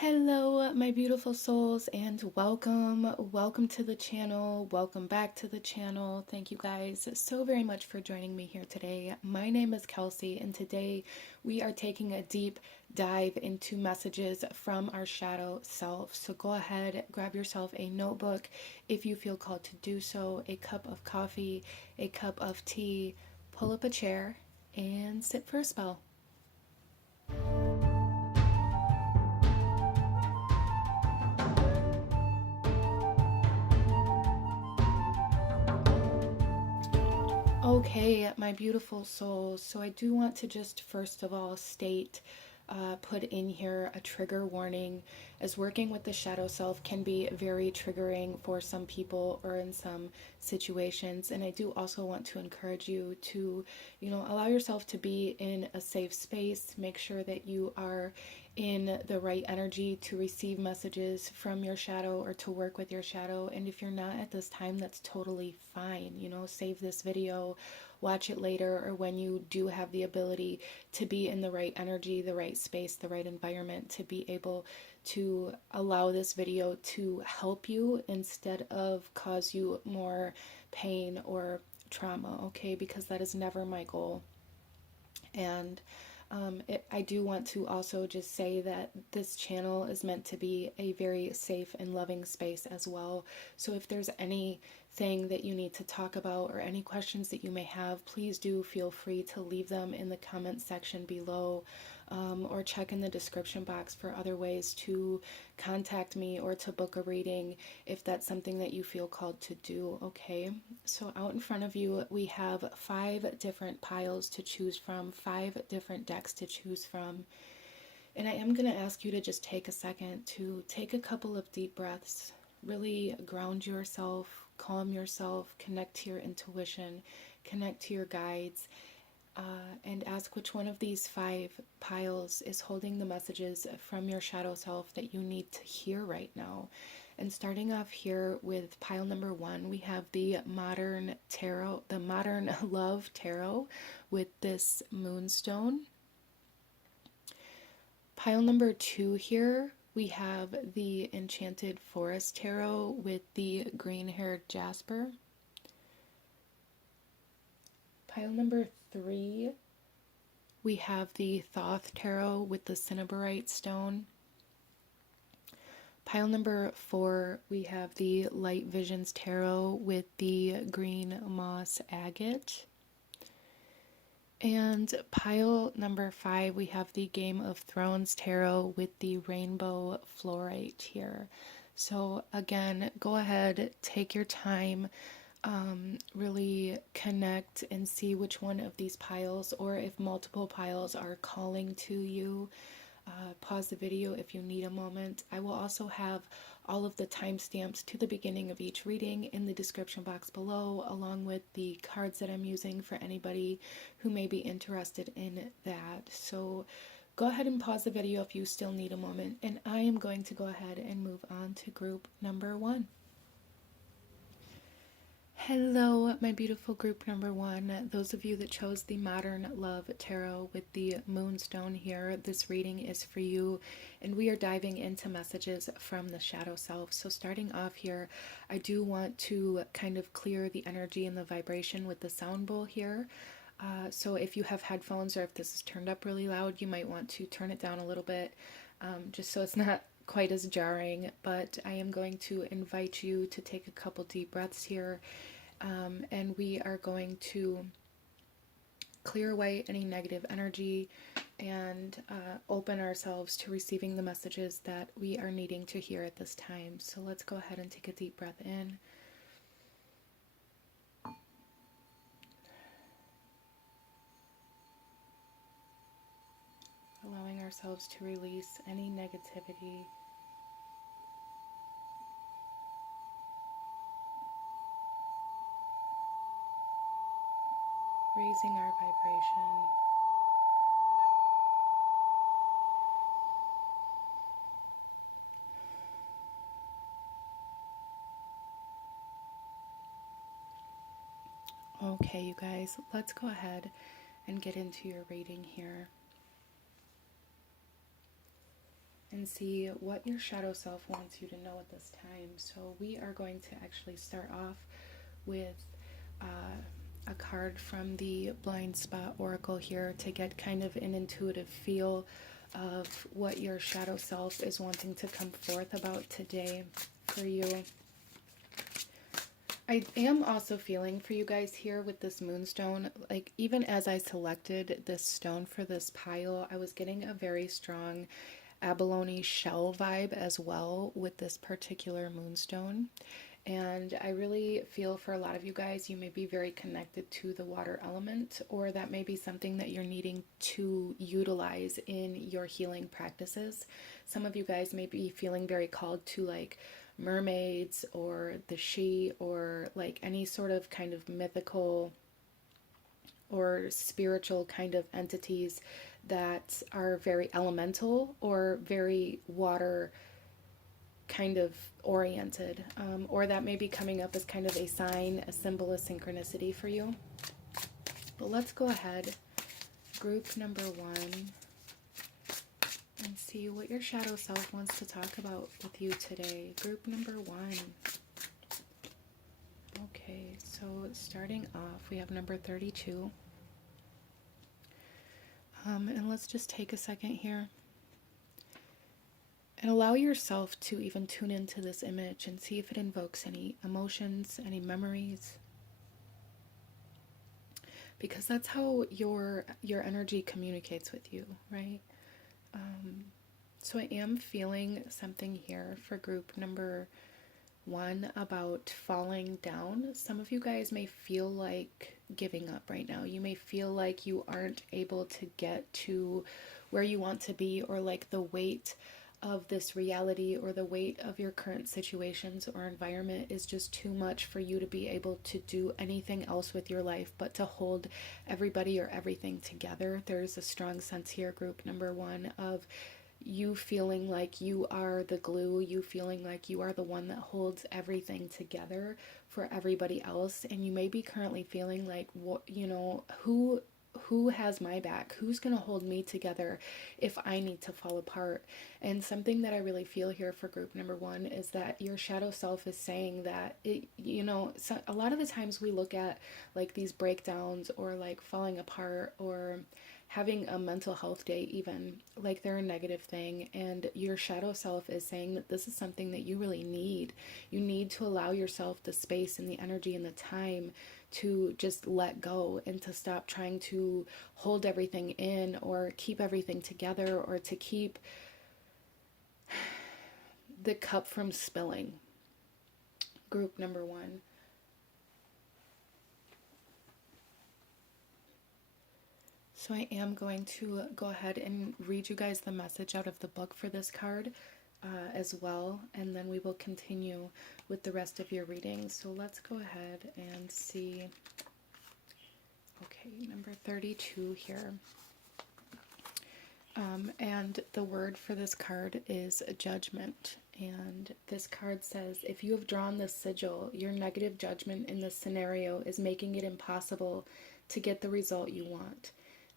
Hello, my beautiful souls, and welcome. Welcome to the channel. Welcome back to the channel. Thank you guys so very much for joining me here today. My name is Kelsey, and today we are taking a deep dive into messages from our shadow self. So go ahead, grab yourself a notebook if you feel called to do so, a cup of coffee, a cup of tea, pull up a chair, and sit for a spell. Okay, my beautiful souls. So I do want to just first of all put in here a trigger warning, as working with the shadow self can be very triggering for some people or in some situations. And I do also want to encourage you to, allow yourself to be in a safe space. Make sure that you are in the right energy to receive messages from your shadow or to work with your shadow. And if you're not at this time, that's totally fine. Save this video, watch it later, or when you do have the ability to be in the right energy, the right space, the right environment, to be able to allow this video to help you instead of cause you more pain or trauma, okay? Because that is never my goal. And I do want to also just say that this channel is meant to be a very safe and loving space as well. So if there's anything that you need to talk about or any questions that you may have, please do feel free to leave them in the comment section below, or check in the description box for other ways to contact me or to book a reading if that's something that you feel called to do, okay? So out in front of you, we have 5 different piles to choose from, 5 different decks to choose from. And I am going to ask you to just take a second to take a couple of deep breaths, really ground yourself, calm yourself, connect to your intuition, connect to your guides, and ask which one of these 5 piles is holding the messages from your shadow self that you need to hear right now. And starting off here with pile number 1, we have the modern tarot, the modern love tarot with this moonstone. Pile number 2 here, we have the enchanted forest tarot with the green-haired jasper. Pile number 3, we have the Thoth Tarot with the Cinnabarite stone. Pile number 4, we have the Light Visions Tarot with the green moss agate. And pile number 5, we have the Game of Thrones Tarot with the rainbow fluorite here. So again, go ahead, take your time, really connect and see which one of these piles, or if multiple piles are calling to you. Pause the video if you need a moment. I will also have all of the timestamps to the beginning of each reading in the description box below, along with the cards that I'm using for anybody who may be interested in that. So go ahead and pause the video if you still need a moment, and I am going to go ahead and move on to group number 1. Hello, my beautiful group number 1. Those of you that chose the Modern Love Tarot with the Moonstone here, this reading is for you, and we are diving into messages from the shadow self. So starting off here, I do want to kind of clear the energy and the vibration with the sound bowl here. So if you have headphones or if this is turned up really loud, you might want to turn it down a little bit, just so it's not quite as jarring. But I am going to invite you to take a couple deep breaths here. And we are going to clear away any negative energy and open ourselves to receiving the messages that we are needing to hear at this time. So let's go ahead and take a deep breath in. Allowing ourselves to release any negativity. Raising our vibration. Okay, you guys, let's go ahead and get into your reading here. and see what your shadow self wants you to know at this time. So we are going to actually start off with a card from the Blind Spot Oracle here to get kind of an intuitive feel of what your shadow self is wanting to come forth about today for you. I am also feeling for you guys here with this moonstone, like even as I selected this stone for this pile, I was getting a very strong abalone shell vibe as well with this particular moonstone. And I really feel for a lot of you guys, you may be very connected to the water element, or that may be something that you're needing to utilize in your healing practices. Some of you guys may be feeling very called to like mermaids or the she, or like any sort of kind of mythical or spiritual kind of entities that are very elemental or very water kind of oriented, or that may be coming up as kind of a sign, a symbol, a synchronicity for you. But let's go ahead, group number one, and see what your shadow self wants to talk about with you today. Group number one. Okay, so starting off, we have number 32. And let's just take a second here and allow yourself to even tune into this image and see if it invokes any emotions, any memories. Because that's how your energy communicates with you, right? So I am feeling something here for group number one about falling down. Some of you guys may feel like giving up right now. You may feel like you aren't able to get to where you want to be, or like the weight of this reality or the weight of your current situations or environment is just too much for you to be able to do anything else with your life but to hold everybody or everything together. There's a strong sense here, group number one, of you feeling like you are the glue, you feeling like you are the one that holds everything together for everybody else. And you may be currently feeling like, what, you know, who has my back? Who's going to hold me together if I need to fall apart? And something that I really feel here for group number one is that your shadow self is saying that, so a lot of the times we look at like these breakdowns or like falling apart or having a mental health day, even like they're a negative thing. And your shadow self is saying that this is something that you really need. You need to allow yourself the space and the energy and the time to just let go and to stop trying to hold everything in or keep everything together or to keep the cup from spilling. Group number one. So I am going to go ahead and read you guys the message out of the book for this card as well, and then we will continue with the rest of your readings. So let's go ahead and see. Okay, number 32 here. And the word for this card is judgment. And this card says, if you have drawn this sigil, your negative judgment in this scenario is making it impossible to get the result you want.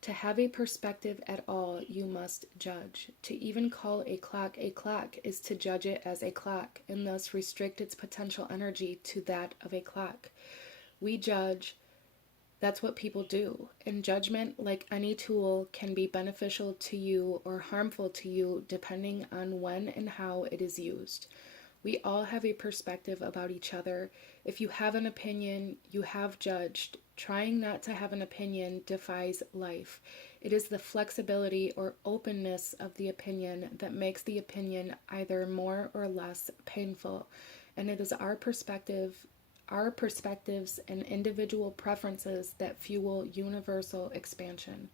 To have a perspective at all, you must judge. To even call a clock is to judge it as a clock, and thus restrict its potential energy to that of a clock. We judge. That's what people do. And judgment, like any tool, can be beneficial to you or harmful to you depending on when and how it is used. We all have a perspective about each other. If you have an opinion, you have judged. Trying not to have an opinion defies life. It is the flexibility or openness of the opinion that makes the opinion either more or less painful. And it is our perspectives and individual preferences that fuel universal expansion.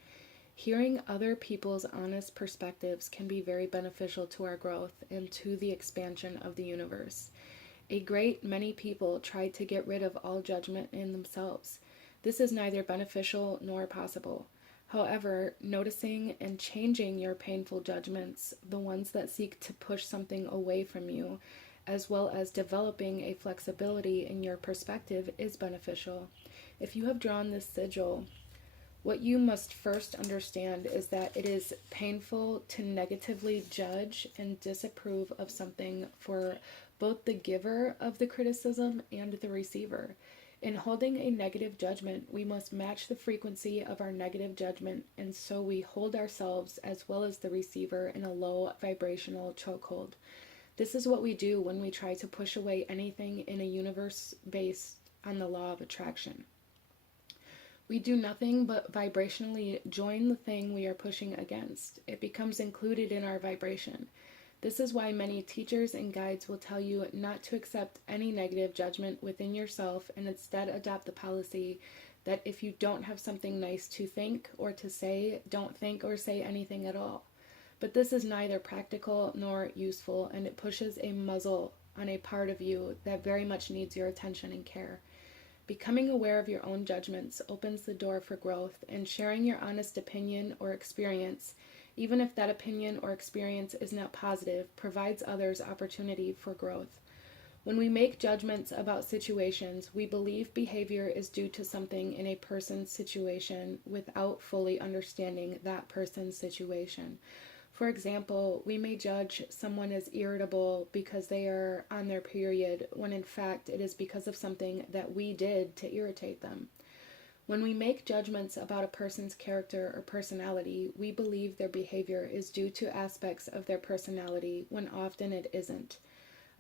Hearing other people's honest perspectives can be very beneficial to our growth and to the expansion of the universe. A great many people try to get rid of all judgment in themselves. This is neither beneficial nor possible. However, noticing and changing your painful judgments, the ones that seek to push something away from you, as well as developing a flexibility in your perspective, is beneficial. If you have drawn this sigil, What you must first understand is that it is painful to negatively judge and disapprove of something for both the giver of the criticism and the receiver. In holding a negative judgment, we must match the frequency of our negative judgment, and so we hold ourselves as well as the receiver in a low vibrational chokehold. This is what we do when we try to push away anything in a universe based on the law of attraction. We do nothing but vibrationally join the thing we are pushing against. It becomes included in our vibration. This is why many teachers and guides will tell you not to accept any negative judgment within yourself and instead adopt the policy that if you don't have something nice to think or to say, don't think or say anything at all. But this is neither practical nor useful, and it pushes a muzzle on a part of you that very much needs your attention and care. Becoming aware of your own judgments opens the door for growth, and sharing your honest opinion or experience, even if that opinion or experience is not positive, provides others opportunity for growth. When we make judgments about situations, we believe behavior is due to something in a person's situation without fully understanding that person's situation. For example, we may judge someone as irritable because they are on their period, when in fact it is because of something that we did to irritate them. When we make judgments about a person's character or personality, we believe their behavior is due to aspects of their personality, when often it isn't.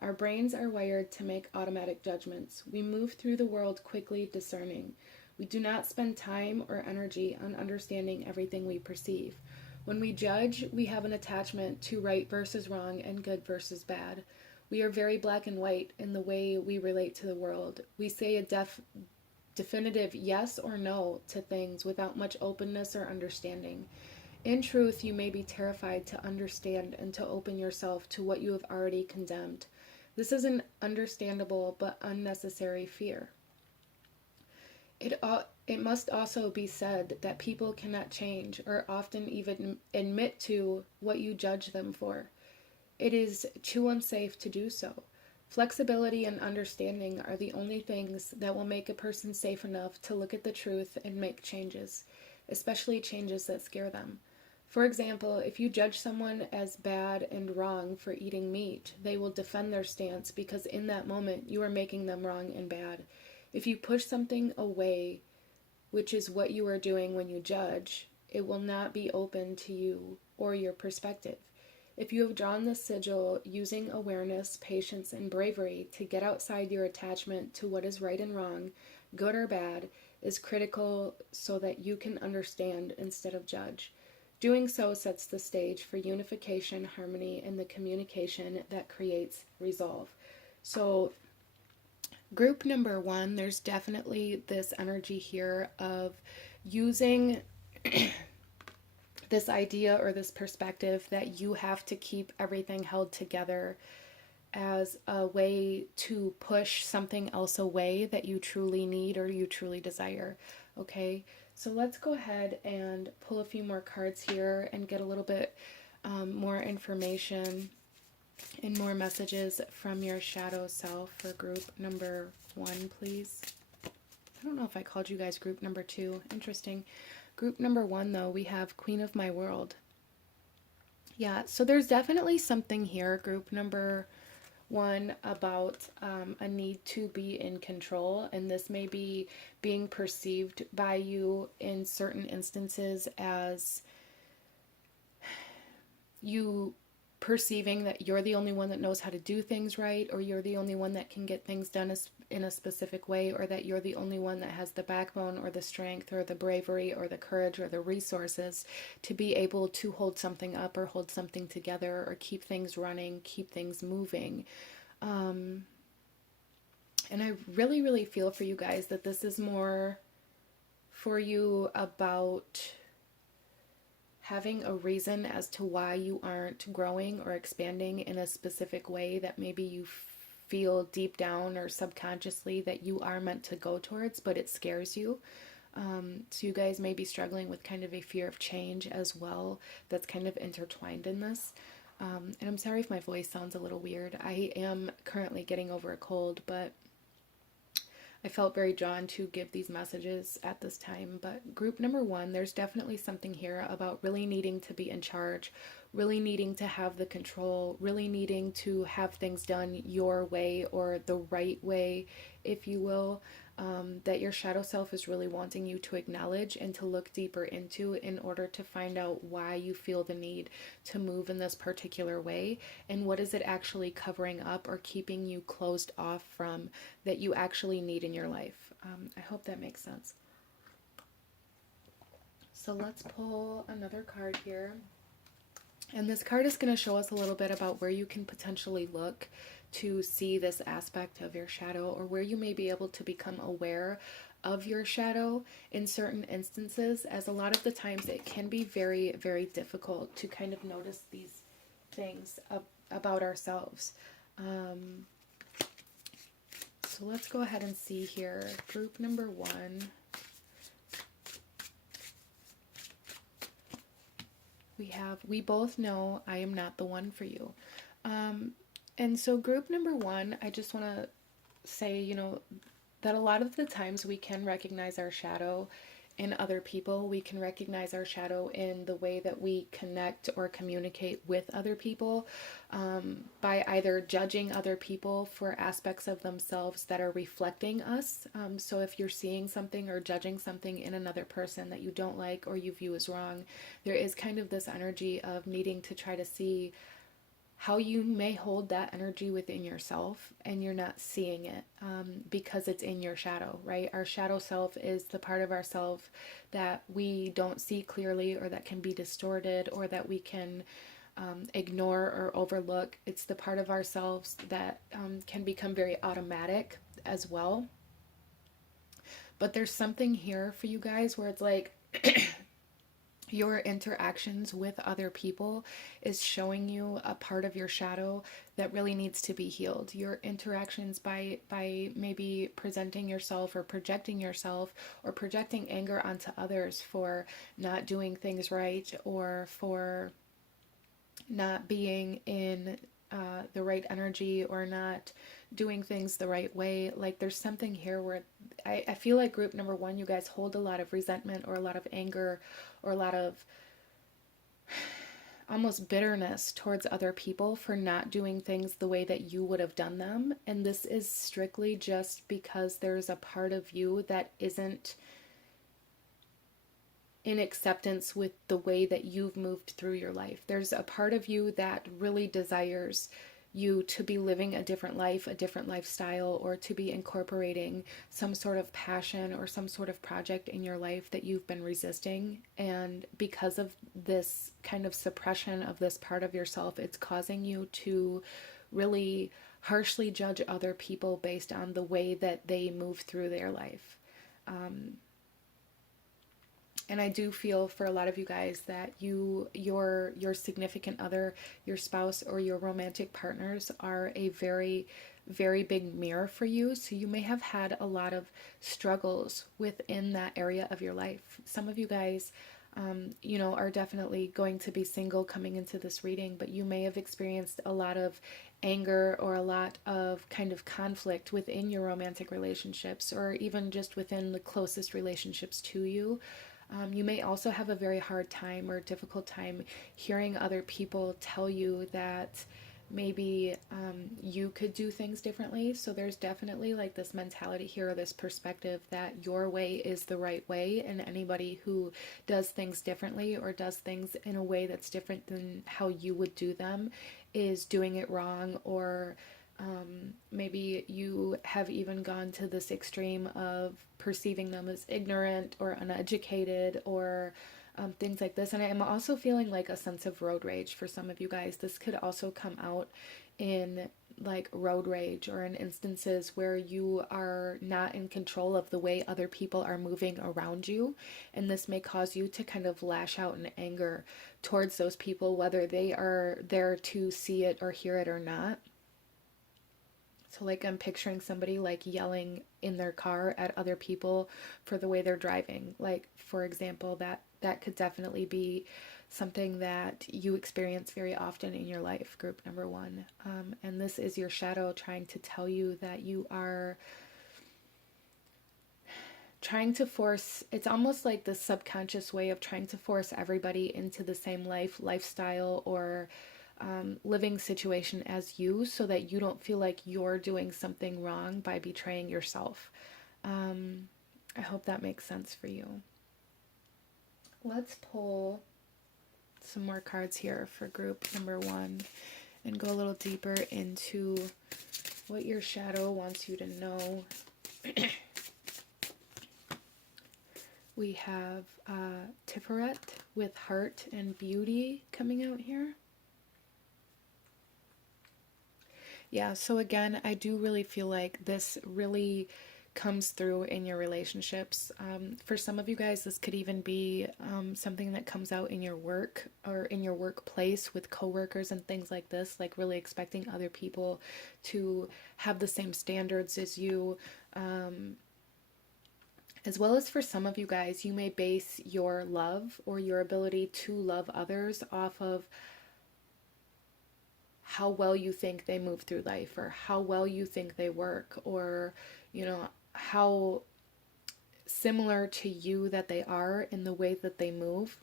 Our brains are wired to make automatic judgments. We move through the world quickly discerning. We do not spend time or energy on understanding everything we perceive. When we judge, we have an attachment to right versus wrong and good versus bad. We are very black and white in the way we relate to the world. We say a definitive yes or no to things without much openness or understanding. In truth, you may be terrified to understand and to open yourself to what you have already condemned. This is an understandable but unnecessary fear. It must also be said that people cannot change or often even admit to what you judge them for. It is too unsafe to do so. Flexibility and understanding are the only things that will make a person safe enough to look at the truth and make changes, especially changes that scare them. For example, if you judge someone as bad and wrong for eating meat, they will defend their stance because in that moment you are making them wrong and bad. If you push something away, which is what you are doing when you judge, it will not be open to you or your perspective. If you have drawn the sigil using awareness, patience, and bravery to get outside your attachment to what is right and wrong, good or bad, is critical so that you can understand instead of judge. Doing so sets the stage for unification, harmony, and the communication that creates resolve. So, group number one, there's definitely this energy here of using this idea or this perspective that you have to keep everything held together as a way to push something else away that you truly need or you truly desire. Okay, so let's go ahead and pull a few more cards here and get a little bit more information and more messages from your shadow self for group number one, please. I don't know if I called you guys group number two. Interesting. Group number one, though, we have Queen of My World. Yeah, so there's definitely something here, group number one, about a need to be in control, and this may be being perceived by you in certain instances as you perceiving that you're the only one that knows how to do things right, or you're the only one that can get things done in a specific way, or that you're the only one that has the backbone or the strength or the bravery or the courage or the resources to be able to hold something up or hold something together or keep things running, keep things moving. And I really, really feel for you guys that this is more for you about having a reason as to why you aren't growing or expanding in a specific way that maybe you feel deep down or subconsciously that you are meant to go towards, but it scares you. So you guys may be struggling with kind of a fear of change as well that's kind of intertwined in this. And I'm sorry if my voice sounds a little weird. I am currently getting over a cold, but I felt very drawn to give these messages at this time. But group number one, there's definitely something here about really needing to be in charge, really needing to have the control, really needing to have things done your way or the right way, if you will. That your shadow self is really wanting you to acknowledge and to look deeper into in order to find out why you feel the need to move in this particular way, and what is it actually covering up or keeping you closed off from that you actually need in your life. I hope that makes sense. So let's pull another card here. And this card is going to show us a little bit about where you can potentially look to see this aspect of your shadow, or where you may be able to become aware of your shadow in certain instances, as a lot of the times it can be very, very difficult to kind of notice these things about ourselves. So let's go ahead and see here. Group number one. We both know I am not the one for you. And so group number one, I just want to say, that a lot of the times we can recognize our shadow in other people. We can recognize our shadow in the way that we connect or communicate with other people, by either judging other people for aspects of themselves that are reflecting us. So if you're seeing something or judging something in another person that you don't like or you view as wrong, there is kind of this energy of needing to try to see how you may hold that energy within yourself and you're not seeing it, because it's in your shadow, right? Our shadow self is the part of ourself that we don't see clearly, or that can be distorted, or that we can ignore or overlook. It's the part of ourselves that can become very automatic as well. But there's something here for you guys where it's like your interactions with other people is showing you a part of your shadow that really needs to be healed. Your interactions by maybe presenting yourself or projecting yourself or projecting anger onto others for not doing things right, or for not being in the right energy, or not doing things the right way. Like, there's something here where I feel like group number one, you guys hold a lot of resentment or a lot of anger or a lot of almost bitterness towards other people for not doing things the way that you would have done them. And this is strictly just because there's a part of you that isn't in acceptance with the way that you've moved through your life. There's a part of you that really desires you to be living a different life, a different lifestyle, or to be incorporating some sort of passion or some sort of project in your life that you've been resisting. And because of this kind of suppression of this part of yourself, it's causing you to really harshly judge other people based on the way that they move through their life. And I do feel for a lot of you guys that your significant other, your spouse, or your romantic partners are a very, very big mirror for you. So you may have had a lot of struggles within that area of your life. Some of you guys, are definitely going to be single coming into this reading, but you may have experienced a lot of anger or a lot of kind of conflict within your romantic relationships, or even just within the closest relationships to you. You may also have a very hard time or difficult time hearing other people tell you that maybe you could do things differently. So there's definitely like this mentality here, or this perspective that your way is the right way, and anybody who does things differently or does things in a way that's different than how you would do them is doing it wrong. Or maybe you have even gone to this extreme of perceiving them as ignorant or uneducated, or things like this. And I'm also feeling like a sense of road rage for some of you guys. This could also come out in like road rage, or in instances where you are not in control of the way other people are moving around you. And this may cause you to kind of lash out in anger towards those people, whether they are there to see it or hear it or not. So like, I'm picturing somebody like yelling in their car at other people for the way they're driving. Like, for example, that could definitely be something that you experience very often in your life, group number one. And this is your shadow trying to tell you that you are trying to force, it's almost like the subconscious way of trying to force everybody into the same lifestyle, or living situation as you, so that you don't feel like you're doing something wrong by betraying yourself. I hope that makes sense for you. Let's pull some more cards here for group number 1 and go a little deeper into what your shadow wants you to know. We have Tiferet with heart and beauty coming out here. Yeah, so again, I do really feel like this really comes through in your relationships. For some of you guys, this could even be something that comes out in your work or in your workplace with coworkers and things like this, like really expecting other people to have the same standards as you. As well as for some of you guys, you may base your love or your ability to love others off of how well you think they move through life, or how well you think they work, or, you know, how similar to you that they are in the way that they move.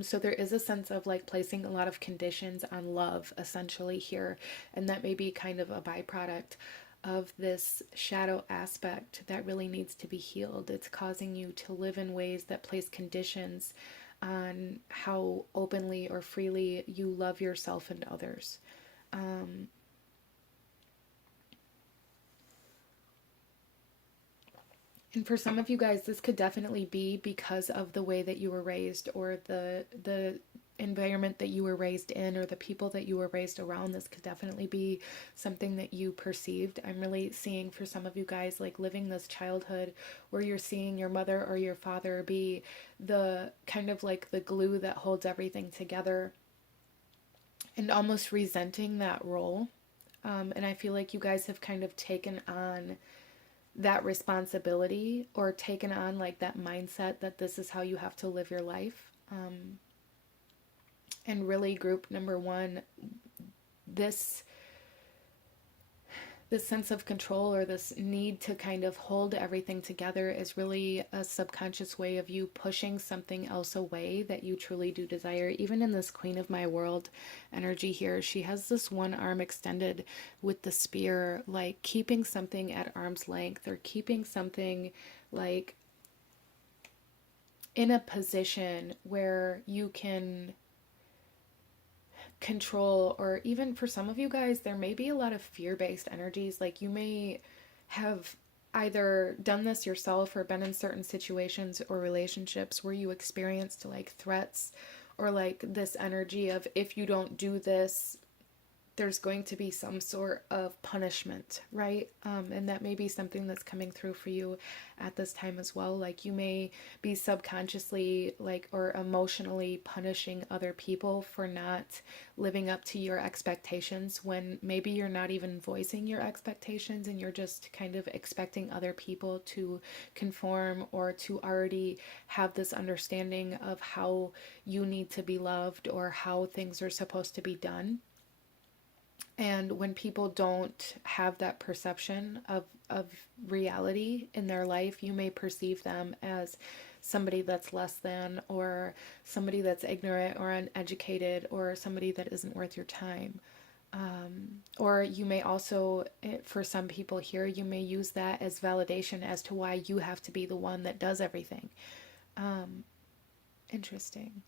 So there is a sense of like placing a lot of conditions on love essentially here, and that may be kind of a byproduct of this shadow aspect that really needs to be healed. It's causing you to live in ways that place conditions on how openly or freely you love yourself and others. And for some of you guys, this could definitely be because of the way that you were raised, or the environment that you were raised in, or the people that you were raised around. This could definitely be something that you perceived. I'm really seeing for some of you guys like living this childhood where you're seeing your mother or your father be the kind of like the glue that holds everything together, and almost resenting that role. And I feel like you guys have kind of taken on that responsibility, or taken on like that mindset that this is how you have to live your life. And really, group number 1, this sense of control, or this need to kind of hold everything together, is really a subconscious way of you pushing something else away that you truly do desire. Even in this Queen of My World energy here, she has this one arm extended with the spear, like keeping something at arm's length, or keeping something like in a position where you can control. Or even for some of you guys, there may be a lot of fear-based energies. Like you may have either done this yourself, or been in certain situations or relationships where you experienced like threats, or like this energy of, if you don't do this, there's going to be some sort of punishment, right? And that may be something that's coming through for you at this time as well. Like you may be subconsciously like, or emotionally punishing other people for not living up to your expectations, when maybe you're not even voicing your expectations, and you're just kind of expecting other people to conform, or to already have this understanding of how you need to be loved, or how things are supposed to be done. And when people don't have that perception of reality in their life, you may perceive them as somebody that's less than, or somebody that's ignorant or uneducated, or somebody that isn't worth your time. Or you may also, for some people here, you may use that as validation as to why you have to be the one that does everything. Interesting.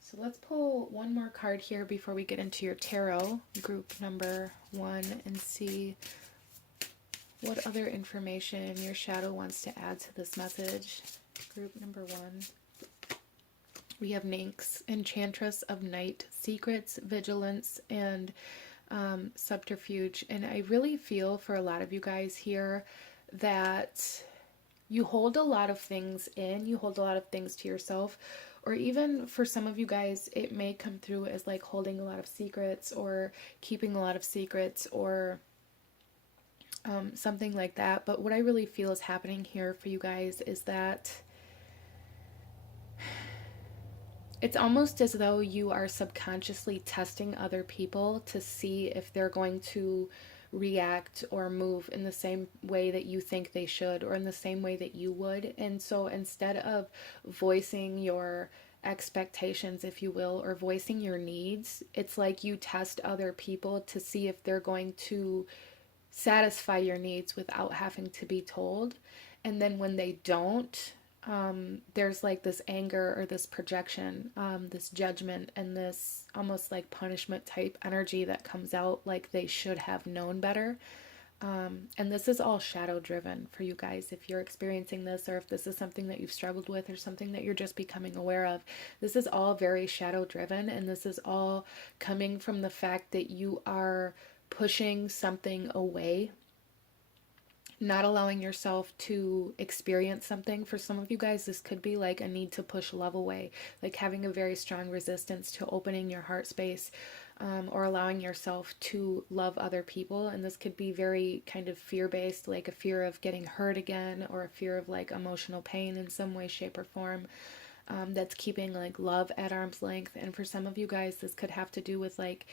So let's pull one more card here before we get into your tarot, group number 1, and see what other information your shadow wants to add to this message. Group number 1. We have Nyx, Enchantress of Night, Secrets, Vigilance, and Subterfuge. And I really feel for a lot of you guys here that you hold a lot of things in, you hold a lot of things to yourself. Or even for some of you guys, it may come through as like holding a lot of secrets, or keeping a lot of secrets, or something like that. But what I really feel is happening here for you guys is that it's almost as though you are subconsciously testing other people to see if they're going to react or move in the same way that you think they should, or in the same way that you would. And so instead of voicing your expectations, if you will, or voicing your needs, it's like you test other people to see if they're going to satisfy your needs without having to be told. And then when they don't, there's like this anger or this projection, this judgment, and this almost like punishment type energy that comes out, like they should have known better. And this is all shadow driven for you guys. If you're experiencing this, or if this is something that you've struggled with, or something that you're just becoming aware of, this is all very shadow driven. And this is all coming from the fact that you are pushing something away, not allowing yourself to experience something. For some of you guys, this could be like a need to push love away, like having a very strong resistance to opening your heart space, or allowing yourself to love other people. And this could be very kind of fear-based, like a fear of getting hurt again, or a fear of like emotional pain in some way, shape, or form, that's keeping like love at arm's length. And for some of you guys, this could have to do with like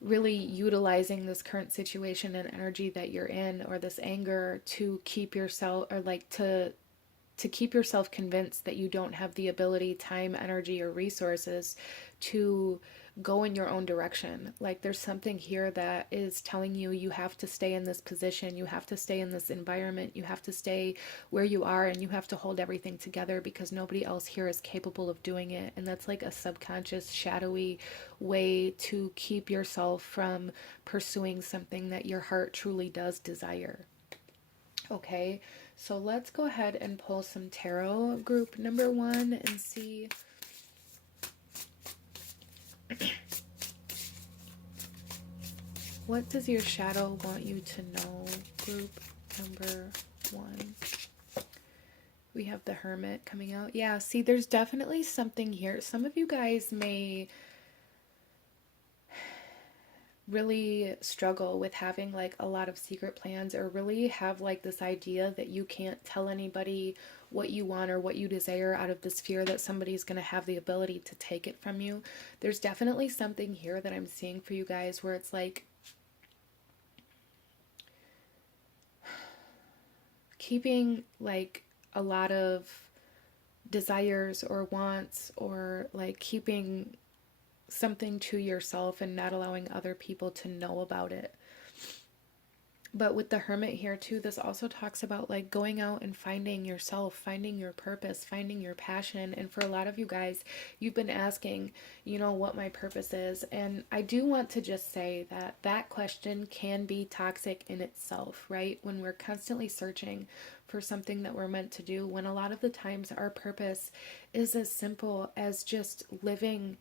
really utilizing this current situation and energy that you're in, or this anger, to keep yourself, or like to keep yourself convinced that you don't have the ability, time, energy, or resources to go in your own direction. Like there's something here that is telling you you have to stay in this position, you have to stay in this environment, you have to stay where you are, and you have to hold everything together because nobody else here is capable of doing it. And that's like a subconscious, shadowy way to keep yourself from pursuing something that your heart truly does desire. Okay, so let's go ahead and pull some tarot, group number 1, and see what does your shadow want you to know, group number 1. We have the Hermit coming out. Yeah, see, there's definitely something here. Some of you guys may really struggle with having like a lot of secret plans, or really have like this idea that you can't tell anybody what you want or what you desire, out of this fear that somebody's going to have the ability to take it from you. There's definitely something here that I'm seeing for you guys where it's like keeping like a lot of desires or wants, or like keeping something to yourself and not allowing other people to know about it. But with the Hermit here too, this also talks about like going out and finding yourself, finding your purpose, finding your passion. And for a lot of you guys, you've been asking, you know, what my purpose is. And I do want to just say that that question can be toxic in itself, right? When we're constantly searching for something that we're meant to do, when a lot of the times our purpose is as simple as just living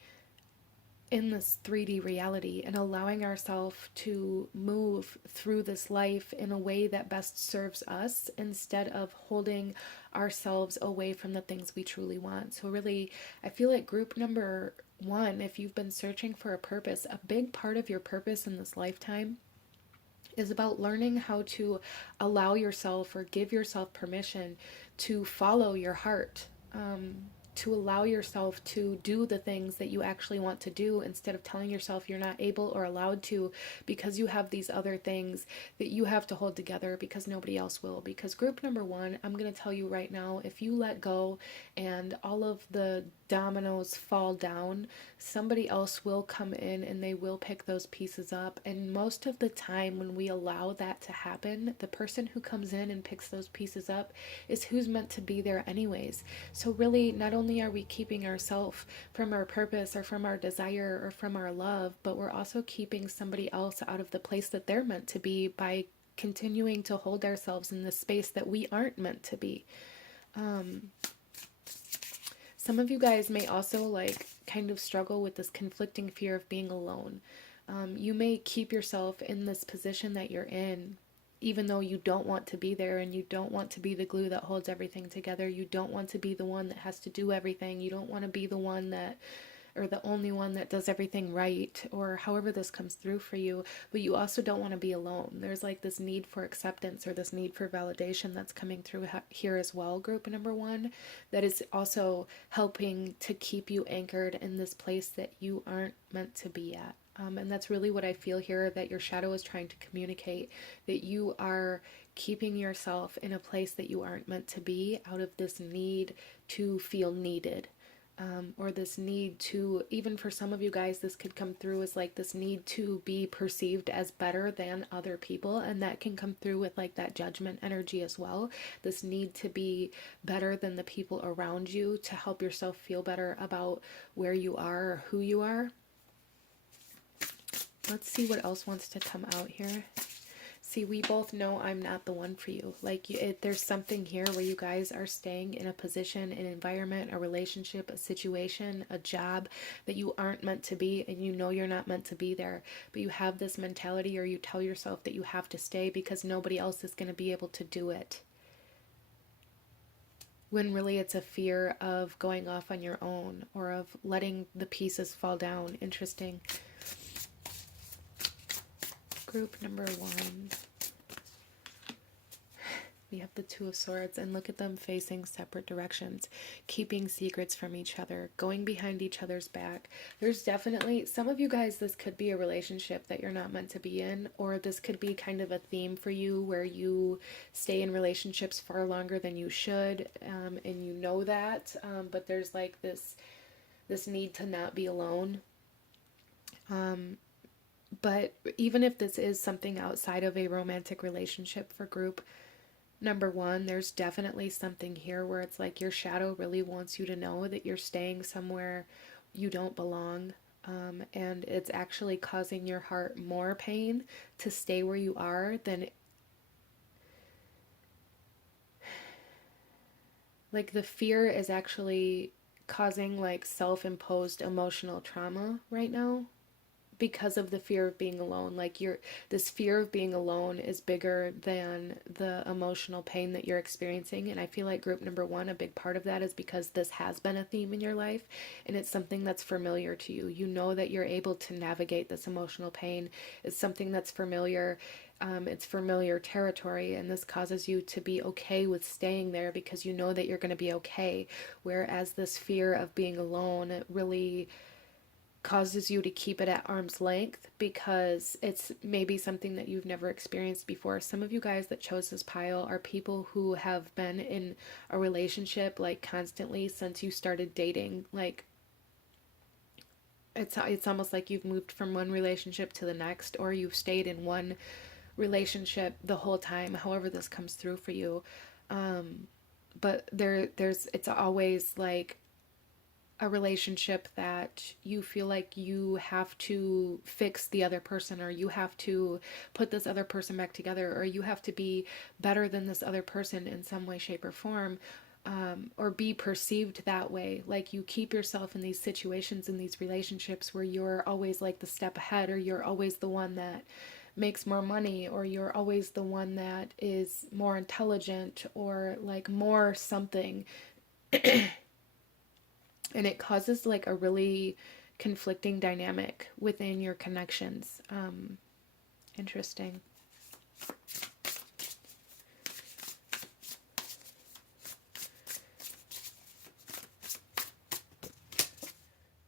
in this 3D reality and allowing ourselves to move through this life in a way that best serves us, instead of holding ourselves away from the things we truly want. So really, I feel like group number 1, if you've been searching for a purpose, a big part of your purpose in this lifetime is about learning how to allow yourself, or give yourself permission to follow your heart, to allow yourself to do the things that you actually want to do, instead of telling yourself you're not able or allowed to because you have these other things that you have to hold together because nobody else will. Because group number 1, I'm going to tell you right now, if you let go and all of the dominoes fall down, somebody else will come in and they will pick those pieces up. And most of the time when we allow that to happen, the person who comes in and picks those pieces up is who's meant to be there anyways. So really, not only are we keeping ourselves from our purpose, or from our desire, or from our love, but we're also keeping somebody else out of the place that they're meant to be by continuing to hold ourselves in the space that we aren't meant to be. Some of you guys may also like kind of struggle with this conflicting fear of being alone. You may keep yourself in this position that you're in, even though you don't want to be there, and you don't want to be the glue that holds everything together. You don't want to be the one that has to do everything. You don't want to be the one that, or the only one that does everything right, or however this comes through for you. But you also don't want to be alone. There's like this need for acceptance, or this need for validation that's coming through here as well, group number 1, that is also helping to keep you anchored in this place that you aren't meant to be at. And that's really what I feel here, that your shadow is trying to communicate, that you are keeping yourself in a place that you aren't meant to be out of this need to feel needed. Or this need to, even for some of you guys, this could come through as like this need to be perceived as better than other people. And that can come through with like that judgment energy as well. This need to be better than the people around you to help yourself feel better about where you are or who you are. Let's see what else wants to come out here. See, we both know I'm not the one for you. Like, there's something here where you guys are staying in a position, an environment, a relationship, a situation, a job that you aren't meant to be, and you know you're not meant to be there. But you have this mentality, or you tell yourself that you have to stay because nobody else is going to be able to do it. When really it's a fear of going off on your own, or of letting the pieces fall down. Interesting. Group number 1. We have the Two of Swords, and look at them facing separate directions, keeping secrets from each other, going behind each other's back. There's definitely, some of you guys, this could be a relationship that you're not meant to be in, or this could be kind of a theme for you where you stay in relationships far longer than you should, and you know that, but there's like this need to not be alone. But even if this is something outside of a romantic relationship for group number 1, there's definitely something here where it's like your shadow really wants you to know that you're staying somewhere you don't belong. And it's actually causing your heart more pain to stay where you are than, like, the fear is actually causing like self-imposed emotional trauma right now, because of the fear of being alone. Like, this fear of being alone is bigger than the emotional pain that you're experiencing. And I feel like group number 1, a big part of that is because this has been a theme in your life, and it's something that's familiar to you. You know that you're able to navigate this emotional pain. It's something that's familiar. It's familiar territory, and this causes you to be okay with staying there because you know that you're going to be okay. Whereas this fear of being alone really causes you to keep it at arm's length because it's maybe something that you've never experienced before. Some of you guys that chose this pile are people who have been in a relationship like constantly since you started dating. Like, it's almost like you've moved from one relationship to the next, or you've stayed in one relationship the whole time, however this comes through for you. But it's always like a relationship that you feel like you have to fix the other person, or you have to put this other person back together, or you have to be better than this other person in some way, shape, or form, or be perceived that way. Like, you keep yourself in these situations, in these relationships where you're always like the step ahead, or you're always the one that makes more money, or you're always the one that is more intelligent, or like more something. And it causes like a really conflicting dynamic within your connections. Interesting.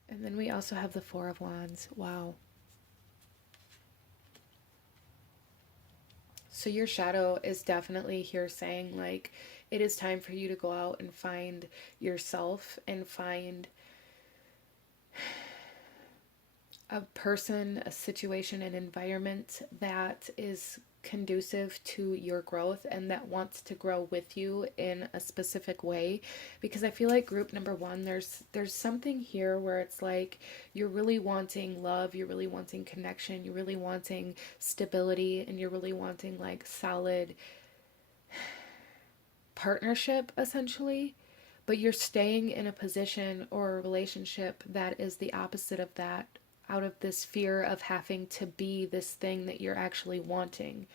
And then we also have the Four of Wands. Wow. So your shadow is definitely here saying, like, it is time for you to go out and find yourself and find a person, a situation, an environment that is conducive to your growth and that wants to grow with you in a specific way. Because I feel like group number 1, there's something here where it's like you're really wanting love, you're really wanting connection, you're really wanting stability, and you're really wanting like solid partnership essentially. But you're staying in a position or a relationship that is the opposite of that, out of this fear of having to be this thing that you're actually wanting.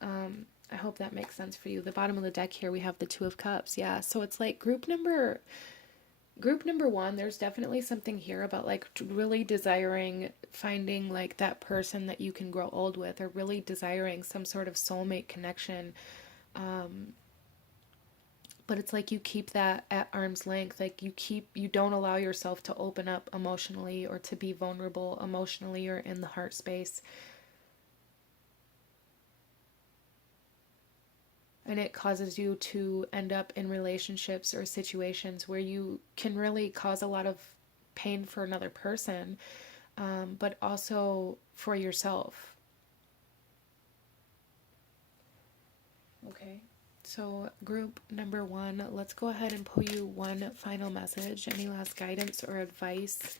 I hope that makes sense for you. The bottom of the deck here, we have the Two of Cups. Yeah, so it's like group number 1, there's definitely something here about like really desiring finding like that person that you can grow old with, or really desiring some sort of soulmate connection. but it's like you keep that at arm's length. Like you don't allow yourself to open up emotionally or to be vulnerable emotionally or in the heart space. And it causes you to end up in relationships or situations where you can really cause a lot of pain for another person, but also for yourself. Okay, so group number 1, let's go ahead and pull you one final message. Any last guidance or advice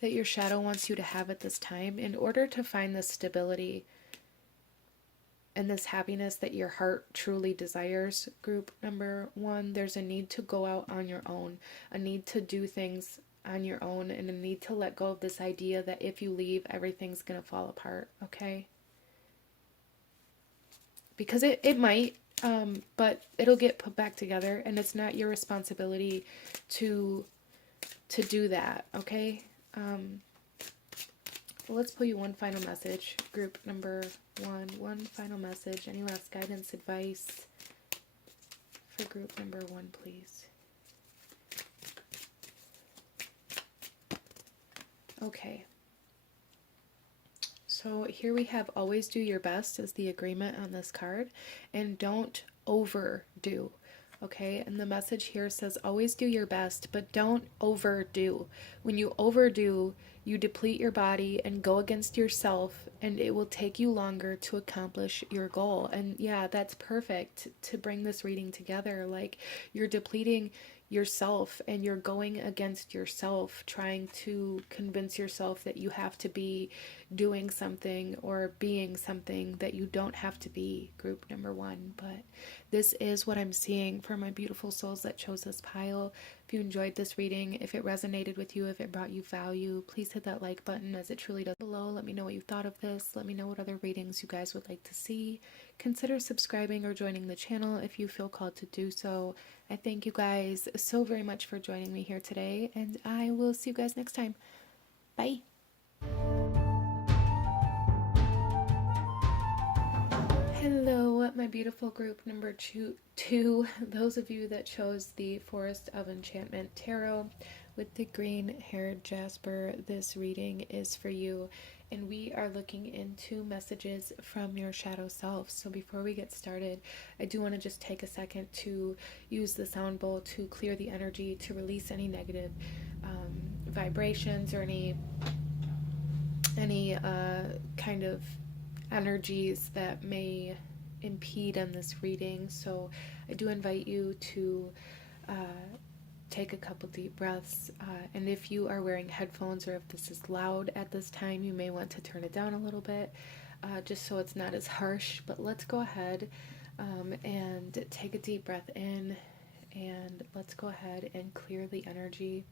that your shadow wants you to have at this time in order to find this stability and this happiness that your heart truly desires? Group number 1, there's a need to go out on your own, a need to do things on your own, and a need to let go of this idea that if you leave, everything's going to fall apart, okay? Because it might, but it'll get put back together, and it's not your responsibility to do that, okay? Let's pull you one final message. Group number 1, one final message. Any last guidance, advice for group number 1, please? Okay. So here we have always do your best as the agreement on this card, and don't overdo. Okay, and the message here says always do your best, but don't overdo. When you overdo, you deplete your body and go against yourself, and it will take you longer to accomplish your goal. And yeah, that's perfect to bring this reading together. Like, you're depleting yourself and you're going against yourself, trying to convince yourself that you have to be doing something or being something that you don't have to be, group number 1. But this is what I'm seeing for my beautiful souls that chose this pile. If you enjoyed this reading, if it resonated with you, if it brought you value, please hit that like button, as it truly does. Below, let me know what you thought of this. Let me know what other readings you guys would like to see. Consider subscribing or joining the channel if you feel called to do so. I thank you guys so very much for joining me here today, and I will see you guys next time. Bye. Hello, my beautiful group number two, those of you that chose the Forest of Enchantment Tarot with the green-haired Jasper. This reading is for you, and we are looking into messages from your shadow self. So before we get started, I do want to just take a second to use the sound bowl to clear the energy, to release any negative vibrations or any kind of energies that may impede on this reading. So I do invite you to take a couple deep breaths, and if you are wearing headphones or if this is loud at this time, you may want to turn it down a little bit, just so it's not as harsh. But let's go ahead and take a deep breath in, and let's go ahead and clear the energy.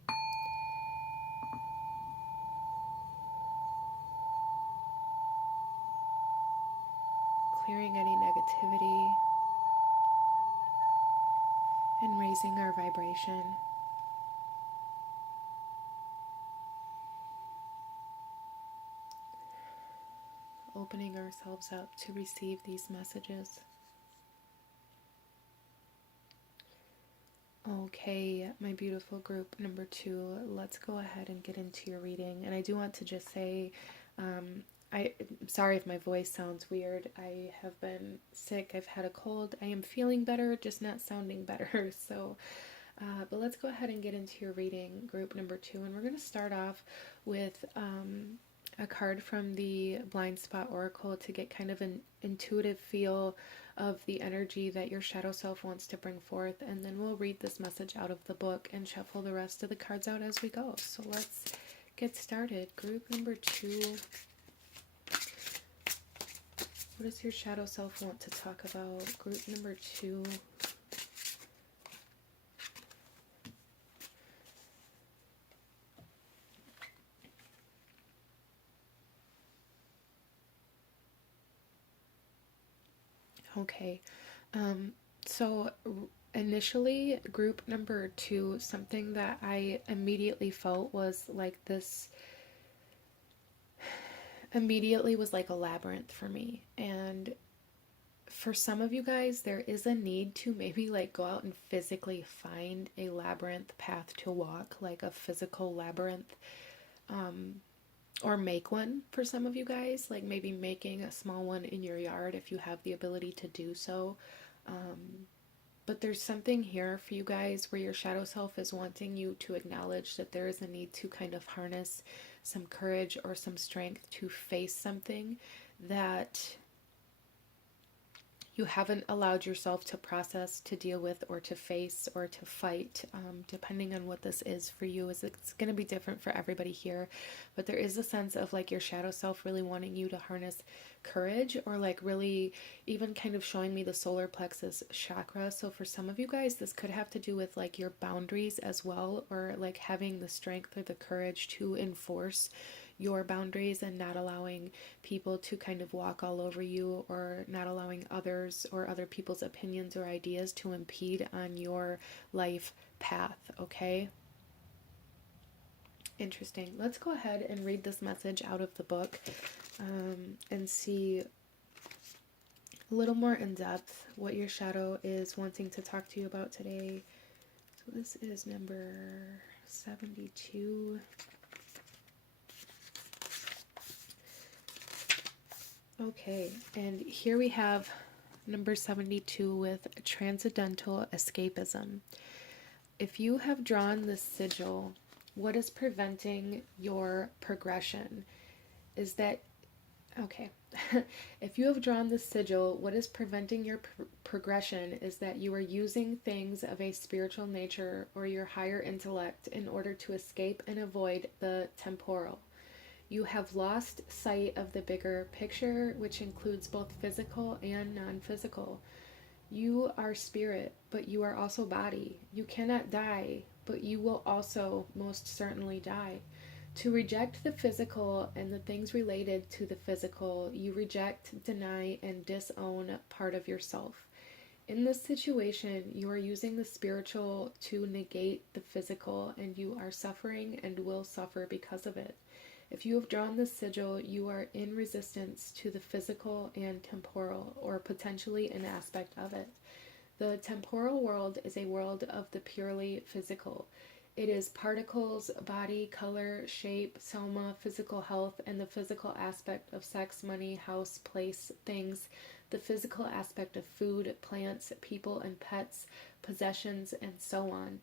Clearing any negativity and raising our vibration. Opening ourselves up to receive these messages. Okay, my beautiful group number 2, let's go ahead and get into your reading. And I do want to just say, I'm sorry if my voice sounds weird. I have been sick. I've had a cold. I am feeling better, just not sounding better. So, but let's go ahead and get into your reading, group number 2. And we're going to start off with a card from the Blind Spot Oracle to get kind of an intuitive feel of the energy that your shadow self wants to bring forth, and then we'll read this message out of the book and shuffle the rest of the cards out as we go. So let's get started. Group number 2, what does your shadow self want to talk about? Group number 2. Okay, so initially, group number 2, something that I immediately felt was like this, immediately was like a labyrinth for me. And for some of you guys, there is a need to maybe like go out and physically find a labyrinth path to walk, like a physical labyrinth, or make one for some of you guys, like maybe making a small one in your yard if you have the ability to do so. But there's something here for you guys where your shadow self is wanting you to acknowledge that there is a need to kind of harness some courage or some strength to face something that you haven't allowed yourself to process, to deal with, or to face, or to fight, depending on what this is for you. It's going to be different for everybody here, but there is a sense of like your shadow self really wanting you to harness courage, or like really even kind of showing me the solar plexus chakra. So for some of you guys, this could have to do with like your boundaries as well, or like having the strength or the courage to enforce your boundaries and not allowing people to kind of walk all over you, or not allowing others or other people's opinions or ideas to impede on your life path, okay? Interesting. Let's go ahead and read this message out of the book, and see a little more in depth what your shadow is wanting to talk to you about today. So this is number 72. Okay, and here we have number 72 with transcendental escapism. If you have drawn the sigil, what is preventing your progression? Is that, okay, if you have drawn the sigil, what is preventing your progression is that you are using things of a spiritual nature or your higher intellect in order to escape and avoid the temporal. You have lost sight of the bigger picture, which includes both physical and non-physical. You are spirit, but you are also body. You cannot die, but you will also most certainly die. To reject the physical and the things related to the physical, you reject, deny, and disown part of yourself. In this situation, you are using the spiritual to negate the physical, and you are suffering and will suffer because of it. If you have drawn the sigil, you are in resistance to the physical and temporal, or potentially an aspect of it. The temporal world is a world of the purely physical. It is particles, body, color, shape, soma, physical health, and the physical aspect of sex, money, house, place, things, the physical aspect of food, plants, people, and pets, possessions, and so on.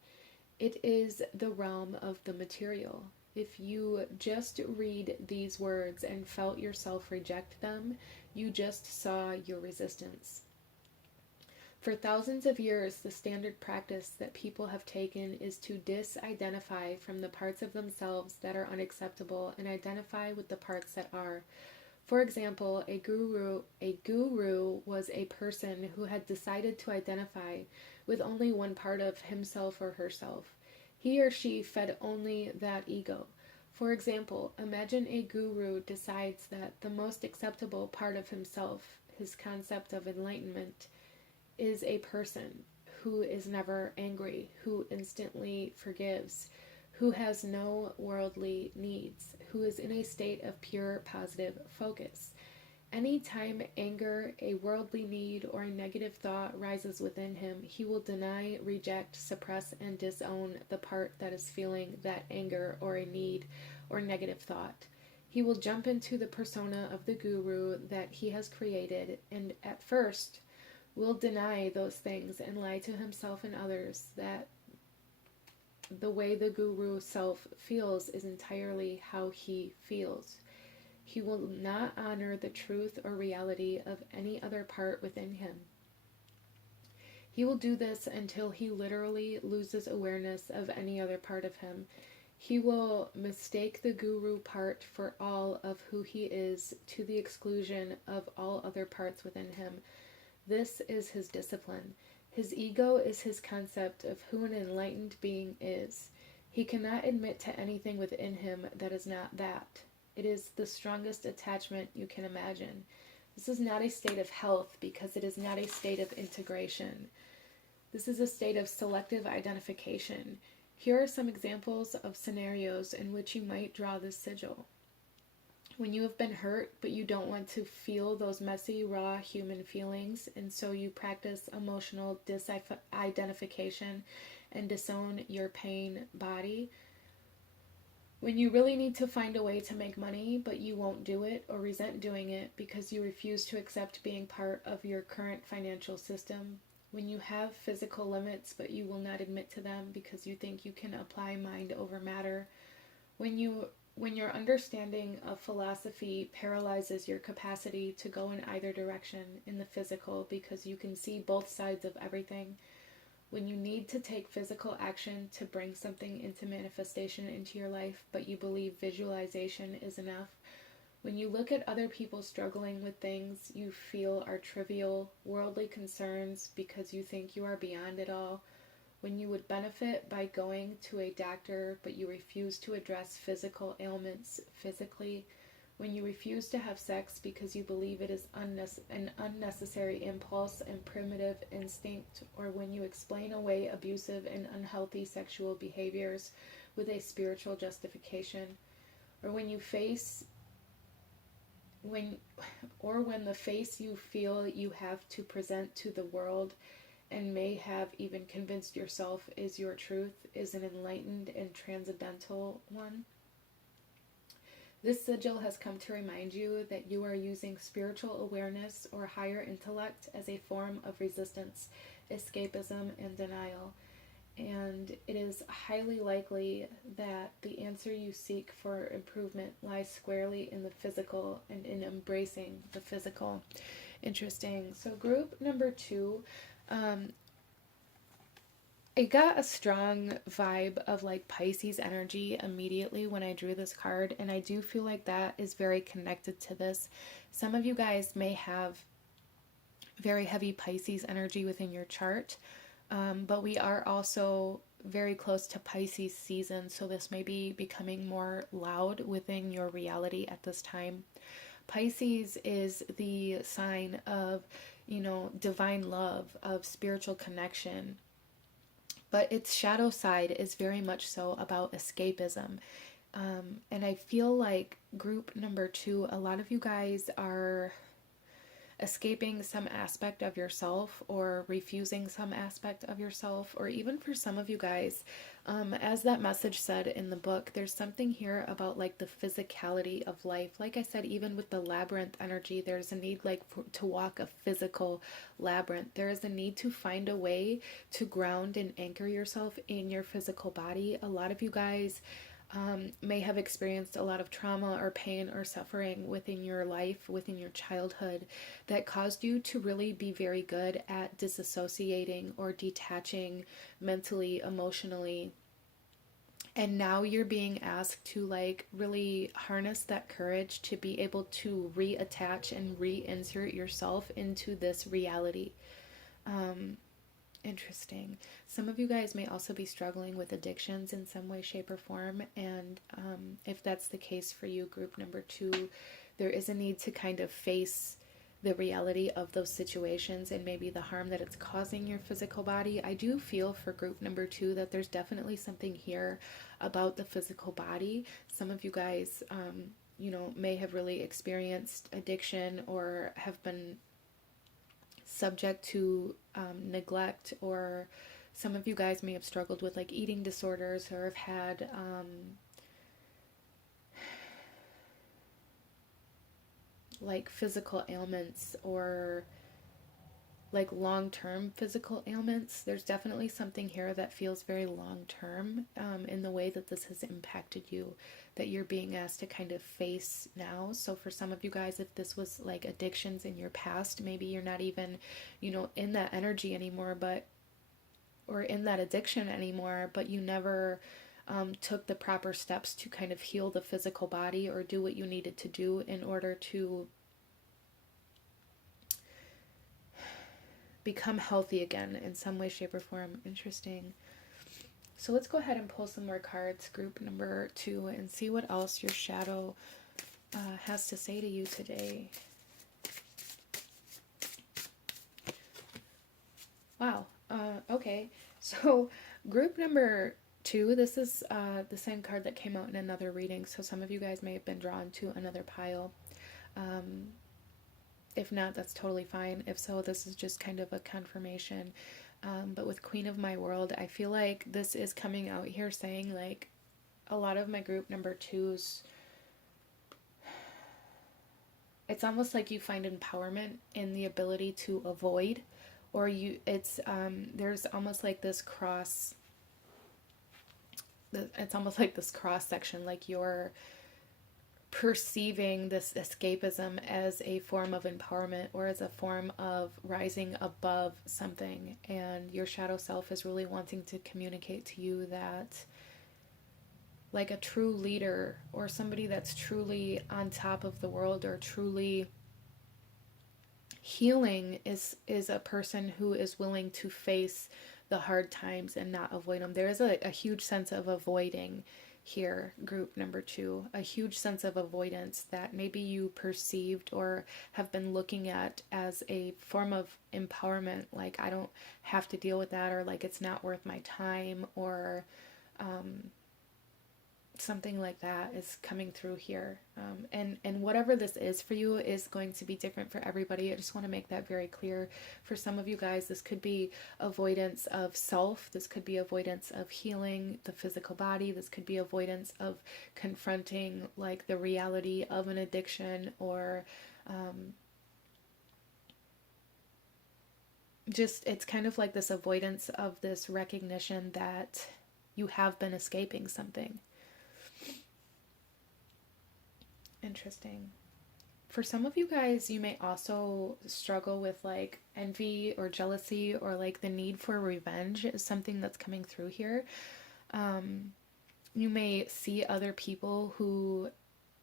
It is the realm of the material. If you just read these words and felt yourself reject them, you just saw your resistance. For thousands of years, the standard practice that people have taken is to disidentify from the parts of themselves that are unacceptable and identify with the parts that are. For example, a guru was a person who had decided to identify with only one part of himself or herself. He or she fed only that ego. For example, imagine a guru decides that the most acceptable part of himself, his concept of enlightenment, is a person who is never angry, who instantly forgives, who has no worldly needs, who is in a state of pure positive focus. Anytime anger, a worldly need, or a negative thought rises within him, he will deny, reject, suppress, and disown the part that is feeling that anger or a need or negative thought. He will jump into the persona of the guru that he has created, and at first will deny those things and lie to himself and others that the way the guru self feels is entirely how he feels. He will not honor the truth or reality of any other part within him. He will do this until he literally loses awareness of any other part of him. He will mistake the guru part for all of who he is, to the exclusion of all other parts within him. This is his discipline. His ego is his concept of who an enlightened being is. He cannot admit to anything within him that is not that. It is the strongest attachment you can imagine. This is not a state of health because it is not a state of integration. This is a state of selective identification. Here are some examples of scenarios in which you might draw this sigil. when you have been hurt, but you don't want to feel those messy, raw human feelings, and so you practice emotional disidentification and disown your pain body. When you really need to find a way to make money, but you won't do it or resent doing it because you refuse to accept being part of your current financial system. When you have physical limits, but you will not admit to them because you think you can apply mind over matter. When your understanding of philosophy paralyzes your capacity to go in either direction in the physical because you can see both sides of everything. When you need to take physical action to bring something into manifestation into your life, but you believe visualization is enough. When you look at other people struggling with things you feel are trivial, worldly concerns because you think you are beyond it all. When you would benefit by going to a doctor, but you refuse to address physical ailments physically. When you refuse to have sex because you believe it is an unnecessary impulse and primitive instinct, or when you explain away abusive and unhealthy sexual behaviors with a spiritual justification, or when the face you feel you have to present to the world and may have even convinced yourself is your truth is an enlightened and transcendental one. This sigil has come to remind you that you are using spiritual awareness or higher intellect as a form of resistance, escapism, and denial. And it is highly likely that the answer you seek for improvement lies squarely in the physical and in embracing the physical. Interesting. So group number 2, I got a strong vibe of like Pisces energy immediately when I drew this card, and I do feel like that is very connected to this. Some of you guys may have very heavy Pisces energy within your chart, but we are also very close to Pisces season, so this may be becoming more loud within your reality at this time. Pisces is the sign of, divine love, of spiritual connection. But its shadow side is very much so about escapism. And I feel like group number 2, a lot of you guys are escaping some aspect of yourself or refusing some aspect of yourself, or even for some of you guys, as that message said in the book, there's something here about like the physicality of life. Like I said, even with the labyrinth energy, there's a need to walk a physical labyrinth. There is a need to find a way to ground and anchor yourself in your physical body. A lot of you guys may have experienced a lot of trauma or pain or suffering within your life, within your childhood, that caused you to really be very good at disassociating or detaching mentally, emotionally. And now you're being asked to like really harness that courage to be able to reattach and reinsert yourself into this reality. Interesting. Some of you guys may also be struggling with addictions in some way, shape, or form. And if that's the case for you, group number 2, there is a need to kind of face the reality of those situations and maybe the harm that it's causing your physical body. I do feel for group number 2 that there's definitely something here about the physical body. Some of you guys, may have really experienced addiction or have been subject to neglect, or some of you guys may have struggled with like eating disorders or have had like physical ailments or like long-term physical ailments. There's definitely something here that feels very long-term in the way that this has impacted you, that you're being asked to kind of face now. So for some of you guys, if this was like addictions in your past, maybe you're not even, in that energy anymore, or in that addiction anymore, but you never took the proper steps to kind of heal the physical body or do what you needed to do in order to become healthy again in some way, shape, or form. Interesting. So let's go ahead and pull some more cards, group number 2, and see what else your shadow has to say to you today. Wow. Okay. So group number Two, this is the same card that came out in another reading, so some of you guys may have been drawn to another pile. If not, that's totally fine. If so, this is just kind of a confirmation. But with Queen of My World, I feel like this is coming out here saying, like, a lot of my group number twos, it's almost like you find empowerment in the ability to avoid, or there's almost like this cross, it's almost like this cross section, like you're perceiving this escapism as a form of empowerment or as a form of rising above something, and your shadow self is really wanting to communicate to you that, like, a true leader or somebody that's truly on top of the world or truly healing is a person who is willing to face the hard times and not avoid them. There is a huge sense of avoiding here, group number two, a huge sense of avoidance that maybe you perceived or have been looking at as a form of empowerment, like, I don't have to deal with that, or like it's not worth my time, or something like that is coming through here. And whatever this is for you is going to be different for everybody. I just want to make that very clear. For some of you guys, this could be avoidance of self. This could be avoidance of healing the physical body. This could be avoidance of confronting, like, the reality of an addiction, or just, it's kind of like this avoidance of this recognition that you have been escaping something. Interesting. For some of you guys, you may also struggle with, like, envy or jealousy, or like the need for revenge is something that's coming through here. You may see other people who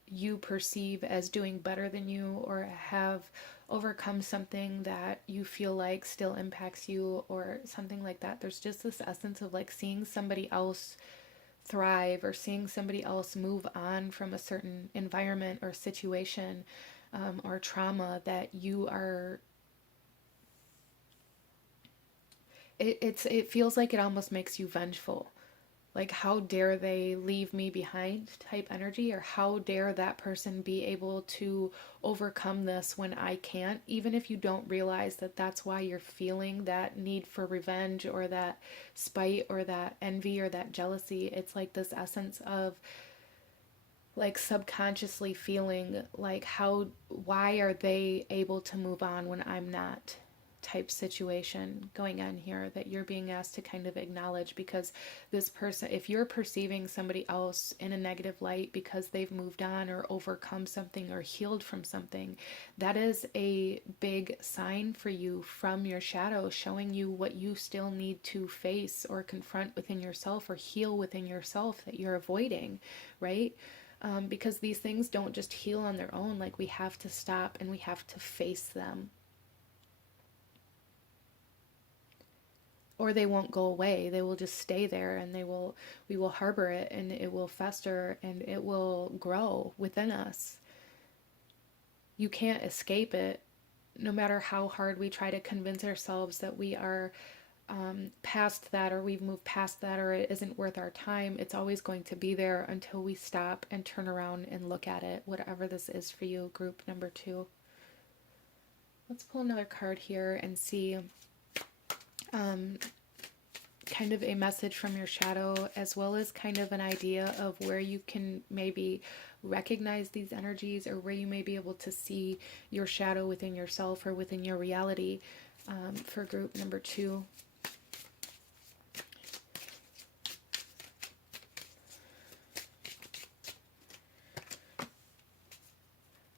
you perceive as doing better than you, or have overcome something that you feel like still impacts you, or something like that. There's just this essence of, like, seeing somebody else thrive, or seeing somebody else move on from a certain environment or situation, or trauma that you are, it feels like it almost makes you vengeful, like, how dare they leave me behind type energy, or how dare that person be able to overcome this when I can't, even if you don't realize that that's why you're feeling that need for revenge, or that spite, or that envy, or that jealousy. It's like this essence of, like, subconsciously feeling like, why are they able to move on when I'm not, type situation going on here that you're being asked to kind of acknowledge. Because this person, if you're perceiving somebody else in a negative light because they've moved on or overcome something or healed from something, that is a big sign for you from your shadow, showing you what you still need to face or confront within yourself, or heal within yourself, that you're avoiding, right? Because these things don't just heal on their own. Like, we have to stop and we have to face them, or they won't go away. They will just stay there, and we will harbor it, and it will fester, and it will grow within us. You can't escape it, no matter how hard we try to convince ourselves that we are past that, or we've moved past that, or it isn't worth our time. It's always going to be there until we stop and turn around and look at it, whatever this is for you, group number two. Let's pull another card here and see kind of a message from your shadow, as well as kind of an idea of where you can maybe recognize these energies, or where you may be able to see your shadow within yourself or within your reality, for group number two.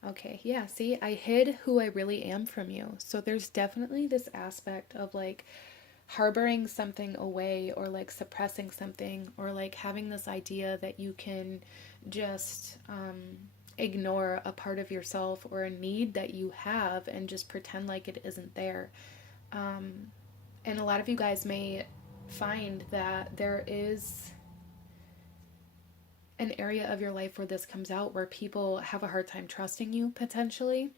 Okay, yeah, see, I hid who I really am from you. So there's definitely this aspect of, like, harboring something away, or like suppressing something, or like having this idea that you can just ignore a part of yourself or a need that you have and just pretend like it isn't there. And a lot of you guys may find that there is an area of your life where this comes out, where people have a hard time trusting you, potentially,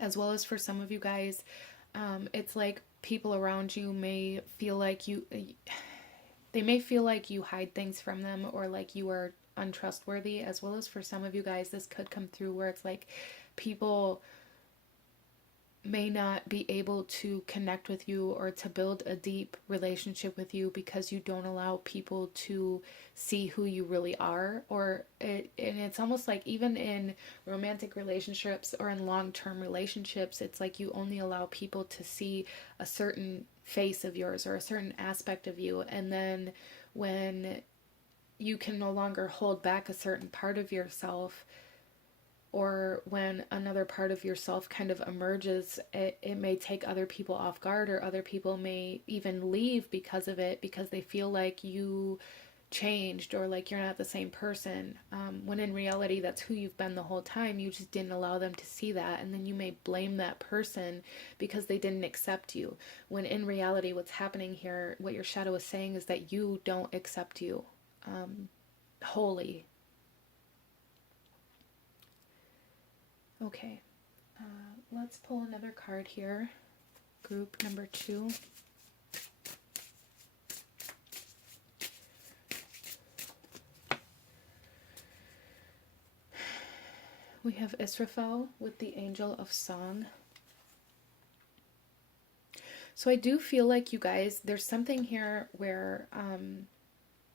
as well as for some of you guys, it's like people around you may feel like they may feel like you hide things from them, or like you are untrustworthy, as well as for some of you guys, this could come through where it's like people may not be able to connect with you or to build a deep relationship with you because you don't allow people to see who you really are. And it's almost like even in romantic relationships or in long-term relationships, it's like you only allow people to see a certain face of yours or a certain aspect of you, and then when you can no longer hold back a certain part of yourself, or when another part of yourself kind of emerges, it may take other people off guard, or other people may even leave because of it, because they feel like you changed or like you're not the same person, when in reality that's who you've been the whole time. You just didn't allow them to see that, and then you may blame that person because they didn't accept you, when in reality what's happening here, what your shadow is saying, is that you don't accept you wholly. Okay, let's pull another card here. Group number 2. We have Israfel with the Angel of Song. So I do feel like, you guys, there's something here where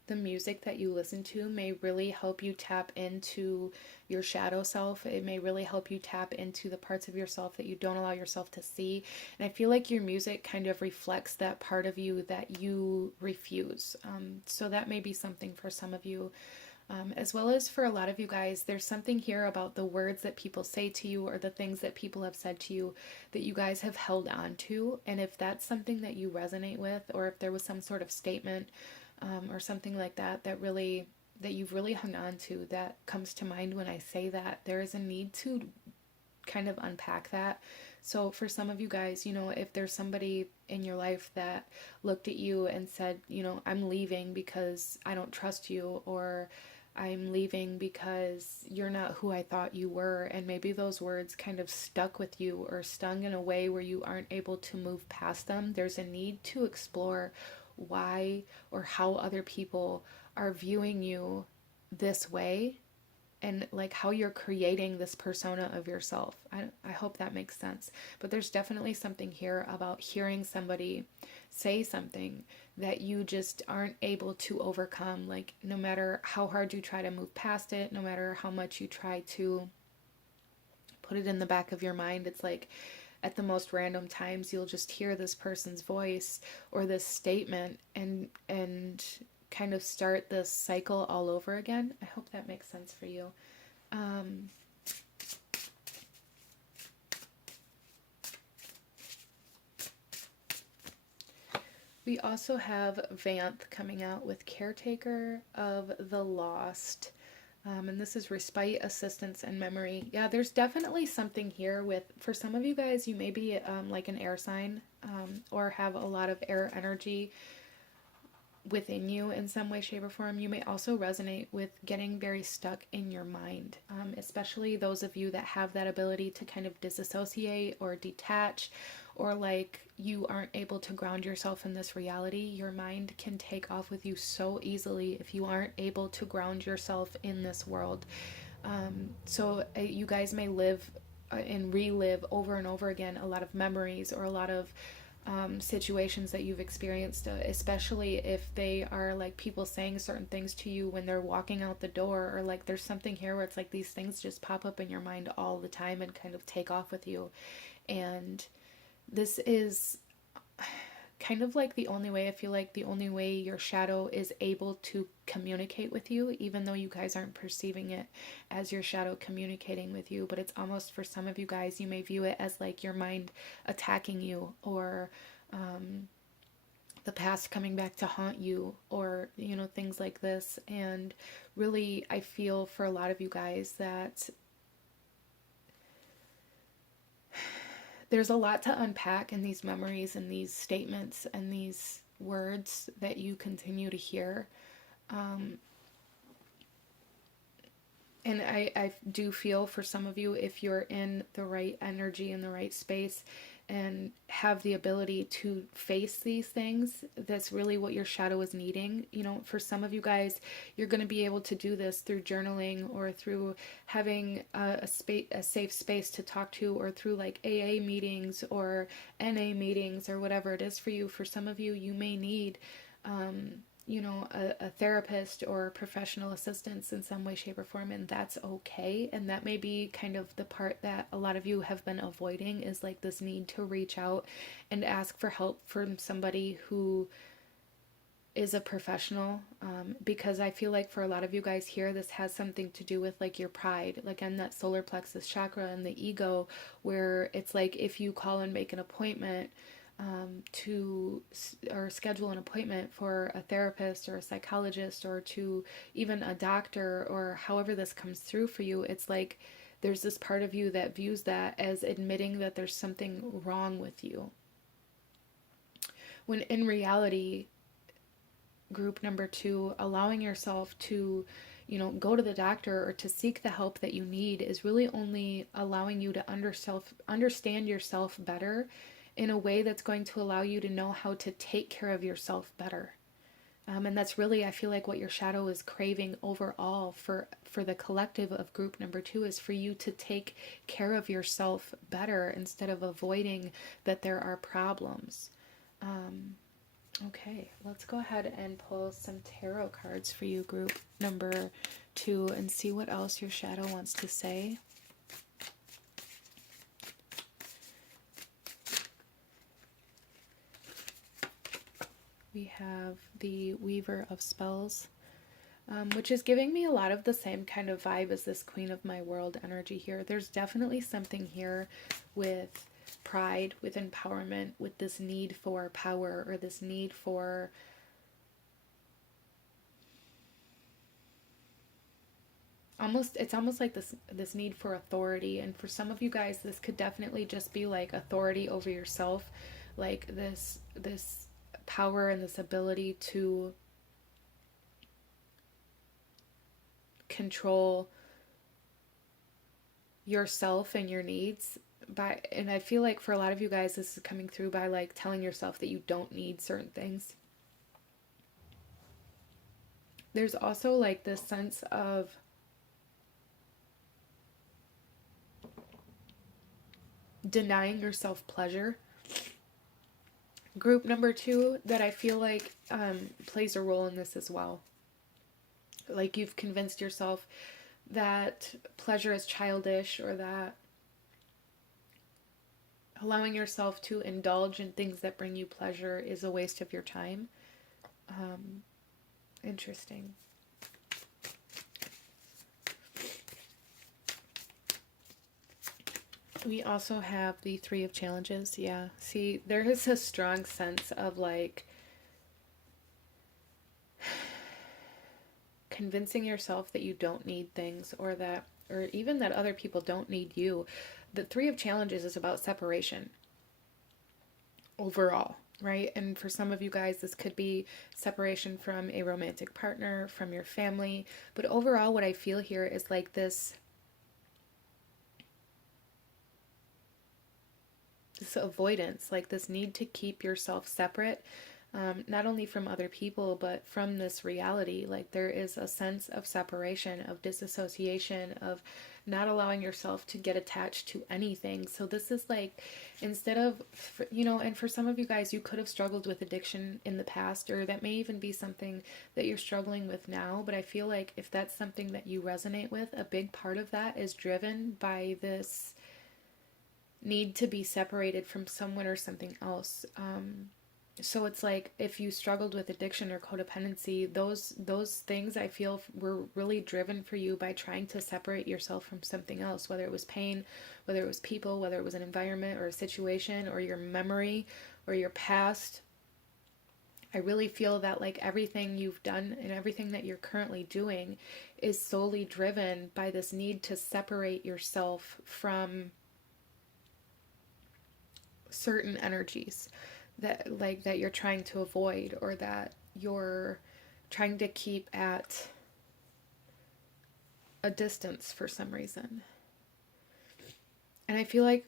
the music that you listen to may really help you tap into your shadow self. It may really help you tap into the parts of yourself that you don't allow yourself to see. And I feel like your music kind of reflects that part of you that you refuse. So that may be something for some of you. As well as for a lot of you guys, there's something here about the words that people say to you, or the things that people have said to you, that you guys have held on to. And if that's something that you resonate with, or if there was some sort of statement or something like that that you've really hung on to, that comes to mind when I say that, there is a need to kind of unpack that. So for some of you guys, if there's somebody in your life that looked at you and said, I'm leaving because I don't trust you, or I'm leaving because you're not who I thought you were, and maybe those words kind of stuck with you or stung in a way where you aren't able to move past them, there's a need to explore why or how other people are viewing you this way, and like how you're creating this persona of yourself. I hope that makes sense. But there's definitely something here about hearing somebody say something that you just aren't able to overcome. Like, no matter how hard you try to move past it, no matter how much you try to put it in the back of your mind, it's like at the most random times you'll just hear this person's voice or this statement, and kind of start this cycle all over again. I hope that makes sense for you. We also have Vanth coming out with Caretaker of the Lost. And this is respite, assistance, and memory. Yeah, there's definitely something here with, for some of you guys, you may be like an air sign, or have a lot of air energy within you in some way, shape, or form. You may also resonate with getting very stuck in your mind, especially those of you that have that ability to kind of disassociate or detach, or like you aren't able to ground yourself in this reality. Your mind can take off with you so easily if you aren't able to ground yourself in this world. So you guys may live and relive over and over again a lot of memories, or a lot of situations that you've experienced, especially if they are like people saying certain things to you when they're walking out the door, or like there's something here where it's like these things just pop up in your mind all the time and kind of take off with you. And this is kind of like the only way, I feel like the only way your shadow is able to communicate with you, even though you guys aren't perceiving it as your shadow communicating with you. But it's almost, for some of you guys, you may view it as like your mind attacking you, or the past coming back to haunt you, or things like this. And really, I feel for a lot of you guys that there's a lot to unpack in these memories and these statements and these words that you continue to hear. And I do feel for some of you, if you're in the right energy, in the right space, and have the ability to face these things. That's really what your shadow is needing. You know, for some of you guys, you're going to be able to do this through journaling, or through having a safe space to talk to, or through like AA meetings or NA meetings, or whatever it is for you. For some of you, you may need a therapist or professional assistance in some way, shape, or form, and that's okay. And that may be kind of the part that a lot of you have been avoiding, is like this need to reach out and ask for help from somebody who is a professional, because I feel like for a lot of you guys here, this has something to do with like your pride, like in that solar plexus chakra and the ego, where it's like if you call and make an appointment, or schedule an appointment for a therapist or a psychologist, or to even a doctor, or however this comes through for you, it's like there's this part of you that views that as admitting that there's something wrong with you, when in reality, group number 2, allowing yourself to go to the doctor or to seek the help that you need is really only allowing you to understand yourself better, in a way that's going to allow you to know how to take care of yourself better. And that's really, I feel like, what your shadow is craving overall for the collective of group number 2, is for you to take care of yourself better instead of avoiding that there are problems. Okay, let's go ahead and pull some tarot cards for you, group number 2, and see what else your shadow wants to say. We have the Weaver of Spells, which is giving me a lot of the same kind of vibe as this Queen of My World energy here. There's definitely something here with pride, with empowerment, with this need for power, or this need for it's almost like this need for authority. And for some of you guys, this could definitely just be like authority over yourself, like this power and this ability to control yourself and your needs and I feel like for a lot of you guys, this is coming through by like telling yourself that you don't need certain things. There's also like this sense of denying yourself pleasure, group number 2, that I feel like plays a role in this as well. Like you've convinced yourself that pleasure is childish, or that allowing yourself to indulge in things that bring you pleasure is a waste of your time. Interesting. We also have the Three of Challenges. Yeah. See, there is a strong sense of like convincing yourself that you don't need things, or even that other people don't need you. The Three of Challenges is about separation overall, right? And for some of you guys, this could be separation from a romantic partner, from your family. But overall, what I feel here is like this avoidance, like this need to keep yourself separate, not only from other people, but from this reality. Like there is a sense of separation, of disassociation, of not allowing yourself to get attached to anything. So this is like, instead of, and for some of you guys, you could have struggled with addiction in the past, or that may even be something that you're struggling with now. But I feel like if that's something that you resonate with, a big part of that is driven by this need to be separated from someone or something else. So it's like if you struggled with addiction or codependency, those things I feel were really driven for you by trying to separate yourself from something else, whether it was pain, whether it was people, whether it was an environment or a situation or your memory or your past. I really feel that like everything you've done and everything that you're currently doing is solely driven by this need to separate yourself from certain energies that you're trying to avoid, or that you're trying to keep at a distance for some reason. And I feel like,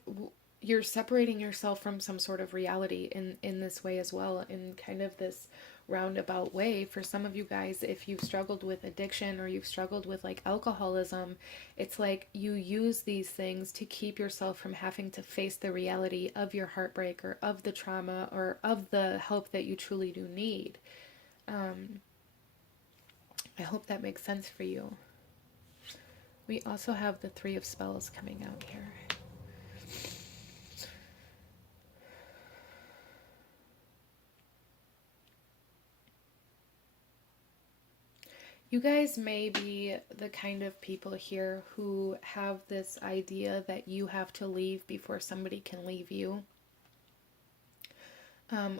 you're separating yourself from some sort of reality in this way as well, in kind of this roundabout way. For some of you guys, if you've struggled with addiction or you've struggled with like alcoholism, it's like you use these things to keep yourself from having to face the reality of your heartbreak or of the trauma or of the help that you truly do need. I hope that makes sense for you. We also have the Three of Spells coming out here. You guys may be the kind of people here who have this idea that you have to leave before somebody can leave you.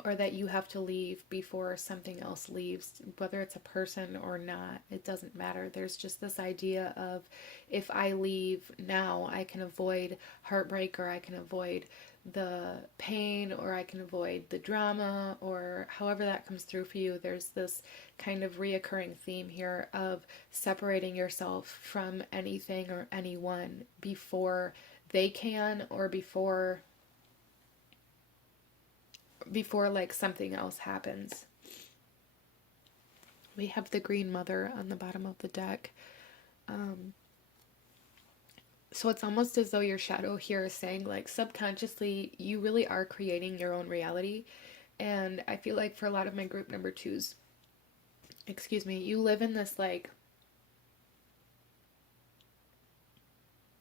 Or that you have to leave before something else leaves, whether it's a person or not, it doesn't matter. There's just this idea of, if I leave now, I can avoid heartbreak, or I can avoid the pain, or I can avoid the drama, or however that comes through for you. There's this kind of reoccurring theme here of separating yourself from anything or anyone before they can, or before like something else happens. We have the Green Mother on the bottom of the deck. So it's almost as though your shadow here is saying, like, subconsciously, you really are creating your own reality. And I feel like for a lot of my group number twos, you live in this like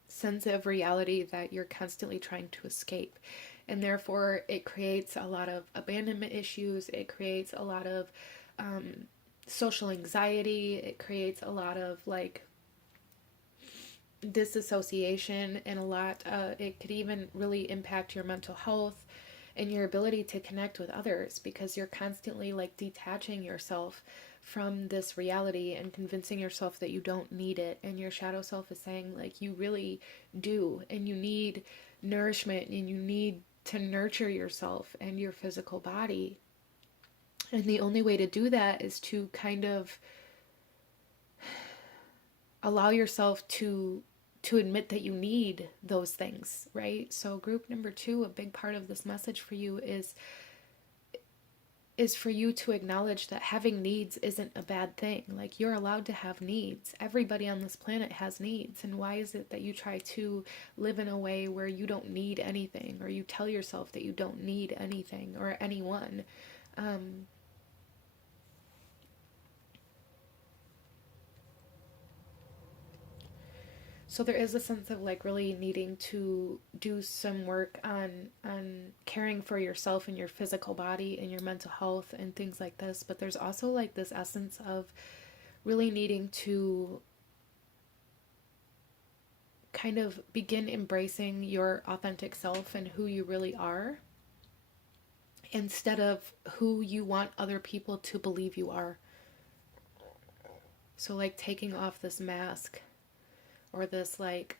sense of reality that you're constantly trying to escape. And therefore, it creates a lot of abandonment issues. It creates a lot of social anxiety. It creates a lot of like disassociation, and a lot. It could even really impact your mental health and your ability to connect with others, because you're constantly like detaching yourself from this reality and convincing yourself that you don't need it. And your shadow self is saying, like, you really do, and you need nourishment, and you need to nurture yourself and your physical body. And the only way to do that is to kind of allow yourself to admit that you need those things, right? So group number two, a big part of this message for you is for you to acknowledge that having needs isn't a bad thing. Like, you're allowed to have needs. Everybody on this planet has needs. And why is it that you try to live in a way where you don't need anything, or you tell yourself that you don't need anything or anyone? So there is a sense of like really needing to do some work on caring for yourself and your physical body and your mental health and things like this. But there's also like this essence of really needing to kind of begin embracing your authentic self and who you really are, instead of who you want other people to believe you are. So like taking off this mask, or this like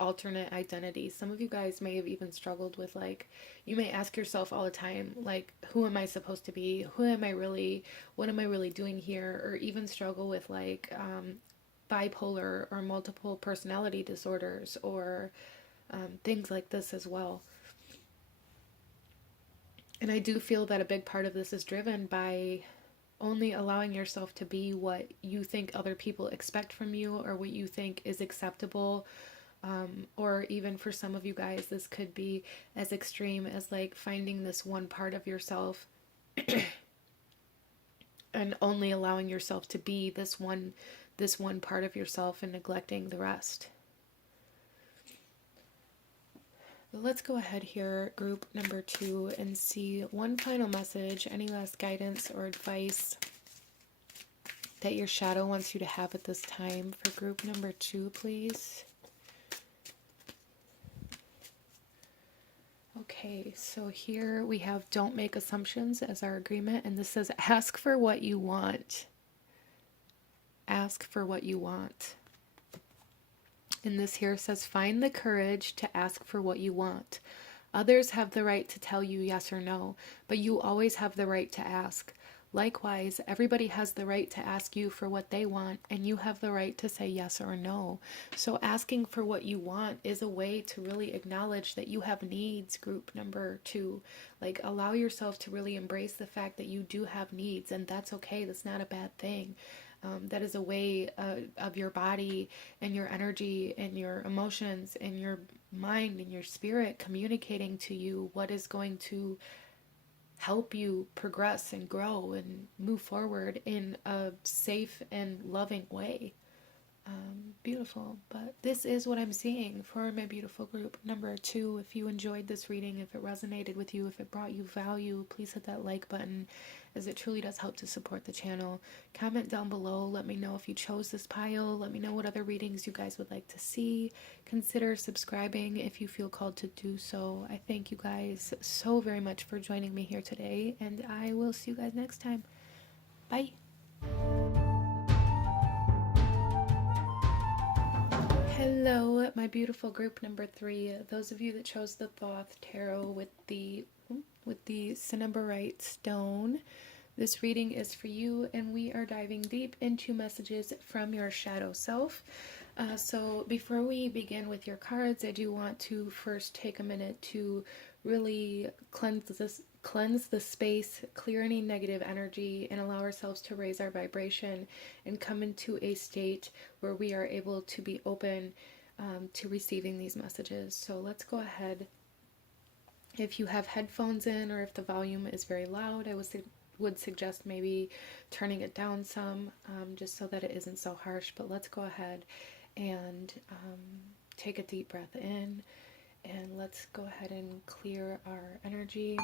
alternate identity. Some of you guys may have even struggled with, like, you may ask yourself all the time, like, who am I supposed to be? Who am I really? What am I really doing here? Or even struggle with like bipolar or multiple personality disorders, or things like this as well. And I do feel that a big part of this is driven by only allowing yourself to be what you think other people expect from you, or what you think is acceptable. Or even for some of you guys, this could be as extreme as like finding this one part of yourself and only allowing yourself to be this one part of yourself, and neglecting the rest. Let's go ahead here, group number two, and see one final message, any last guidance or advice that your shadow wants you to have at this time for group number two, please. Okay, so here we have don't make assumptions as our agreement, and this says ask for what you want. Ask for what you want. And this here says, find the courage to ask for what you want. Others have the right to tell you yes or no, but you always have the right to ask. Likewise, everybody has the right to ask you for what they want, and you have the right to say yes or no. So asking for what you want is a way to really acknowledge that you have needs, group number 2. Like, allow yourself to really embrace the fact that you do have needs, and that's okay. That's not a bad thing. That is a way of your body and your energy and your emotions and your mind and your spirit communicating to you what is going to help you progress and grow and move forward in a safe and loving way. Beautiful. But this is what I'm seeing for my beautiful group number 2. If you enjoyed this reading, if it resonated with you, if it brought you value, please hit that like button, as it truly does help to support the channel. Comment down below. Let me know if you chose this pile. Let me know what other readings you guys would like to see. Consider subscribing if you feel called to do so. I thank you guys so very much for joining me here today, and I will see you guys next time. Bye. Hello, my beautiful group number 3. Those of you that chose the Thoth Tarot with the Cinnabarite stone, this reading is for you, and we are diving deep into messages from your shadow self. So before we begin with your cards, I do want to first take a minute to really cleanse the space, clear any negative energy, and allow ourselves to raise our vibration and come into a state where we are able to be open to receiving these messages. So let's go ahead. If you have headphones in, or if the volume is very loud, I would suggest maybe turning it down some, just so that it isn't so harsh. But let's go ahead and take a deep breath in, and let's go ahead and clear our energy.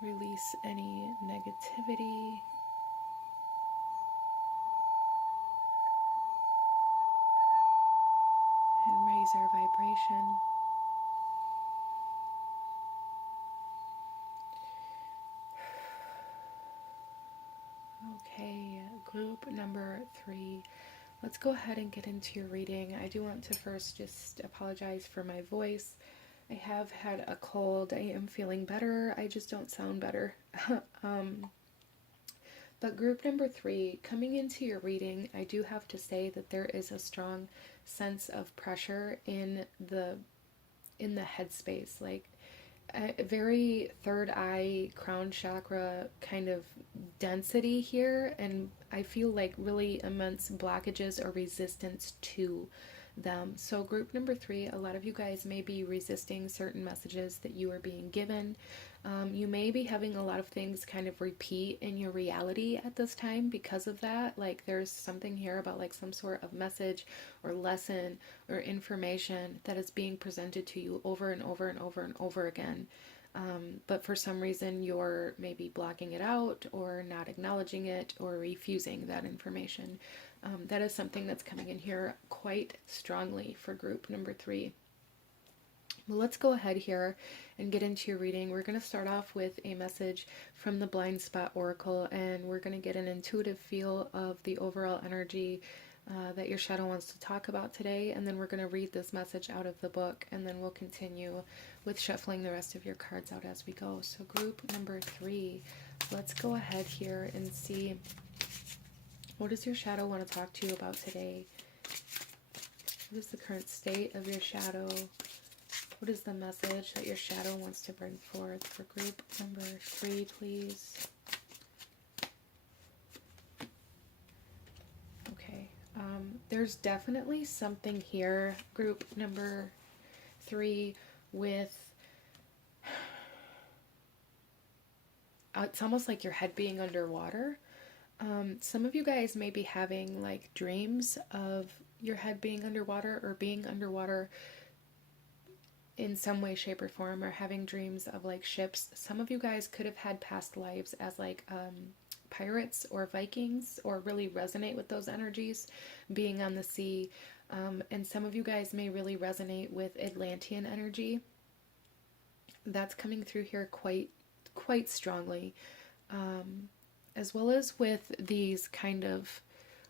Release any negativity. And raise our vibration. Okay, group number 3. Let's go ahead and get into your reading. I do want to first just apologize for my voice. I have had a cold. I am feeling better. I just don't sound better. But group number 3, coming into your reading, I do have to say that there is a strong sense of pressure in the headspace, like a very third eye, crown chakra kind of density here, and I feel like really immense blockages or resistance to them. So group number 3, a lot of you guys may be resisting certain messages that you are being given. You may be having a lot of things kind of repeat in your reality at this time because of that. Like, there's something here about like some sort of message or lesson or information that is being presented to you over and over and over and over again. But for some reason you're maybe blocking it out or not acknowledging it or refusing that information. That is something that's coming in here quite strongly for group number 3. Well, let's go ahead here and get into your reading. We're going to start off with a message from the Blind Spot Oracle, and we're going to get an intuitive feel of the overall energy that your shadow wants to talk about today, and then we're going to read this message out of the book, and then we'll continue with shuffling the rest of your cards out as we go. So group number 3, let's go ahead here and see, what does your shadow want to talk to you about today? What is the current state of your shadow? What is the message that your shadow wants to bring forth for group number 3, please? Okay, there's definitely something here, group number 3, with, it's almost like your head being underwater. Some of you guys may be having like dreams of your head being underwater or being underwater in some way, shape, or form, or having dreams of like ships. Some of you guys could have had past lives as like pirates or Vikings, or really resonate with those energies, being on the sea. And some of you guys may really resonate with Atlantean energy. That's coming through here quite strongly. As well as with these kind of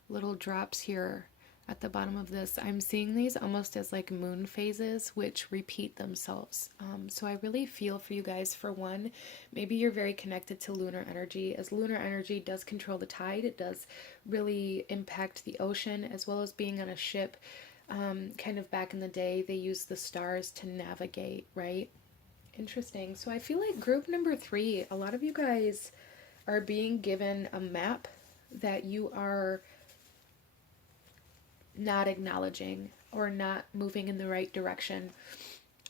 little drops here at the bottom of this. I'm seeing these almost as like moon phases, which repeat themselves. So I really feel for you guys. For one, maybe you're very connected to lunar energy, as lunar energy does control the tide. It does really impact the ocean, as well as being on a ship. Kind of back in the day, they used the stars to navigate, right? Interesting. So I feel like group number 3, a lot of you guys are being given a map that you are not acknowledging, or not moving in the right direction,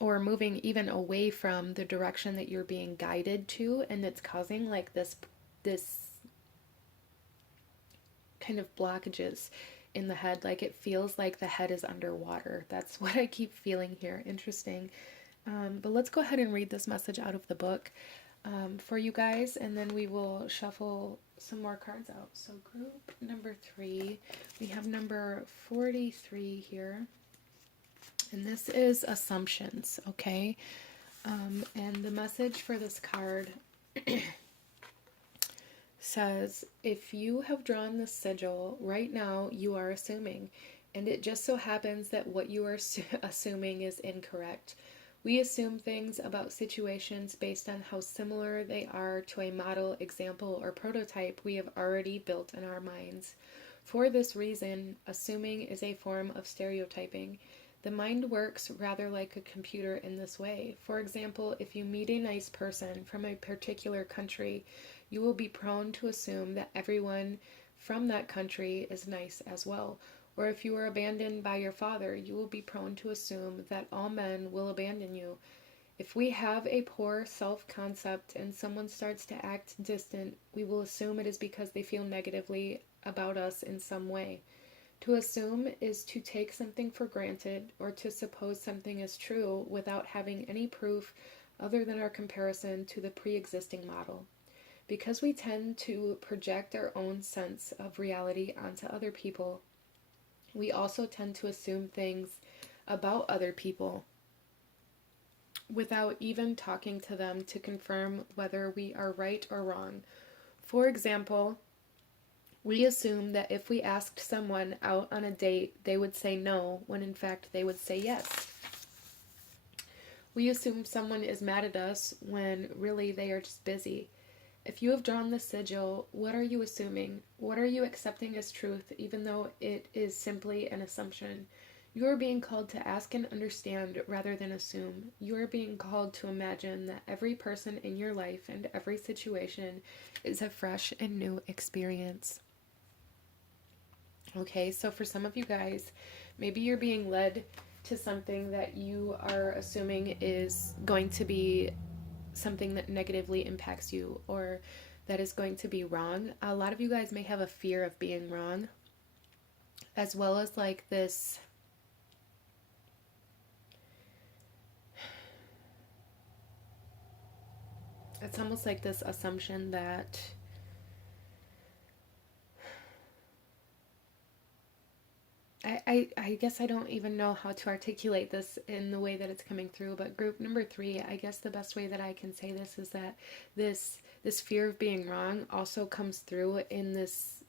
or moving even away from the direction that you're being guided to, and it's causing like this kind of blockages in the head. Like it feels like the head is underwater. That's what I keep feeling here. Interesting. But let's go ahead and read this message out of the book for you guys, and then we will shuffle some more cards out. So group number 3, we have number 43 here, and this is assumptions, okay? And the message for this card says, if you have drawn the sigil, right now you are assuming, and it just so happens that what you are assuming is incorrect. We assume things about situations based on how similar they are to a model, example, or prototype we have already built in our minds. For this reason, assuming is a form of stereotyping. The mind works rather like a computer in this way. For example, if you meet a nice person from a particular country, you will be prone to assume that everyone from that country is nice as well. Or if you are abandoned by your father, you will be prone to assume that all men will abandon you. If we have a poor self-concept and someone starts to act distant, we will assume it is because they feel negatively about us in some way. To assume is to take something for granted, or to suppose something is true without having any proof other than our comparison to the pre-existing model. Because we tend to project our own sense of reality onto other people, we also tend to assume things about other people without even talking to them to confirm whether we are right or wrong. For example, we assume that if we asked someone out on a date, they would say no, when in fact they would say yes. We assume someone is mad at us when really they are just busy. If you have drawn the sigil, what are you assuming? What are you accepting as truth, even though it is simply an assumption? You are being called to ask and understand rather than assume. You are being called to imagine that every person in your life and every situation is a fresh and new experience. Okay, so for some of you guys, maybe you're being led to something that you are assuming is going to be something that negatively impacts you, or that is going to be wrong. A lot of you guys may have a fear of being wrong, as well as like this it's almost like this assumption that I guess I don't even know how to articulate this in the way that it's coming through, but group number 3, I guess the best way that I can say this is that this fear of being wrong also comes through in this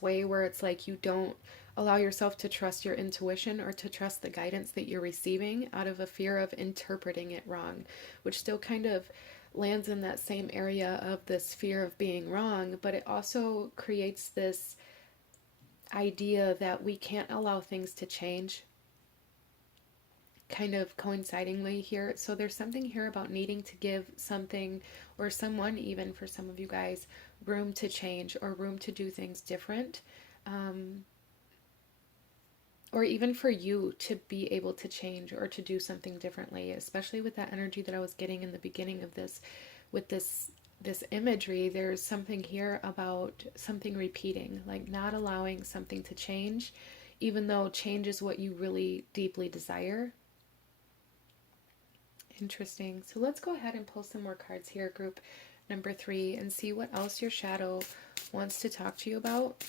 way where it's like you don't allow yourself to trust your intuition or to trust the guidance that you're receiving out of a fear of interpreting it wrong, which still kind of lands in that same area of this fear of being wrong, but it also creates this idea that we can't allow things to change, kind of coincidingly here. So there's something here about needing to give something, or someone, even for some of you guys, room to change or room to do things different, or even for you to be able to change or to do something differently, especially with that energy that I was getting in the beginning of this, with this imagery. There's something here about something repeating, like not allowing something to change, even though change is what you really deeply desire. Interesting. So let's go ahead and pull some more cards here, group number 3, and see what else your shadow wants to talk to you about.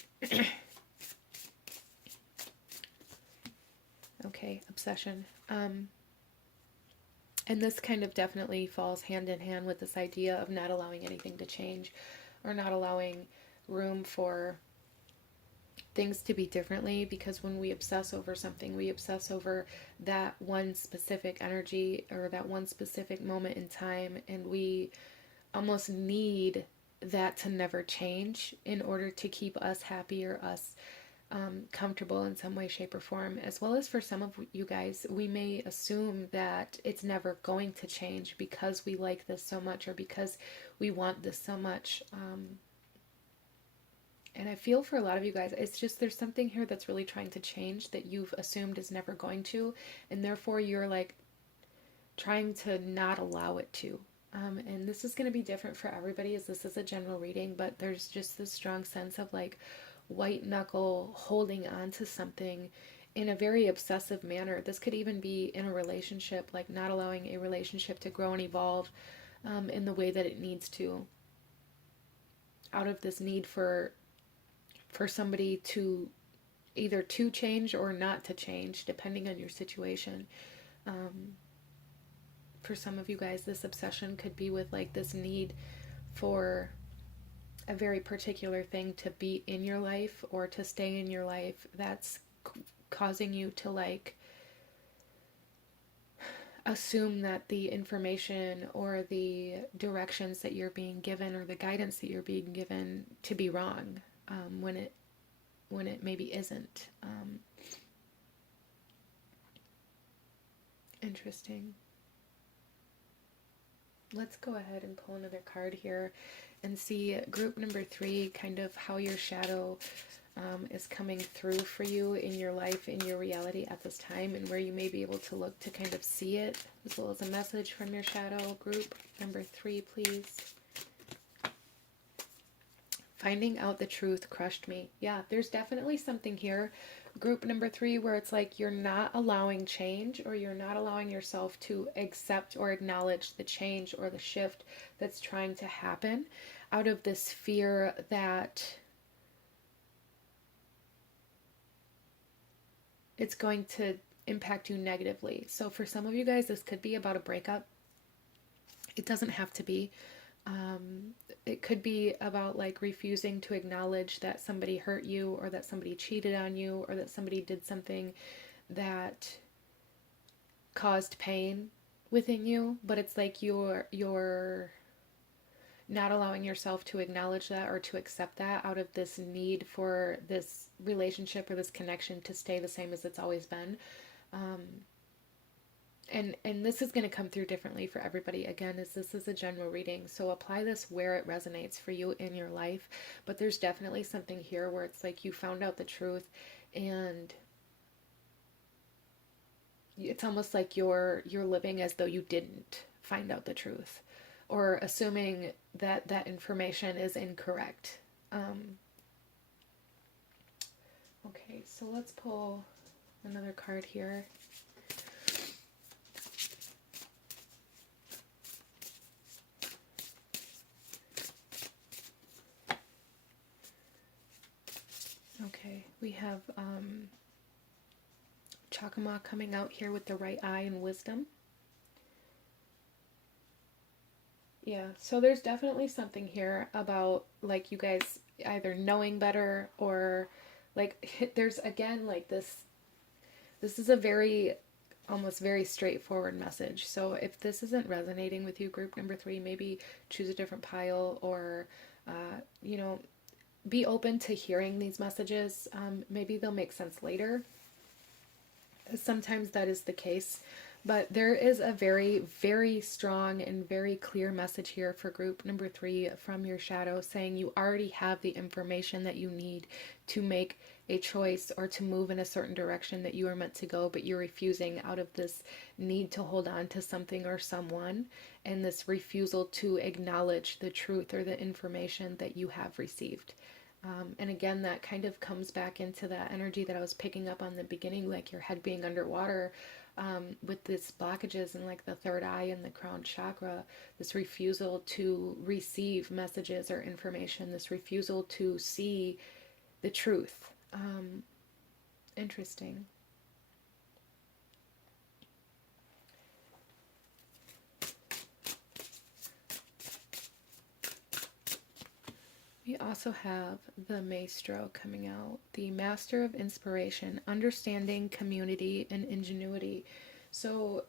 Okay, obsession. And this kind of definitely falls hand in hand with this idea of not allowing anything to change, or not allowing room for things to be differently, because when we obsess over something, we obsess over that one specific energy or that one specific moment in time, and we almost need that to never change in order to keep us happy or us comfortable in some way, shape, or form. As well as for some of you guys, we may assume that it's never going to change because we like this so much or because we want this so much. And I feel for a lot of you guys, it's just there's something here that's really trying to change that you've assumed is never going to, and therefore you're like trying to not allow it to. And this is going to be different for everybody, as this is a general reading, but there's just this strong sense of like white knuckle holding on to something in a very obsessive manner. This could even be in a relationship, like not allowing a relationship to grow and evolve in the way that it needs to, out of this need for somebody to either to change or not to change, depending on your situation. For some of you guys, this obsession could be with like this need for a very particular thing to be in your life or to stay in your life that's causing you to like assume that the information or the directions that you're being given or the guidance that you're being given to be wrong, when it maybe isn't. Interesting. Let's go ahead and pull another card here and see group number 3, kind of how your shadow is coming through for you in your life, in your reality at this time, and where you may be able to look to kind of see it, as well as a message from your shadow. Group number 3, please. Finding out the truth crushed me. Yeah, there's definitely something here. Group number 3, where it's like you're not allowing change, or you're not allowing yourself to accept or acknowledge the change or the shift that's trying to happen, out of this fear that it's going to impact you negatively. So for some of you guys, this could be about a breakup. It doesn't have to be. It could be about like refusing to acknowledge that somebody hurt you, or that somebody cheated on you, or that somebody did something that caused pain within you, but it's like you're not allowing yourself to acknowledge that or to accept that, out of this need for this relationship or this connection to stay the same as it's always been. And this is going to come through differently for everybody, again, as this is a general reading, so apply this where it resonates for you in your life. But there's definitely something here where it's like you found out the truth, and it's almost like you're living as though you didn't find out the truth, or assuming that that information is incorrect. Okay, so let's pull another card here. Okay, we have Chakama coming out here with the right eye and wisdom. Yeah, so there's definitely something here about like you guys either knowing better, or like there's again like this is a very almost very straightforward message. So if this isn't resonating with you, group number 3, maybe choose a different pile, or be open to hearing these messages. Maybe they'll make sense later. Sometimes that is the case. But there is a very, very strong and very clear message here for group number 3 from your shadow, saying you already have the information that you need to make a choice or to move in a certain direction that you are meant to go, but you're refusing out of this need to hold on to something or someone, and this refusal to acknowledge the truth or the information that you have received. And again, that kind of comes back into that energy that I was picking up on the beginning, like your head being underwater, with this blockages in like the third eye and the crown chakra, this refusal to receive messages or information, this refusal to see the truth. Interesting. We also have the Maestro coming out, the Master of Inspiration, Understanding, Community, and Ingenuity. So,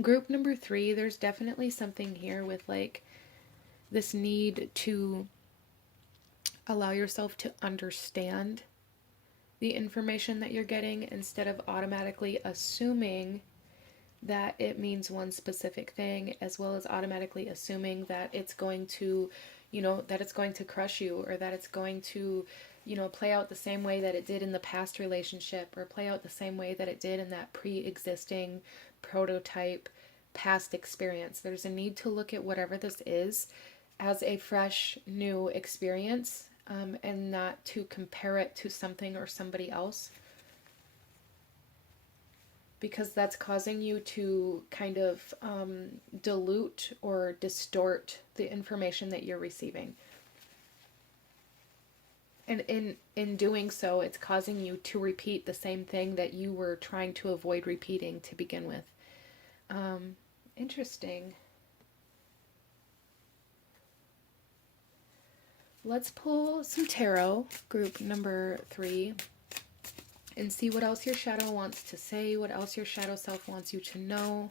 group number 3, there's definitely something here with like this need to allow yourself to understand the information that you're getting instead of automatically assuming that it means one specific thing, as well as automatically assuming that it's going to, that it's going to crush you, or that it's going to, play out the same way that it did in the past relationship, or play out the same way that it did in that pre-existing prototype past experience. There's a need to look at whatever this is as a fresh, new experience, and not to compare it to something or somebody else, because that's causing you to kind of dilute or distort the information that you're receiving. And in doing so, it's causing you to repeat the same thing that you were trying to avoid repeating to begin with. Interesting. Let's pull some tarot, group number 3, and see what else your shadow wants to say, what else your shadow self wants you to know.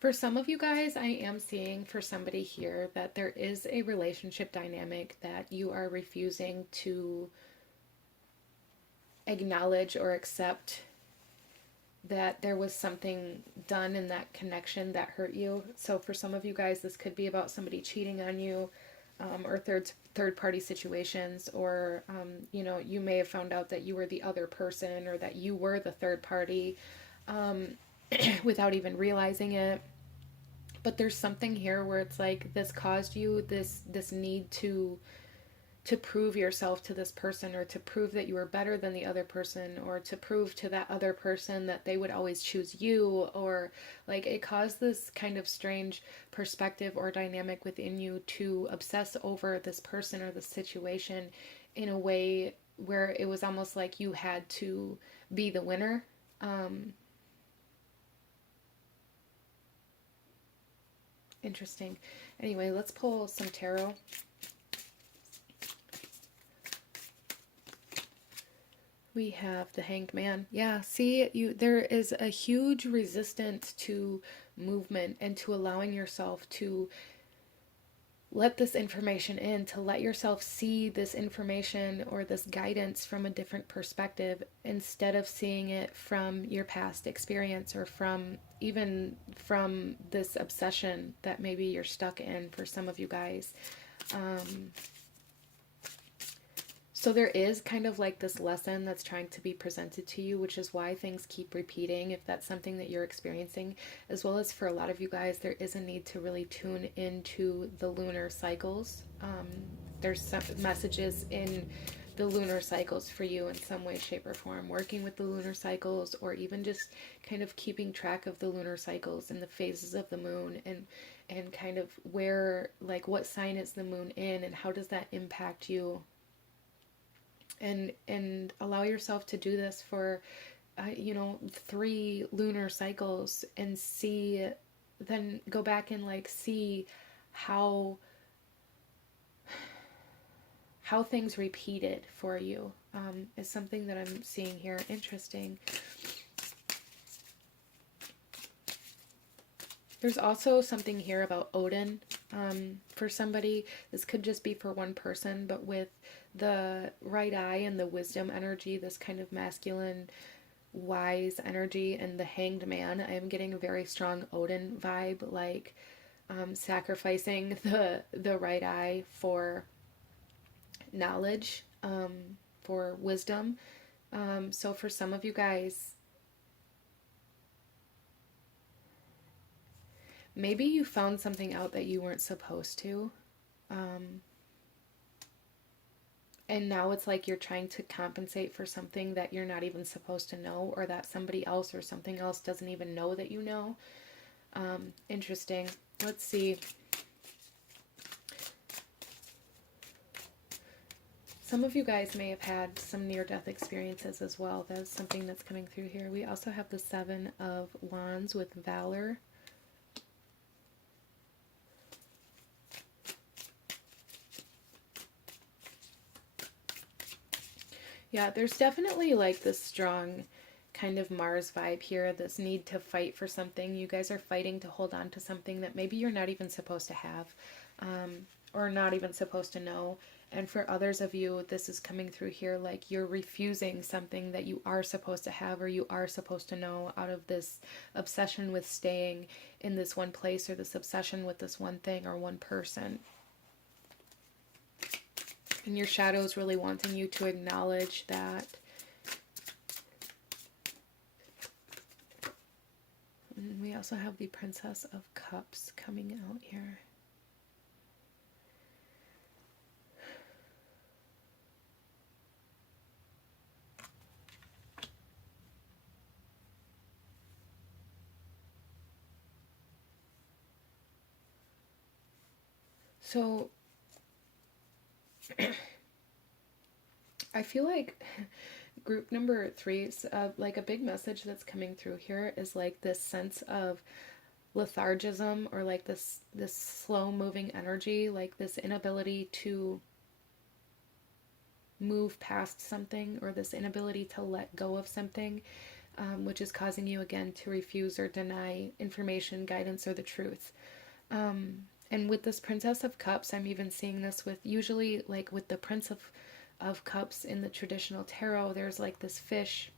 For some of you guys, I am seeing for somebody here that there is a relationship dynamic that you are refusing to acknowledge or accept, that there was something done in that connection that hurt you. So for some of you guys, this could be about somebody cheating on you, or third party situations, or you may have found out that you were the other person, or that you were the third party, without even realizing it. But there's something here where it's like this caused you this need to prove yourself to this person, or to prove that you were better than the other person, or to prove to that other person that they would always choose you, or like it caused this kind of strange perspective or dynamic within you to obsess over this person or the situation in a way where it was almost like you had to be the winner. Interesting. Anyway, let's pull some tarot. We have the Hanged Man. Yeah, see, there is a huge resistance to movement and to allowing yourself to let this information in, to let yourself see this information or this guidance from a different perspective, instead of seeing it from your past experience, or from this obsession that maybe you're stuck in for some of you guys. So there is kind of like this lesson that's trying to be presented to you, which is why things keep repeating, if that's something that you're experiencing. As well as for a lot of you guys, there is a need to really tune into the lunar cycles. There's some messages in the lunar cycles for you in some way, shape, or form. Working with the lunar cycles, or even just kind of keeping track of the lunar cycles and the phases of the moon, and kind of where, like, what sign is the moon in, and how does that impact you. And allow yourself to do this for 3 lunar cycles, and then go back and like see how things repeated for you, is something that I'm seeing here. Interesting. There's also something here about Odin, for somebody. This could just be for one person, but with the right eye and the wisdom energy, this kind of masculine, wise energy, and the Hanged Man, I am getting a very strong Odin vibe, like sacrificing the right eye for knowledge, for wisdom. So for some of you guys, maybe you found something out that you weren't supposed to. And now it's like you're trying to compensate for something that you're not even supposed to know, or that somebody else or something else doesn't even know that you know. Interesting. Let's see. Some of you guys may have had some near-death experiences as well. That's something that's coming through here. We also have the 7 of Wands with Valor. Yeah, there's definitely like this strong kind of Mars vibe here, this need to fight for something. You guys are fighting to hold on to something that maybe you're not even supposed to have, or not even supposed to know. And for others of you, this is coming through here like you're refusing something that you are supposed to have or you are supposed to know out of this obsession with staying in this one place or this obsession with this one thing or one person. And your shadow is really wanting you to acknowledge that. And we also have the Princess of Cups coming out here. So I feel like group number 3 is like a big message that's coming through here is like this sense of lethargism, or like this slow moving energy, like this inability to move past something, or this inability to let go of something, which is causing you again to refuse or deny information, guidance, or the truth. And with this Princess of Cups, I'm even seeing this with, usually like with the Prince of Cups in the traditional tarot, there's like this fish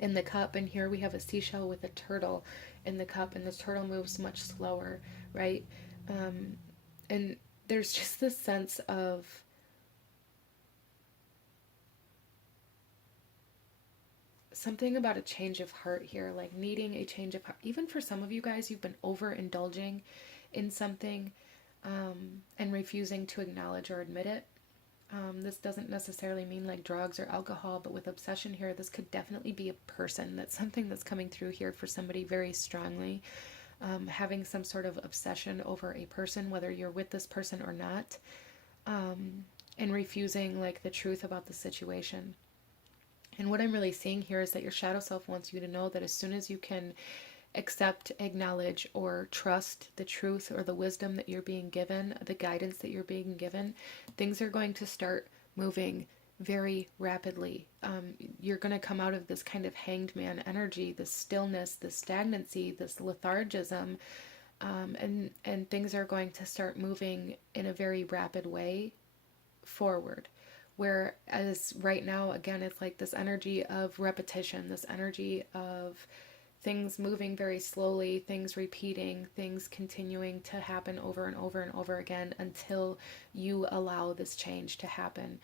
in the cup, and here we have a seashell with a turtle in the cup, and the turtle moves much slower, right? And there's just this sense of something about a change of heart here, like needing a change of heart. Even for some of you guys, you've been overindulging in something, and refusing to acknowledge or admit it. This doesn't necessarily mean like drugs or alcohol, but with obsession here, this could definitely be a person. That's something that's coming through here for somebody very strongly. Having some sort of obsession over a person, whether you're with this person or not, and refusing like the truth about the situation. And what I'm really seeing here is that your shadow self wants you to know that as soon as you can accept, acknowledge, or trust the truth or the wisdom that you're being given, the guidance that you're being given, things are going to start moving very rapidly. You're going to come out of this kind of hanged man energy, this stillness, this stagnancy, this lethargism, and things are going to start moving in a very rapid way forward. Whereas right now, again, it's like this energy of repetition, this energy of things moving very slowly, things repeating, things continuing to happen over and over and over again until you allow this change to happen.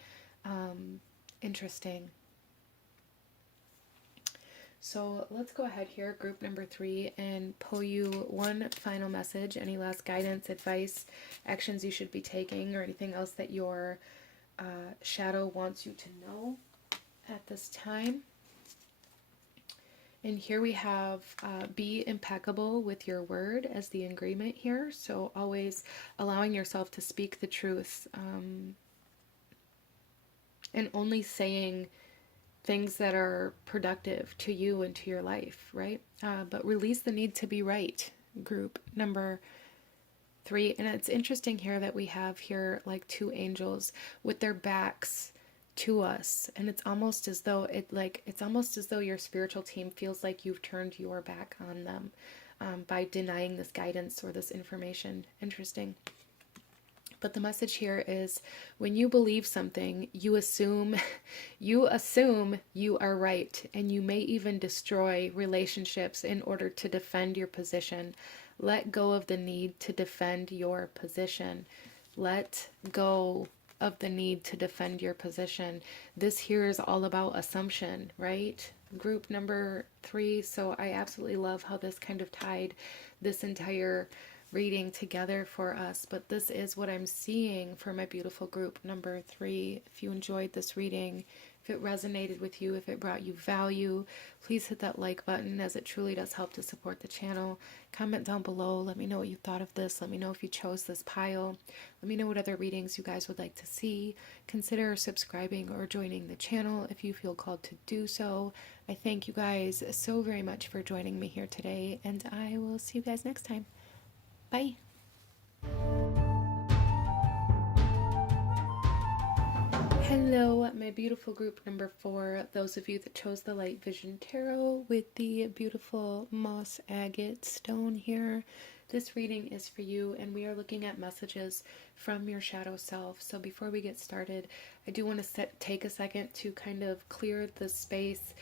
Interesting. So let's go ahead here, group number 3, and pull you one final message. Any last guidance, advice, actions you should be taking, or anything else that your shadow wants you to know at this time. And here we have be impeccable with your word as the agreement here. So always allowing yourself to speak the truth, and only saying things that are productive to you and to your life, right? But release the need to be right, group number 3. And it's interesting here that we have here like 2 angels with their backs to us, and it's almost as though your spiritual team feels like you've turned your back on them by denying this guidance or this information. Interesting. But the message here is, when you believe something, you assume you are right, and you may even destroy relationships in order to defend your position. Let go of the need to defend your position. Let go of the need to defend your position. This here is all about assumption, right? Group number 3. So I absolutely love how this kind of tied this entire reading together for us. But this is what I'm seeing for my beautiful group number 3. If you enjoyed this reading, if it resonated with you, if it brought you value, please hit that like button, as it truly does help to support the channel. Comment down below. Let me know what you thought of this. Let me know if you chose this pile. Let me know what other readings you guys would like to see. Consider subscribing or joining the channel if you feel called to do so. I thank you guys so very much for joining me here today, and I will see you guys next time. Bye. Hello, my beautiful group number 4, those of you that chose the Light Vision Tarot with the beautiful moss agate stone here. This reading is for you, and we are looking at messages from your shadow self. So before we get started, I do want to take a second to kind of clear the space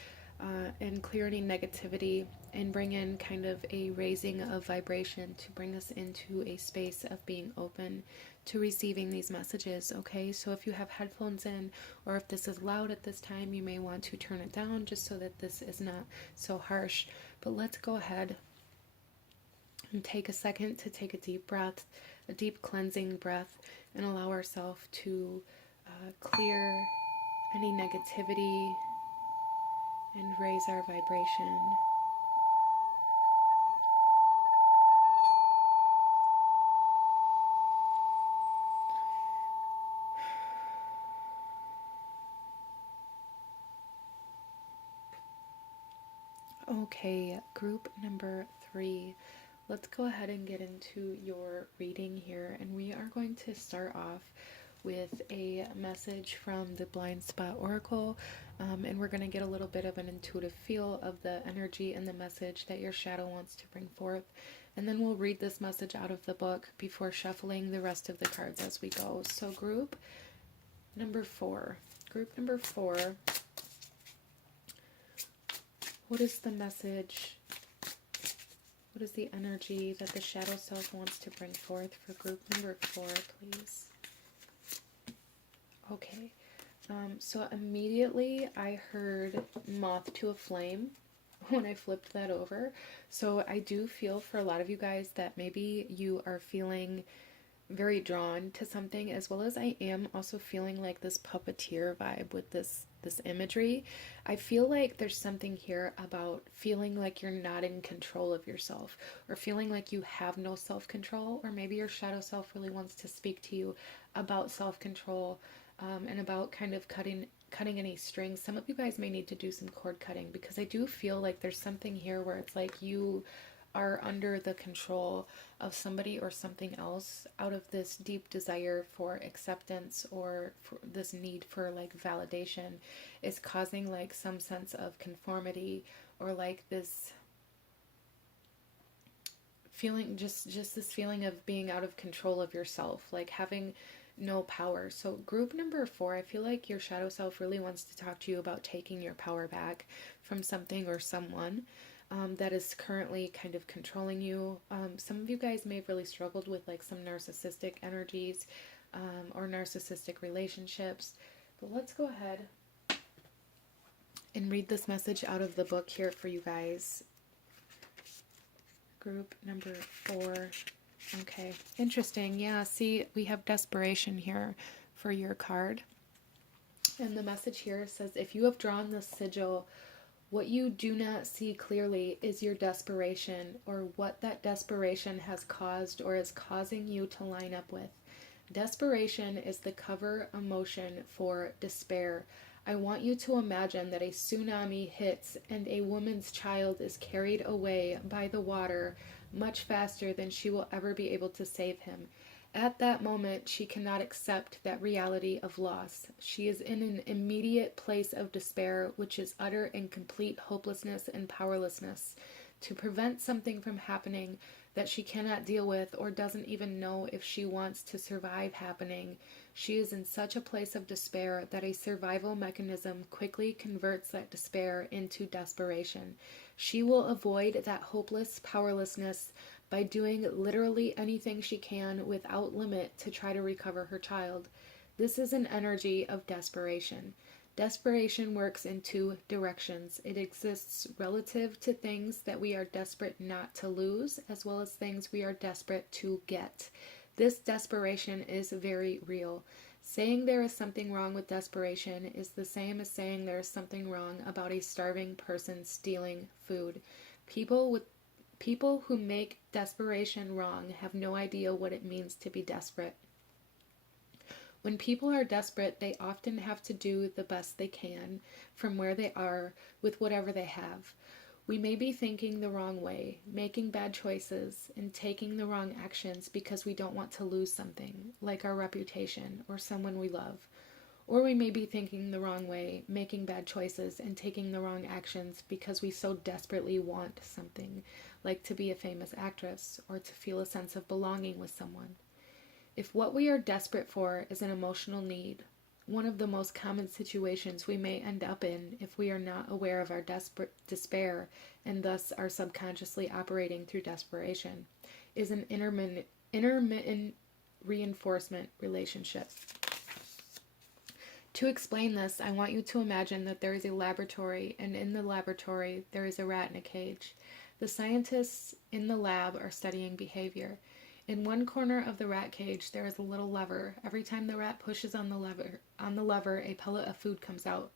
and clear any negativity and bring in kind of a raising of vibration to bring us into a space of being open to receiving these messages. Okay, so if you have headphones in, or if this is loud at this time, you may want to turn it down just so that this is not so harsh. But let's go ahead and take a second to take a deep breath, a deep cleansing breath, and allow ourselves to clear any negativity and raise our vibration. Okay, group number 3. Let's go ahead and get into your reading here, and we are going to start off with a message from the Blind Spot Oracle, and we're going to get a little bit of an intuitive feel of the energy and the message that your shadow wants to bring forth, and then we'll read this message out of the book before shuffling the rest of the cards as we go. So group number 4, what is the message? What is the energy that the shadow self wants to bring forth for group number 4, please? Okay, so immediately I heard moth to a flame when I flipped that over. So I do feel for a lot of you guys that maybe you are feeling very drawn to something, as well as I am also feeling like this puppeteer vibe with this imagery. I feel like there's something here about feeling like you're not in control of yourself, or feeling like you have no self-control, or maybe your shadow self really wants to speak to you about self-control, and about kind of cutting any strings. Some of you guys may need to do some cord cutting, because I do feel like there's something here where it's like you are under the control of somebody or something else out of this deep desire for acceptance, or for this need for like validation is causing like some sense of conformity, or like this feeling, just this feeling of being out of control of yourself, like having no power. So group number 4, I feel like your shadow self really wants to talk to you about taking your power back from something or someone that is currently kind of controlling you. Some of you guys may have really struggled with like some narcissistic energies or narcissistic relationships. But let's go ahead and read this message out of the book here for you guys. Group number 4. Okay, interesting. Yeah, see, we have desperation here for your card. And the message here says, if you have drawn the sigil, what you do not see clearly is your desperation, or what that desperation has caused or is causing you to line up with. Desperation is the cover emotion for despair. I want you to imagine that a tsunami hits and a woman's child is carried away by the water much faster than she will ever be able to save him. At that moment, she cannot accept that reality of loss. She is in an immediate place of despair, which is utter and complete hopelessness and powerlessness. To prevent something from happening that she cannot deal with, or doesn't even know if she wants to survive happening, she is in such a place of despair that a survival mechanism quickly converts that despair into desperation. She will avoid that hopeless powerlessness by doing literally anything she can without limit to try to recover her child. This is an energy of desperation. Desperation works in 2 directions. It exists relative to things that we are desperate not to lose, as well as things we are desperate to get. This desperation is very real. Saying there is something wrong with desperation is the same as saying there is something wrong about a starving person stealing food. People who make desperation wrong have no idea what it means to be desperate. When people are desperate, they often have to do the best they can from where they are with whatever they have. We may be thinking the wrong way, making bad choices, and taking the wrong actions because we don't want to lose something, like our reputation or someone we love. Or we may be thinking the wrong way, making bad choices, and taking the wrong actions because we so desperately want something, like to be a famous actress or to feel a sense of belonging with someone. If what we are desperate for is an emotional need, one of the most common situations we may end up in if we are not aware of our despair and thus are subconsciously operating through desperation, is an intermittent reinforcement relationship. To explain this, I want you to imagine that there is a laboratory, and in the laboratory there is a rat in a cage. The scientists in the lab are studying behavior. In one corner of the rat cage there is a little lever. Every time the rat pushes on the lever, a pellet of food comes out.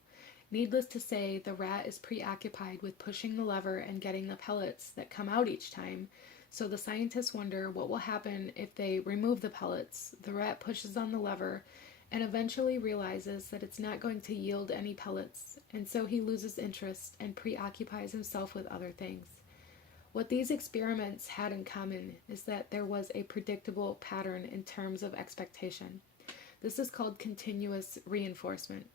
Needless to say, the rat is preoccupied with pushing the lever and getting the pellets that come out each time. So the scientists wonder what will happen if they remove the pellets. The rat pushes on the lever and eventually realizes that it's not going to yield any pellets, and so he loses interest and preoccupies himself with other things. What these experiments had in common is that there was a predictable pattern in terms of expectation. This is called continuous reinforcement.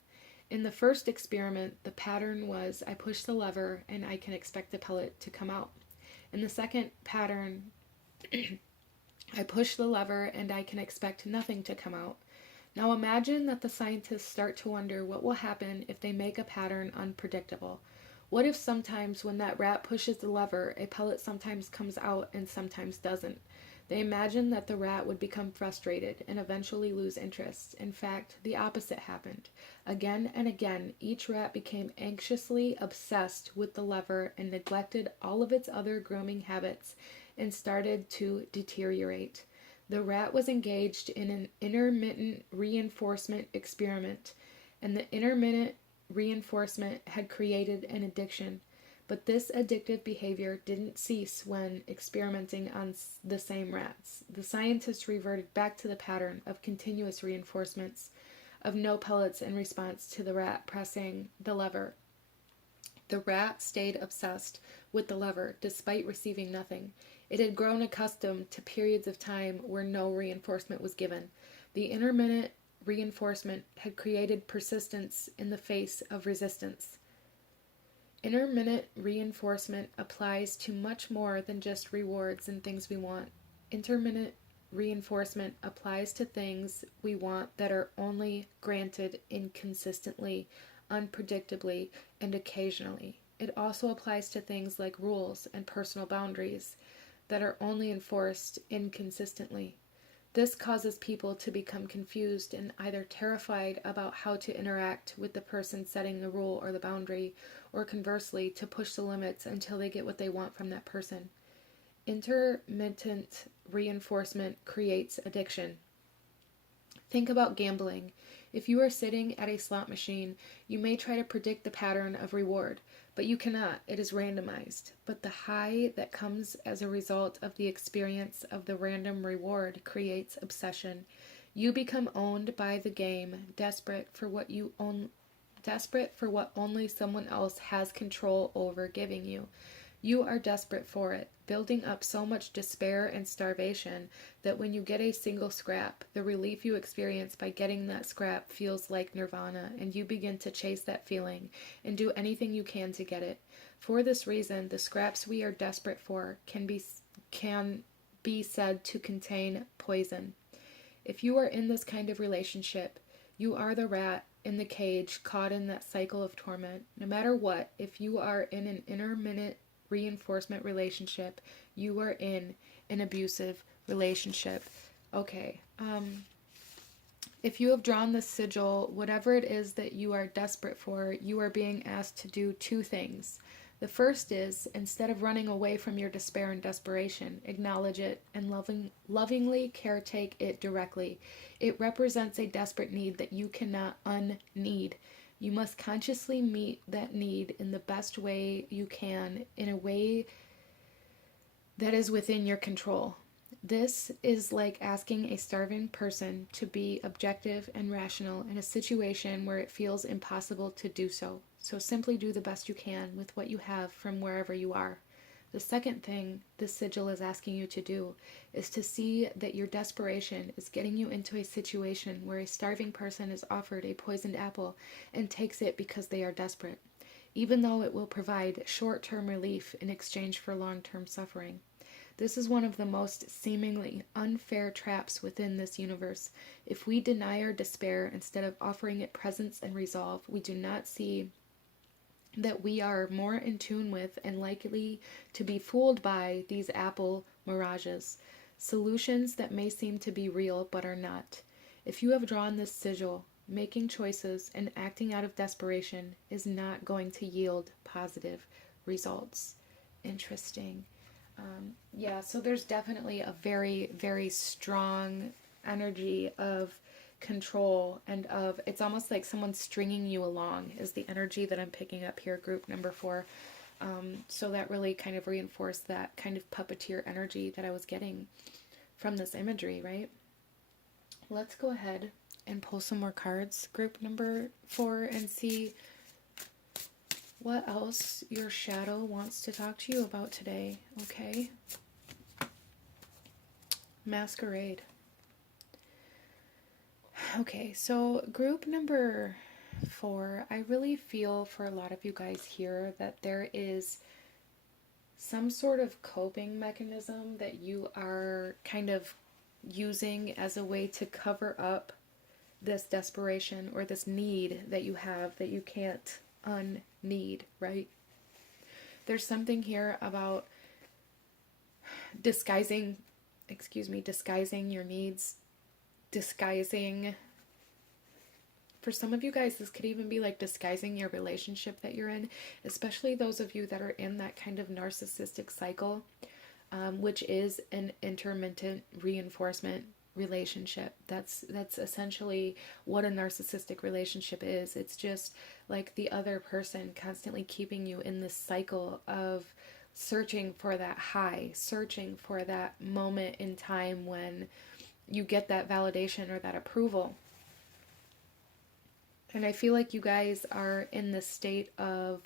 In the first experiment, the pattern was I push the lever and I can expect the pellet to come out. In the second pattern, I push the lever and I can expect nothing to come out. Now imagine that the scientists start to wonder what will happen if they make a pattern unpredictable. What if sometimes when that rat pushes the lever, a pellet sometimes comes out and sometimes doesn't? They imagine that the rat would become frustrated and eventually lose interest. In fact, the opposite happened. Again and again, each rat became anxiously obsessed with the lever and neglected all of its other grooming habits and started to deteriorate. The rat was engaged in an intermittent reinforcement experiment, and the intermittent reinforcement had created an addiction. But this addictive behavior didn't cease when experimenting on the same rats. The scientists reverted back to the pattern of continuous reinforcements of no pellets in response to the rat pressing the lever. The rat stayed obsessed with the lever despite receiving nothing. It had grown accustomed to periods of time where no reinforcement was given. The intermittent reinforcement had created persistence in the face of resistance. Intermittent reinforcement applies to much more than just rewards and things we want. Intermittent reinforcement applies to things we want that are only granted inconsistently, unpredictably, and occasionally. It also applies to things like rules and personal boundaries that are only enforced inconsistently. This causes people to become confused and either terrified about how to interact with the person setting the rule or the boundary, or conversely, to push the limits until they get what they want from that person. Intermittent reinforcement creates addiction. Think about gambling. If you are sitting at a slot machine, you may try to predict the pattern of reward, but you cannot. It is randomized. But the high that comes as a result of the experience of the random reward creates obsession. You become owned by the game, desperate for what only someone else has control over giving you. You are desperate for it, building up so much despair and starvation that when you get a single scrap, the relief you experience by getting that scrap feels like nirvana, and you begin to chase that feeling and do anything you can to get it. For this reason, the scraps we are desperate for can be said to contain poison. If you are in this kind of relationship, you are the rat in the cage caught in that cycle of torment. No matter what, if you are in an intermittent reinforcement relationship, you are in an abusive relationship. Okay, if you have drawn this sigil, whatever it is that you are desperate for, you are being asked to do two things. The first is, instead of running away from your despair and desperation, acknowledge it and lovingly caretake it directly. It represents a desperate need that you cannot unneed. You must consciously meet that need in the best way you can, in a way that is within your control. This is like asking a starving person to be objective and rational in a situation where it feels impossible to do so. So simply do the best you can with what you have from wherever you are. The second thing this sigil is asking you to do is to see that your desperation is getting you into a situation where a starving person is offered a poisoned apple and takes it because they are desperate, even though it will provide short-term relief in exchange for long-term suffering. This is one of the most seemingly unfair traps within this universe. If we deny our despair instead of offering it presence and resolve, we do not see that we are more in tune with and likely to be fooled by these apple mirages, solutions that may seem to be real but are not. If you have drawn this sigil, making choices and acting out of desperation is not going to yield positive results. Interesting. Yeah, so there's definitely a very, very strong energy of control and of, it's almost like someone stringing you along is the energy that I'm picking up here, group number 4. So that really kind of reinforced that kind of puppeteer energy that I was getting from this imagery, right? Let's go ahead and pull some more cards, group number 4, and see what else your shadow wants to talk to you about today, okay? Masquerade. Okay, so group number 4, I really feel for a lot of you guys here that there is some sort of coping mechanism that you are kind of using as a way to cover up this desperation or this need that you have that you can't unneed, right? There's something here about disguising your needs, disguising. For some of you guys, this could even be like disguising your relationship that you're in, especially those of you that are in that kind of narcissistic cycle, which is an intermittent reinforcement relationship. That's essentially what a narcissistic relationship is. It's just like the other person constantly keeping you in this cycle of searching for that high, searching for that moment in time when you get that validation or that approval. And I feel like you guys are in this state of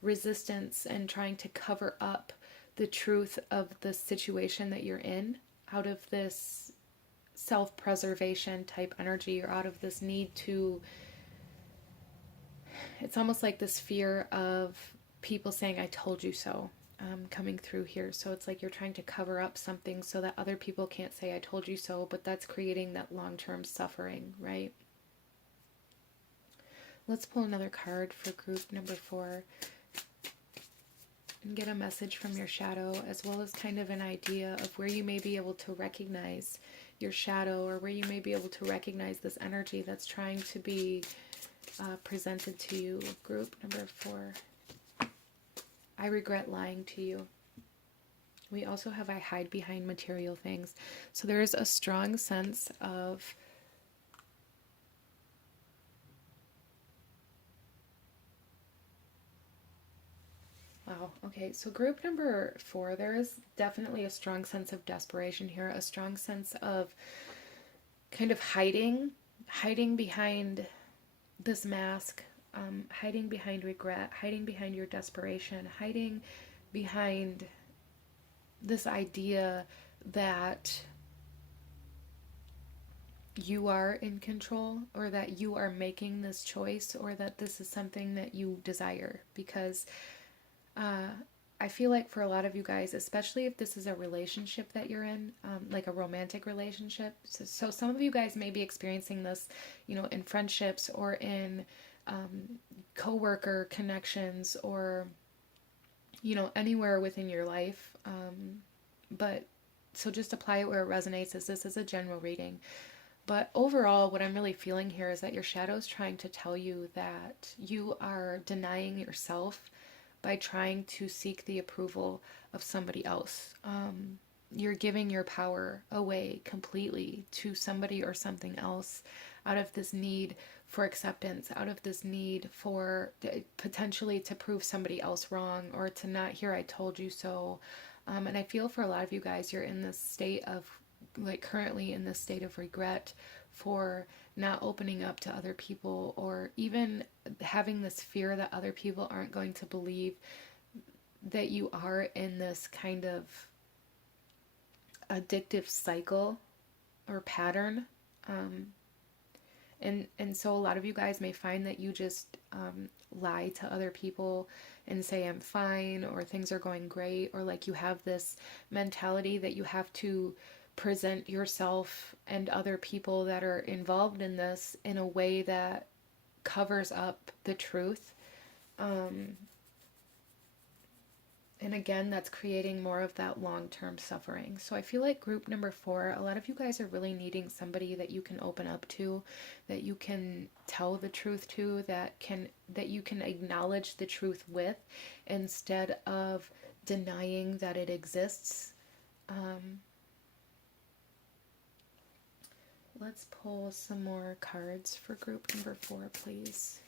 resistance and trying to cover up the truth of the situation that you're in out of this self-preservation type energy, or out of this need to, it's almost like this fear of people saying I told you so, coming through here. So it's like you're trying to cover up something so that other people can't say I told you so, but that's creating that long-term suffering, right? Let's pull another card for group number 4 and get a message from your shadow, as well as kind of an idea of where you may be able to recognize your shadow, or where you may be able to recognize this energy that's trying to be presented to you. Group number 4. I regret lying to you. We also have I hide behind material things. So there is a strong sense of wow, okay, so group number 4, there is definitely a strong sense of desperation here, a strong sense of kind of hiding behind this mask, hiding behind regret, hiding behind your desperation, hiding behind this idea that you are in control, or that you are making this choice, or that this is something that you desire. Because I feel like for a lot of you guys, especially if this is a relationship that you're in, like a romantic relationship, so some of you guys may be experiencing this, in friendships or in co-worker connections, or, anywhere within your life. But so just apply it where it resonates, as this is a general reading. But overall, what I'm really feeling here is that your shadow is trying to tell you that you are denying yourself by trying to seek the approval of somebody else. You're giving your power away completely to somebody or something else out of this need for acceptance, out of this need for potentially to prove somebody else wrong, or to not hear I told you so. And I feel for a lot of you guys, you're in this state of, like currently in this state of regret for not opening up to other people, or even having this fear that other people aren't going to believe that you are in this kind of addictive cycle or pattern. And so a lot of you guys may find that you just lie to other people and say I'm fine, or things are going great, or like you have this mentality that you have to present yourself and other people that are involved in this in a way that covers up the truth. And again, that's creating more of that long-term suffering. So I feel like group number 4, a lot of you guys are really needing somebody that you can open up to, that you can tell the truth to, that you can acknowledge the truth with, instead of denying that it exists. Let's pull some more cards for group number 4, please.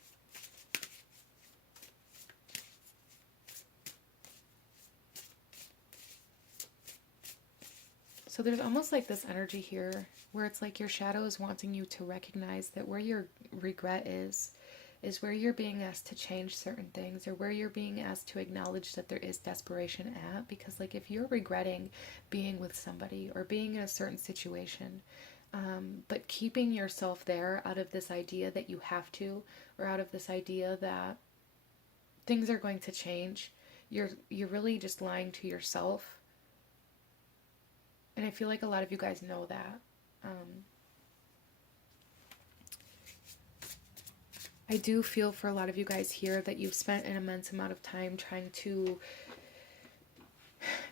So there's almost like this energy here where it's like your shadow is wanting you to recognize that where your regret is where you're being asked to change certain things, or where you're being asked to acknowledge that there is desperation at. Because like if you're regretting being with somebody or being in a certain situation, but keeping yourself there out of this idea that you have to, or out of this idea that things are going to change, you're really just lying to yourself. And I feel like a lot of you guys know that. I do feel for a lot of you guys here that you've spent an immense amount of time trying to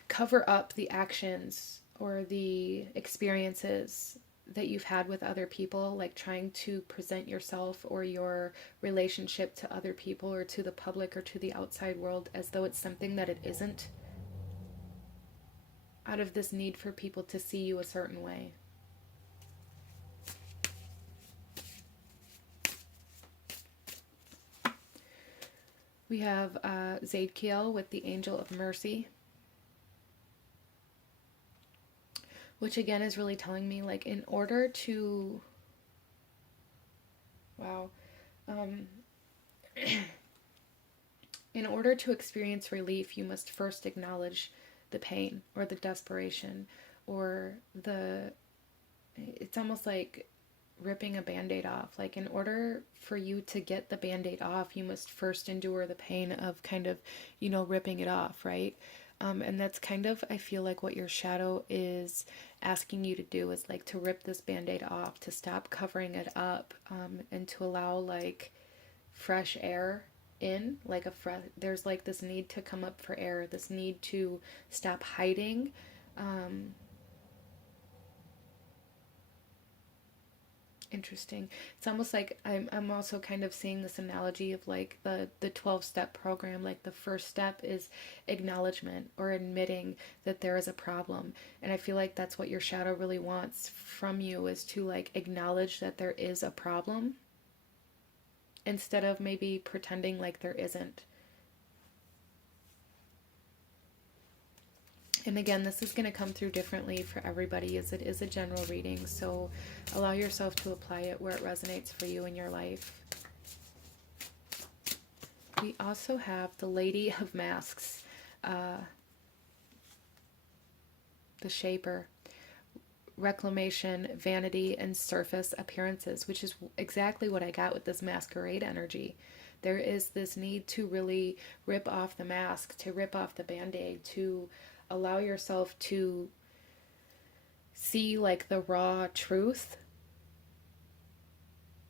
cover up the actions or the experiences that you've had with other people, like trying to present yourself or your relationship to other people or to the public or to the outside world as though it's something that it isn't, out of this need for people to see you a certain way. We have Zadkiel with the Angel of Mercy, which again is really telling me, like, in order to, in order to experience relief, you must first acknowledge the pain or the desperation, or it's almost like ripping a band-aid off. Like, in order for you to get the band-aid off, you must first endure the pain of kind of, ripping it off, right? And that's kind of, I feel like, what your shadow is asking you to do, is like to rip this band-aid off, to stop covering it up, and to allow like fresh air in, like there's like this need to come up for air, this need to stop hiding. Interesting. It's almost like I'm also kind of seeing this analogy of like the 12-step program. Like the first step is acknowledgement, or admitting that there is a problem. And I feel like that's what your shadow really wants from you, is to like acknowledge that there is a problem, instead of maybe pretending like there isn't. And again, this is going to come through differently for everybody, as it is a general reading. So allow yourself to apply it where it resonates for you in your life. We also have the Lady of Masks, the Shaper. Reclamation, vanity, and surface appearances, which is exactly what I got with this masquerade energy. There is this need to really rip off the mask, to rip off the band-aid, to allow yourself to see like the raw truth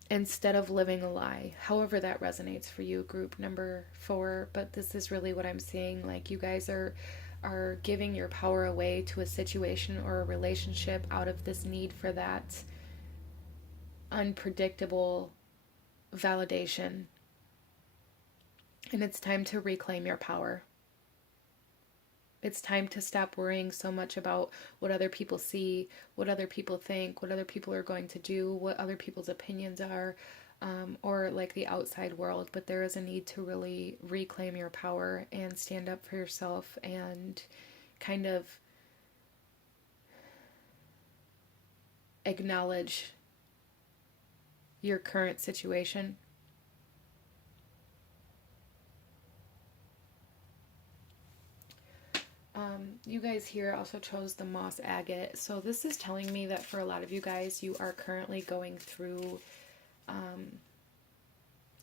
instead of living a lie. However that resonates for you, group number 4. But this is really what I'm seeing. Like, you guys are giving your power away to a situation or a relationship out of this need for that unpredictable validation. And it's time to reclaim your power. It's time to stop worrying so much about what other people see, what other people think, what other people are going to do, what other people's opinions are, or like the outside world. But there is a need to really reclaim your power and stand up for yourself, and kind of acknowledge your current situation. You guys here also chose the moss agate. So this is telling me that for a lot of you guys, you are currently going through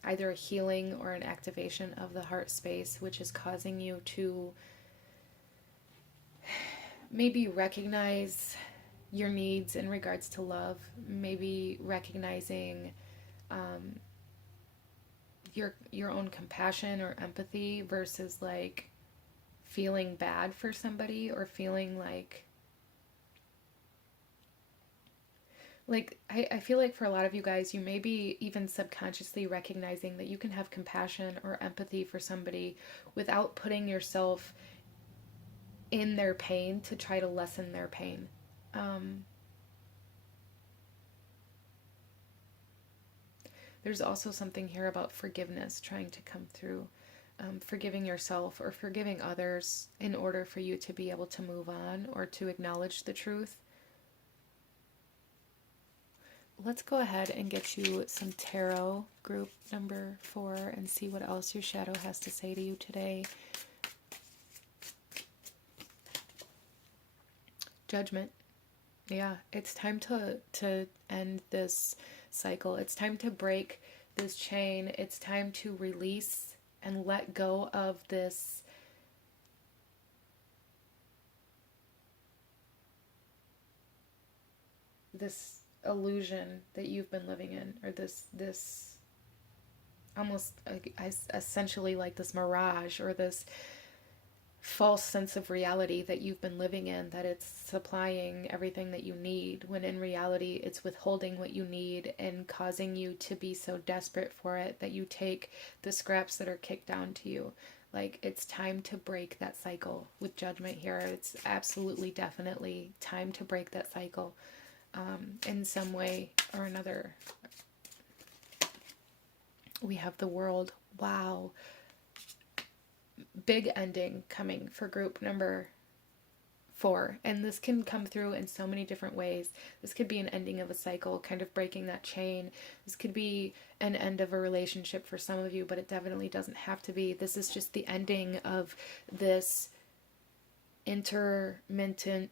either a healing or an activation of the heart space, which is causing you to maybe recognize your needs in regards to love, maybe recognizing your own compassion or empathy versus like feeling bad for somebody, or feeling like I feel like for a lot of you guys, you may be even subconsciously recognizing that you can have compassion or empathy for somebody without putting yourself in their pain to try to lessen their pain. There's also something here about forgiveness trying to come through. Forgiving yourself or forgiving others in order for you to be able to move on or to acknowledge the truth. Let's go ahead and get you some tarot, group number 4, and see what else your shadow has to say to you today. Judgment. Yeah, it's time to end this cycle. It's time to break this chain. It's time to release and let go of this illusion that you've been living in, or this almost essentially like this mirage, or this false sense of reality that you've been living in, that it's supplying everything that you need, when in reality it's withholding what you need and causing you to be so desperate for it that you take the scraps that are kicked down to you. Like, it's time to break that cycle with Judgment here. It's absolutely, definitely time to break that cycle in some way or another. We have the World. Wow. Big ending coming for group number 4. And this can come through in so many different ways. This could be an ending of a cycle, kind of breaking that chain. This could be an end of a relationship for some of you, but it definitely doesn't have to be. This is just the ending of this intermittent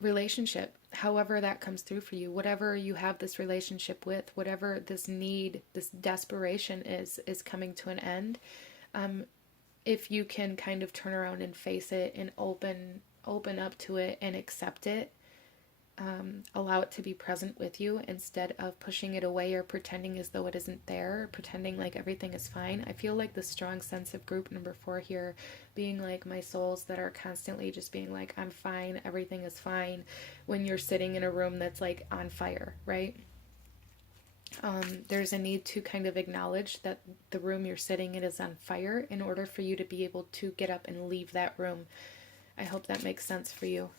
relationship, however that comes through for you. Whatever you have this relationship with, whatever this need, this desperation is coming to an end. If you can kind of turn around and face it and open up to it and accept it, allow it to be present with you instead of pushing it away or pretending as though it isn't there, pretending like everything is fine. I feel like the strong sense of group number 4 here being like my souls that are constantly just being like, I'm fine, everything is fine, when you're sitting in a room that's like on fire, right? There's a need to kind of acknowledge that the room you're sitting in is on fire in order for you to be able to get up and leave that room. I hope that makes sense for you.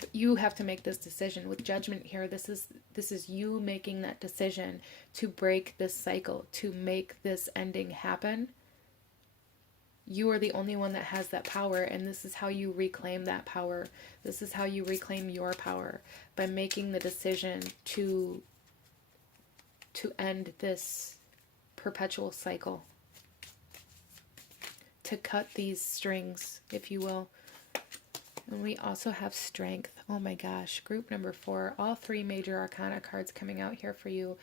But you have to make this decision. With Judgment here, this is you making that decision to break this cycle, to make this ending happen. You are the only one that has that power, and this is how you reclaim that power. This is how you reclaim your power, by making the decision to end this perpetual cycle, to cut these strings, if you will. And we also have Strength. Oh my gosh, group number 4, all 3 major arcana cards coming out here for you.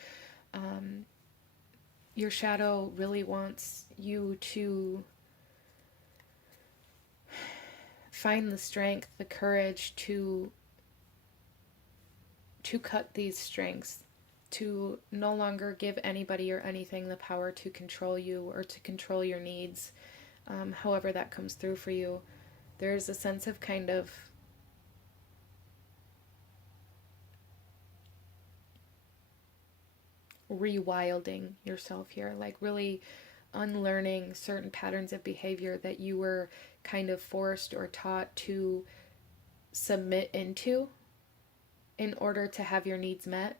Your shadow really wants you to find the strength, the courage to cut these strings, to no longer give anybody or anything the power to control you or to control your needs, however that comes through for you. There's a sense of kind of rewilding yourself here, like really unlearning certain patterns of behavior that you were kind of forced or taught to submit into in order to have your needs met.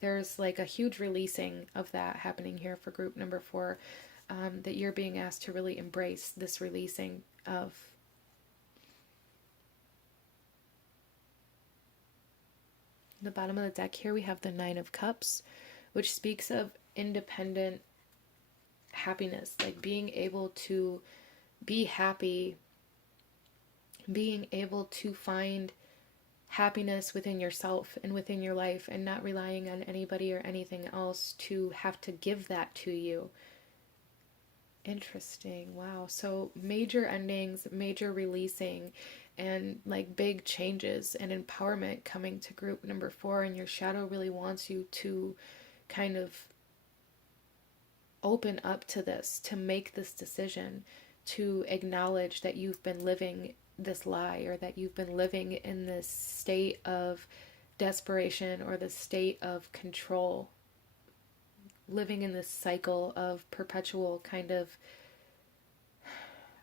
There's like a huge releasing of that happening here for group number 4, that you're being asked to really embrace this releasing of. The bottom of the deck here we have the 9 of Cups, which speaks of independent happiness, like being able to be happy, being able to find happiness within yourself and within your life, and not relying on anybody or anything else to have to give that to you. Interesting. Wow. So major endings, major releasing, and like big changes and empowerment coming to group number 4. And your shadow really wants you to kind of open up to this, to make this decision, to acknowledge that you've been living this lie, or that you've been living in this state of desperation or the state of control, living in this cycle of perpetual kind of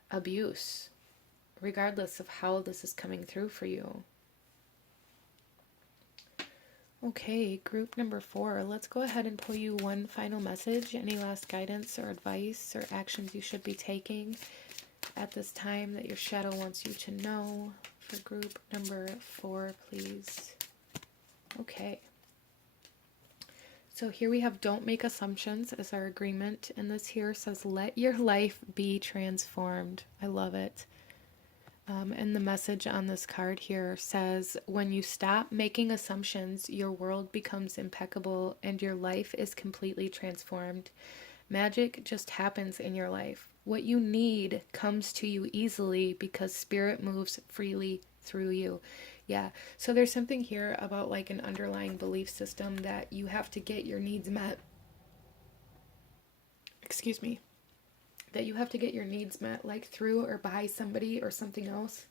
abuse, regardless of how this is coming through for you. Okay, group number 4, let's go ahead and pull you one final message. Any last guidance or advice or actions you should be taking at this time that your shadow wants you to know for group number 4, please. Okay. So here we have don't make assumptions as our agreement, and this here says let your life be transformed. I love it. And the message on this card here says, when you stop making assumptions, your world becomes impeccable and your life is completely transformed. Magic just happens in your life. What you need comes to you easily because spirit moves freely through you. Yeah, so there's something here about like an underlying belief system that you have to get your needs met. Excuse me. That you have to get your needs met, like through or by somebody or something else.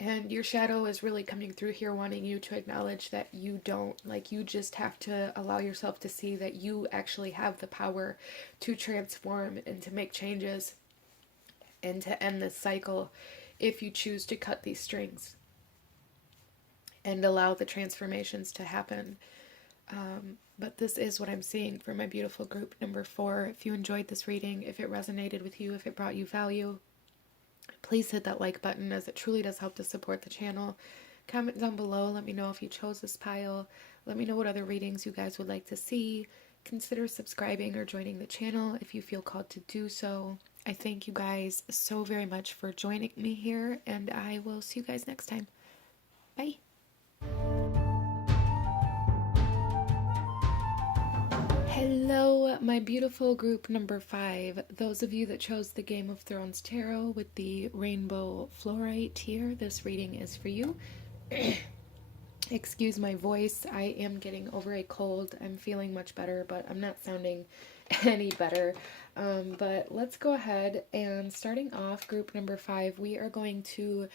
And your shadow is really coming through here wanting you to acknowledge that you don't. Like, you just have to allow yourself to see that you actually have the power to transform and to make changes and to end this cycle if you choose to cut these strings and allow the transformations to happen. But this is what I'm seeing for my beautiful group number 4. If you enjoyed this reading, if it resonated with you, if it brought you value, please hit that like button, as it truly does help to support the channel. Comment down below. Let me know if you chose this pile. Let me know what other readings you guys would like to see. Consider subscribing or joining the channel if you feel called to do so. I thank you guys so very much for joining me here, and I will see you guys next time. Bye. Hello, my beautiful group number 5. Those of you that chose the Game of Thrones Tarot with the rainbow fluorite here, this reading is for you. Excuse my voice, I am getting over a cold. I'm feeling much better, but I'm not sounding any better. But let's go ahead and, starting off group number 5, we are going to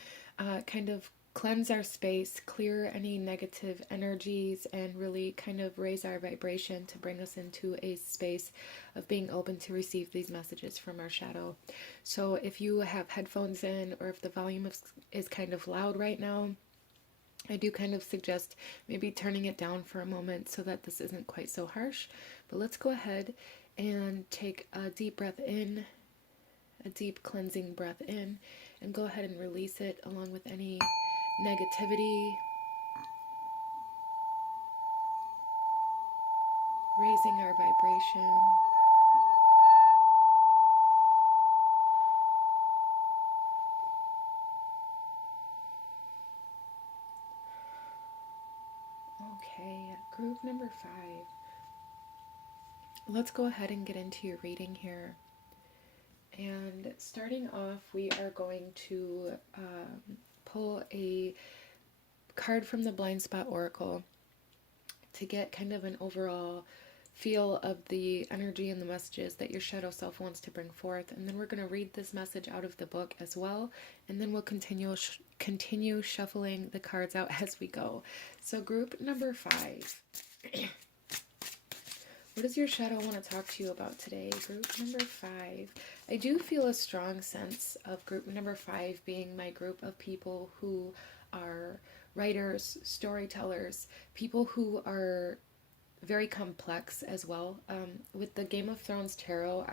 kind of cleanse our space, clear any negative energies, and really kind of raise our vibration to bring us into a space of being open to receive these messages from our shadow. So if you have headphones in, or if the volume is kind of loud right now, I do kind of suggest maybe turning it down for a moment so that this isn't quite so harsh. But let's go ahead and take a deep breath in, a deep cleansing breath in, and go ahead and release it along with any negativity, raising our vibration. Okay, group number 5. Let's go ahead and get into your reading here. And starting off, we are going to pull a card from the Blind Spot Oracle to get kind of an overall feel of the energy and the messages that your shadow self wants to bring forth. And then we're going to read this message out of the book as well, and then we'll continue shuffling the cards out as we go. So group number 5. What does your shadow want to talk to you about today? Group number 5. I do feel a strong sense of group number 5 being my group of people who are writers, storytellers, people who are very complex as well. With the Game of Thrones Tarot,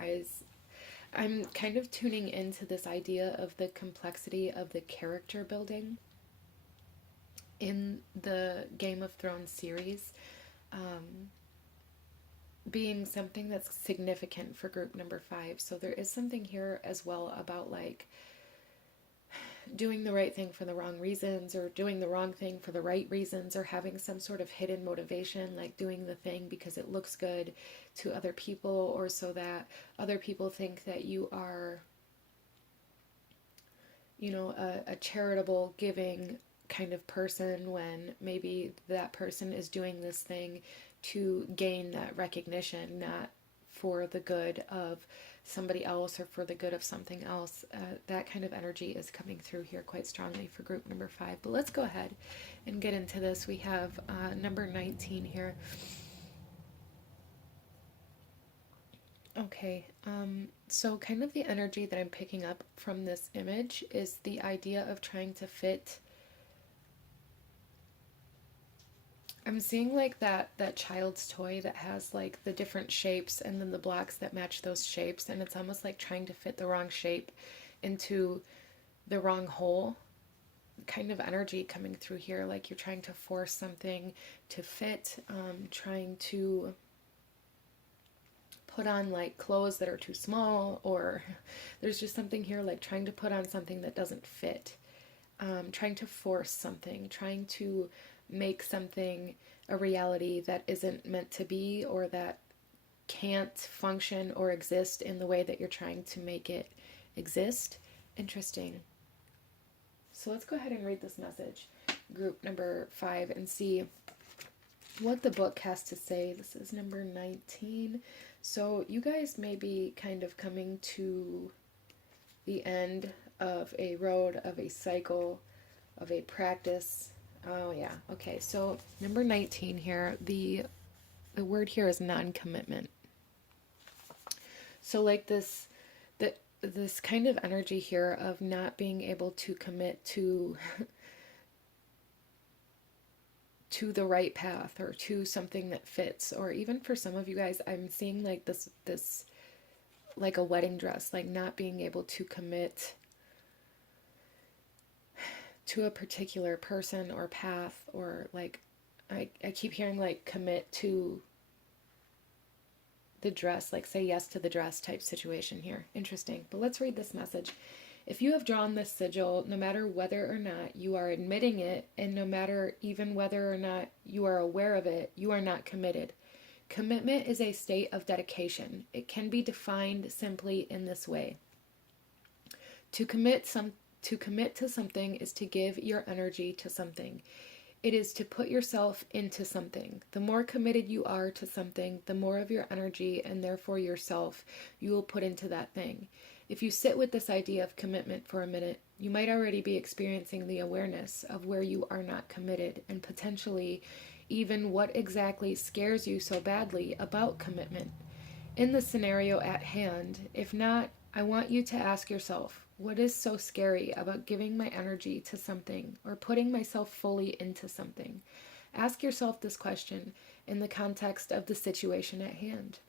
I'm kind of tuning into this idea of the complexity of the character building in the Game of Thrones series. being something that's significant for group number 5. So there is something here as well about like doing the right thing for the wrong reasons, or doing the wrong thing for the right reasons, or having some sort of hidden motivation, like doing the thing because it looks good to other people, or so that other people think that you are, you know, a charitable, giving kind of person, when maybe that person is doing this thing to gain that recognition, not for the good of somebody else or for the good of something else. That kind of energy is coming through here quite strongly for group number 5. But let's go ahead and get into this. We have number 19 here. Okay, so kind of the energy that I'm picking up from this image is the idea of trying to fit. I'm seeing like that child's toy that has like the different shapes and then the blocks that match those shapes, and it's almost like trying to fit the wrong shape into the wrong hole kind of energy coming through here, like you're trying to force something to fit, trying to put on like clothes that are too small, or there's just something here like trying to put on something that doesn't fit, trying to force something, trying to make something a reality that isn't meant to be, or that can't function or exist in the way that you're trying to make it exist. Interesting. So let's go ahead and read this message, group number 5, and see what the book has to say. This is number 19. So you guys may be kind of coming to the end of a road, of a cycle, of a practice. Oh yeah. Okay. So number 19 here, the word here is non-commitment. So like this kind of energy here of not being able to commit to to the right path, or to something that fits. Or even for some of you guys, I'm seeing like this like a wedding dress, like not being able to commit to a particular person or path, or like I keep hearing like commit to the dress, like say yes to the dress type situation here. Interesting. But let's read this message. If you have drawn this sigil, no matter whether or not you are admitting it, and no matter even whether or not you are aware of it, you are not committed. Commitment is a state of dedication. It can be defined simply in this way. To commit to something is to give your energy to something. It is to put yourself into something. The more committed you are to something, the more of your energy, and therefore yourself, you will put into that thing. If you sit with this idea of commitment for a minute, you might already be experiencing the awareness of where you are not committed, and potentially even what exactly scares you so badly about commitment. In the scenario at hand, if not, I want you to ask yourself, what is so scary about giving my energy to something, or putting myself fully into something? Ask yourself this question in the context of the situation at hand.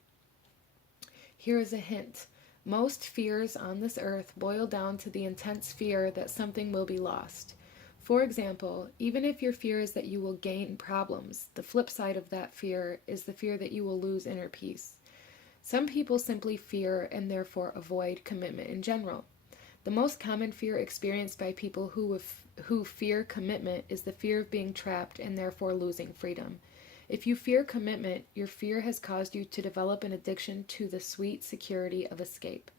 Here is a hint. Most fears on this earth boil down to the intense fear that something will be lost. For example, even if your fear is that you will gain problems, the flip side of that fear is the fear that you will lose inner peace. Some people simply fear and therefore avoid commitment in general. The most common fear experienced by people who fear commitment is the fear of being trapped and therefore losing freedom. If you fear commitment, your fear has caused you to develop an addiction to the sweet security of escape.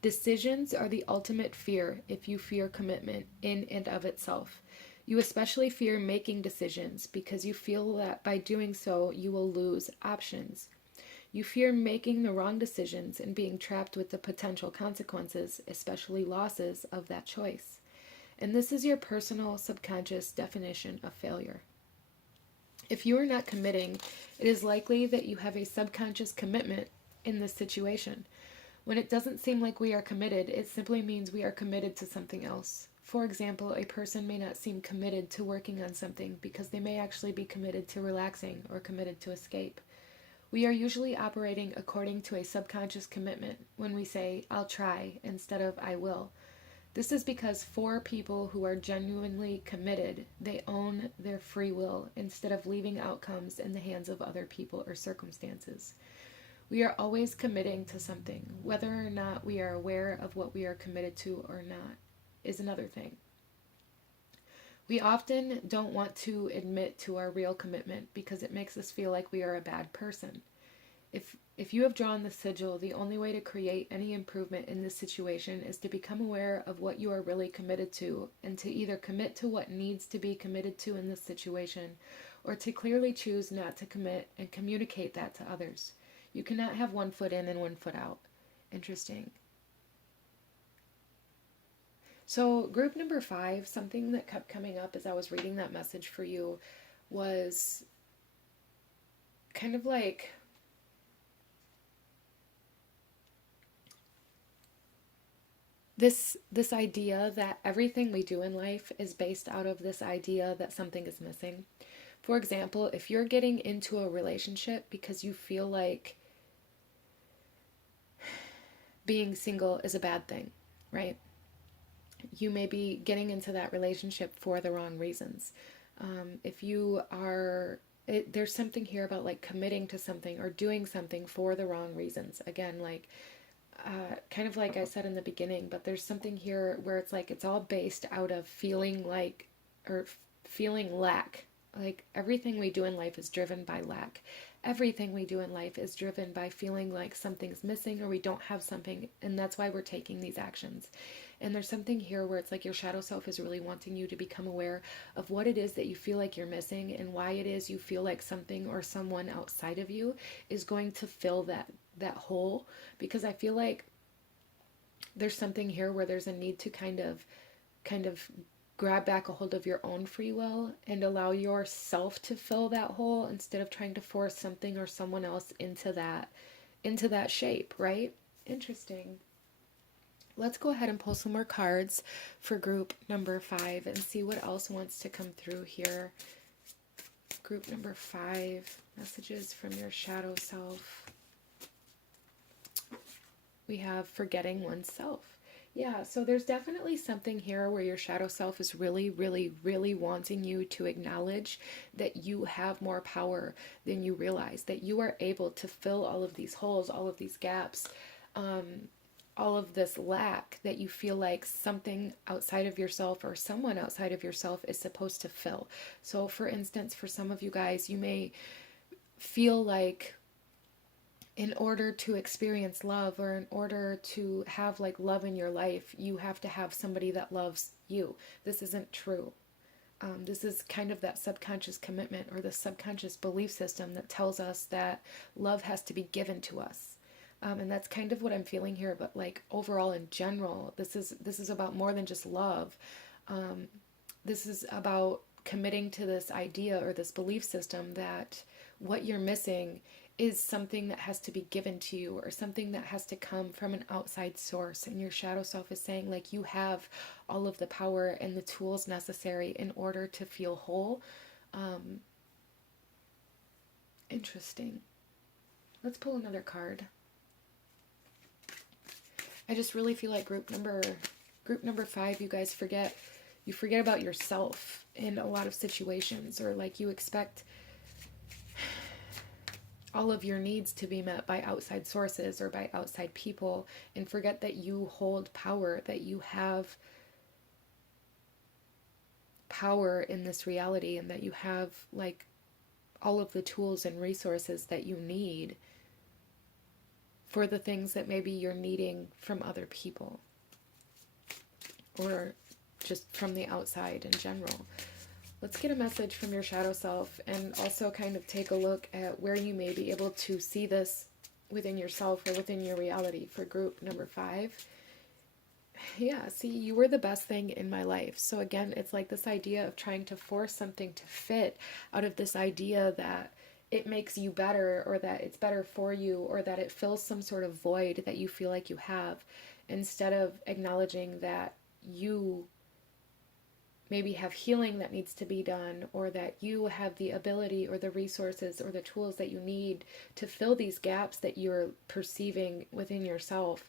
Decisions are the ultimate fear if you fear commitment in and of itself. You especially fear making decisions because you feel that by doing so you will lose options. You fear making the wrong decisions and being trapped with the potential consequences, especially losses, of that choice. And this is your personal subconscious definition of failure. If you are not committing, it is likely that you have a subconscious commitment in this situation. When it doesn't seem like we are committed, it simply means we are committed to something else. For example, a person may not seem committed to working on something because they may actually be committed to relaxing or committed to escape. We are usually operating according to a subconscious commitment when we say, I'll try, instead of I will. This is because for people who are genuinely committed, they own their free will instead of leaving outcomes in the hands of other people or circumstances. We are always committing to something. Whether or not we are aware of what we are committed to or not is another thing. We often don't want to admit to our real commitment because it makes us feel like we are a bad person. If you have drawn the sigil, the only way to create any improvement in this situation is to become aware of what you are really committed to and to either commit to what needs to be committed to in this situation or to clearly choose not to commit and communicate that to others. You cannot have one foot in and one foot out. Interesting. So, group number 5, something that kept coming up as I was reading that message for you was kind of like this idea that everything we do in life is based out of this idea that something is missing. For example, if you're getting into a relationship because you feel like being single is a bad thing, right? You may be getting into that relationship for the wrong reasons. If you are, there's something here about like committing to something or doing something for the wrong reasons. Again, like kind of like I said in the beginning, but there's something here where it's like it's all based out of feeling like, or feeling lack. Like everything we do in life is driven by lack. Everything we do in life is driven by feeling like something's missing or we don't have something, and that's why we're taking these actions. And there's something here where it's like your shadow self is really wanting you to become aware of what it is that you feel like you're missing and why it is you feel like something or someone outside of you is going to fill that hole. Because I feel like there's something here where there's a need to kind of grab back a hold of your own free will and allow yourself to fill that hole instead of trying to force something or someone else into that shape, right? Interesting. Let's go ahead and pull some more cards for group number 5 and see what else wants to come through here. Group number 5, messages from your shadow self. We have forgetting oneself. Yeah, so there's definitely something here where your shadow self is really, really, really wanting you to acknowledge that you have more power than you realize, that you are able to fill all of these holes, all of these gaps, all of this lack that you feel like something outside of yourself or someone outside of yourself is supposed to fill. So for instance, for some of you guys, you may feel like in order to experience love or in order to have like love in your life, you have to have somebody that loves you. This isn't true. This is kind of that subconscious commitment or the subconscious belief system that tells us that love has to be given to us. And that's kind of what I'm feeling here, but like overall in general, this is about more than just love. This is about committing to this idea or this belief system that what you're missing is something that has to be given to you or something that has to come from an outside source. And your shadow self is saying like you have all of the power and the tools necessary in order to feel whole. Interesting. Let's pull another card. I just really feel like group number 5, you guys forget about yourself in a lot of situations, or like you expect all of your needs to be met by outside sources or by outside people, and forget that you hold power, that you have power in this reality, and that you have like all of the tools and resources that you need for the things that maybe you're needing from other people or just from the outside in general. Let's get a message from your shadow self and also kind of take a look at where you may be able to see this within yourself or within your reality for group number 5. Yeah, see, you were the best thing in my life. So again, it's like this idea of trying to force something to fit out of this idea that it makes you better or that it's better for you or that it fills some sort of void that you feel like you have, instead of acknowledging that you maybe have healing that needs to be done, or that you have the ability or the resources or the tools that you need to fill these gaps that you're perceiving within yourself.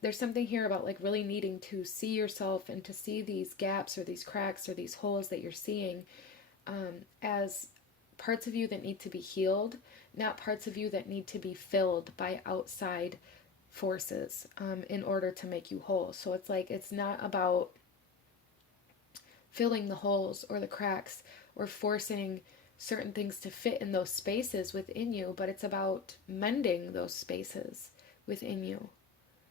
There's something here about like really needing to see yourself and to see these gaps or these cracks or these holes that you're seeing as parts of you that need to be healed, not parts of you that need to be filled by outside forces in order to make you whole. So it's like, it's not about filling the holes or the cracks or forcing certain things to fit in those spaces within you, but it's about mending those spaces within you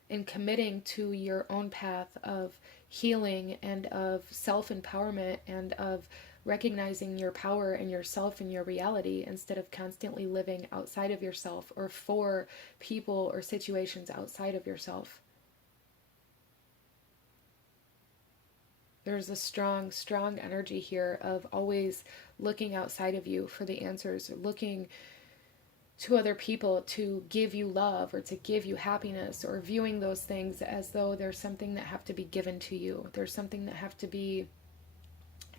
and committing to your own path of healing and of self-empowerment and of recognizing your power and yourself and your reality instead of constantly living outside of yourself or for people or situations outside of yourself. There's a strong, strong energy here of always looking outside of you for the answers, looking to other people to give you love or to give you happiness, or viewing those things as though there's something that have to be given to you. There's something that have to be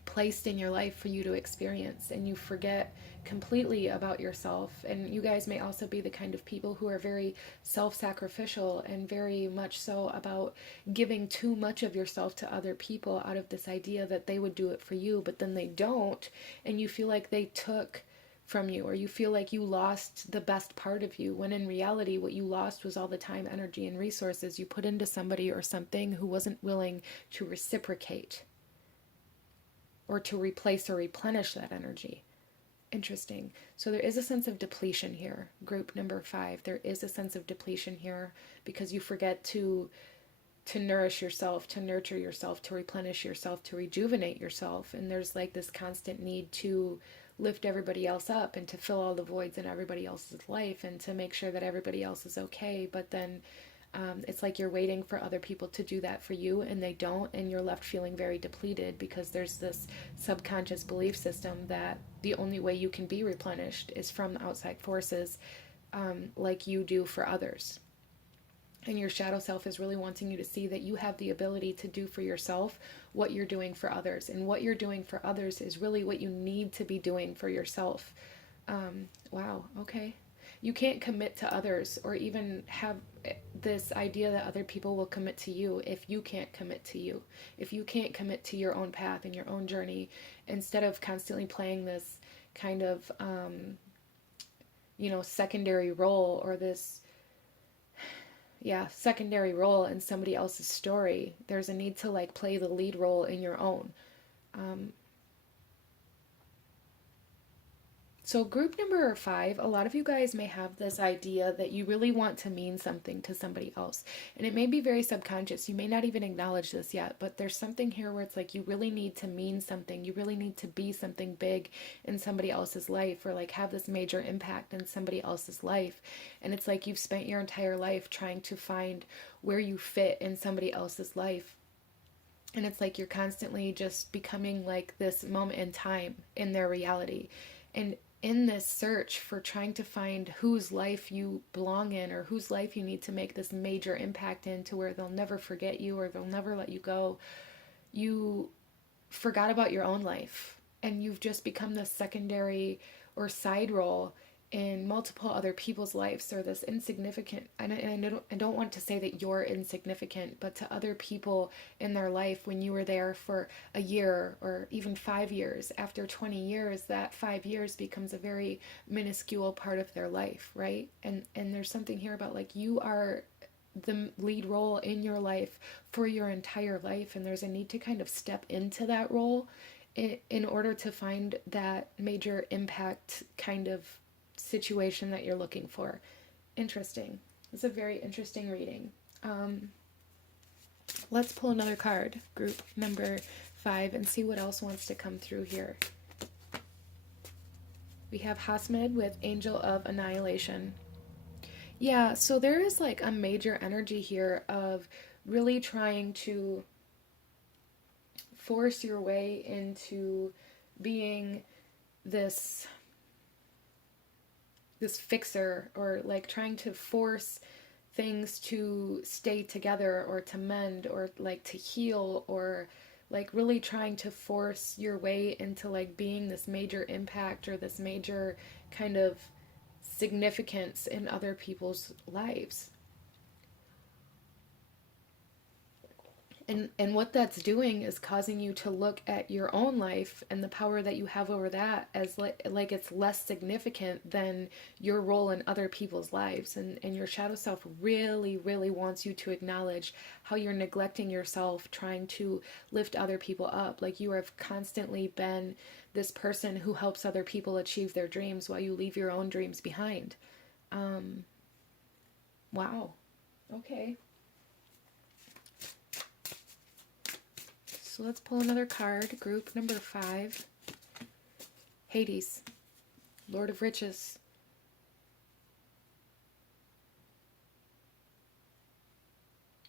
placed in your life for you to experience, and you forget completely about yourself. And you guys may also be the kind of people who are very self-sacrificial and very much so about giving too much of yourself to other people out of this idea that they would do it for you, but then they don't, and you feel like they took from you, or you feel like you lost the best part of you, when in reality what you lost was all the time, energy, and resources you put into somebody or something who wasn't willing to reciprocate or to replace or replenish that energy. Interesting. So there is a sense of depletion here. Group number 5, there is a sense of depletion here because you forget to nourish yourself, to nurture yourself, to replenish yourself, to rejuvenate yourself. And there's like this constant need to lift everybody else up and to fill all the voids in everybody else's life and to make sure that everybody else is okay. But then it's like you're waiting for other people to do that for you, and they don't, and you're left feeling very depleted because there's this subconscious belief system that the only way you can be replenished is from outside forces, like you do for others. And your shadow self is really wanting you to see that you have the ability to do for yourself what you're doing for others. And what you're doing for others is really what you need to be doing for yourself. Wow, okay. You can't commit to others or even have this idea that other people will commit to you if you can't commit to you. If you can't commit to your own path and your own journey, instead of constantly playing this kind of, secondary role, or this secondary role in somebody else's story. There's a need to like play the lead role in your own. So group number 5, a lot of you guys may have this idea that you really want to mean something to somebody else. And it may be very subconscious. You may not even acknowledge this yet, but there's something here where it's like you really need to mean something. You really need to be something big in somebody else's life, or like have this major impact in somebody else's life. And it's like you've spent your entire life trying to find where you fit in somebody else's life. And it's like you're constantly just becoming like this moment in time in their reality. And in this search for trying to find whose life you belong in, or whose life you need to make this major impact in, to where they'll never forget you or they'll never let you go, you forgot about your own life, and you've just become this secondary or side role in multiple other people's lives, or this insignificant, and I don't want to say that you're insignificant, but to other people in their life, when you were there for a year or even 5 years, after 20 years, that 5 years becomes a very minuscule part of their life, right? And there's something here about like you are the lead role in your life for your entire life, and there's a need to kind of step into that role in order to find that major impact kind of situation that you're looking for. Interesting. It's a very interesting reading. Let's pull another card, group number 5, and see what else wants to come through here. We have Hasmed with Angel of Annihilation. Yeah, so there is like a major energy here of really trying to force your way into being this fixer, or like trying to force things to stay together or to mend or like to heal, or like really trying to force your way into like being this major impact or this major kind of significance in other people's lives. And what that's doing is causing you to look at your own life and the power that you have over that as like it's less significant than your role in other people's lives. And your shadow self really, really wants you to acknowledge how you're neglecting yourself, trying to lift other people up. Like you have constantly been this person who helps other people achieve their dreams while you leave your own dreams behind. Wow. Okay. So let's pull another card. Group number 5. Hades, Lord of Riches.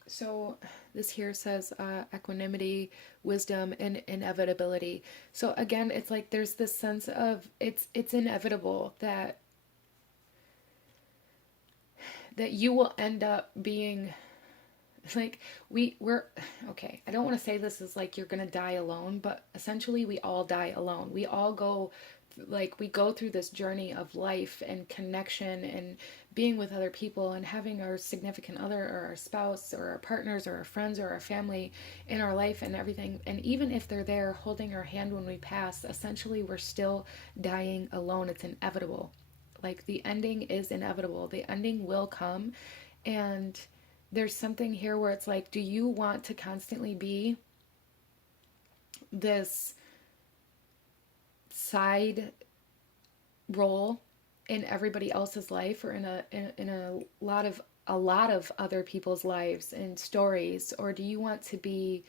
So this here says equanimity, wisdom, and inevitability. So again, it's like there's this sense of it's inevitable that you will end up being like we're okay. I don't want to say this is like you're gonna die alone, but essentially we all die alone. We all go we go through this journey of life and connection and being with other people and having our significant other or our spouse or our partners or our friends or our family in our life and everything. And even if they're there holding our hand when we pass, essentially we're still dying alone. It's inevitable. Like the ending is inevitable. The ending will come. And there's something here where it's like, do you want to constantly be this side role in everybody else's life or in a lot of other people's lives and stories, or do you want to be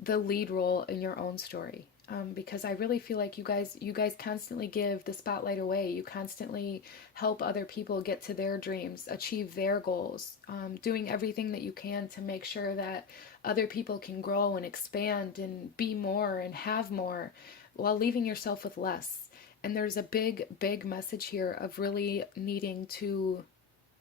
the lead role in your own story? Because I really feel like you guys constantly give the spotlight away. You constantly help other people get to their dreams, achieve their goals, doing everything that you can to make sure that other people can grow and expand and be more and have more while leaving yourself with less. And there's a big message here of really needing to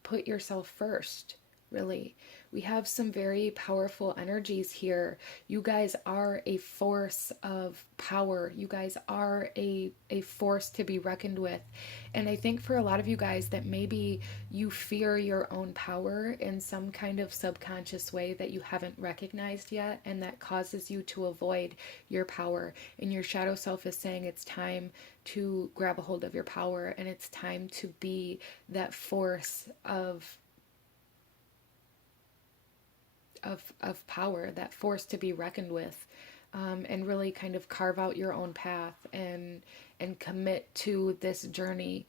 put yourself first, really. We have some very powerful energies here. You guys are a force of power. You guys are a force to be reckoned with. And I think for a lot of you guys that maybe you fear your own power in some kind of subconscious way that you haven't recognized yet, and that causes you to avoid your power. And your shadow self is saying it's time to grab a hold of your power, and it's time to be that force of power, that force to be reckoned with, and really kind of carve out your own path and commit to this journey.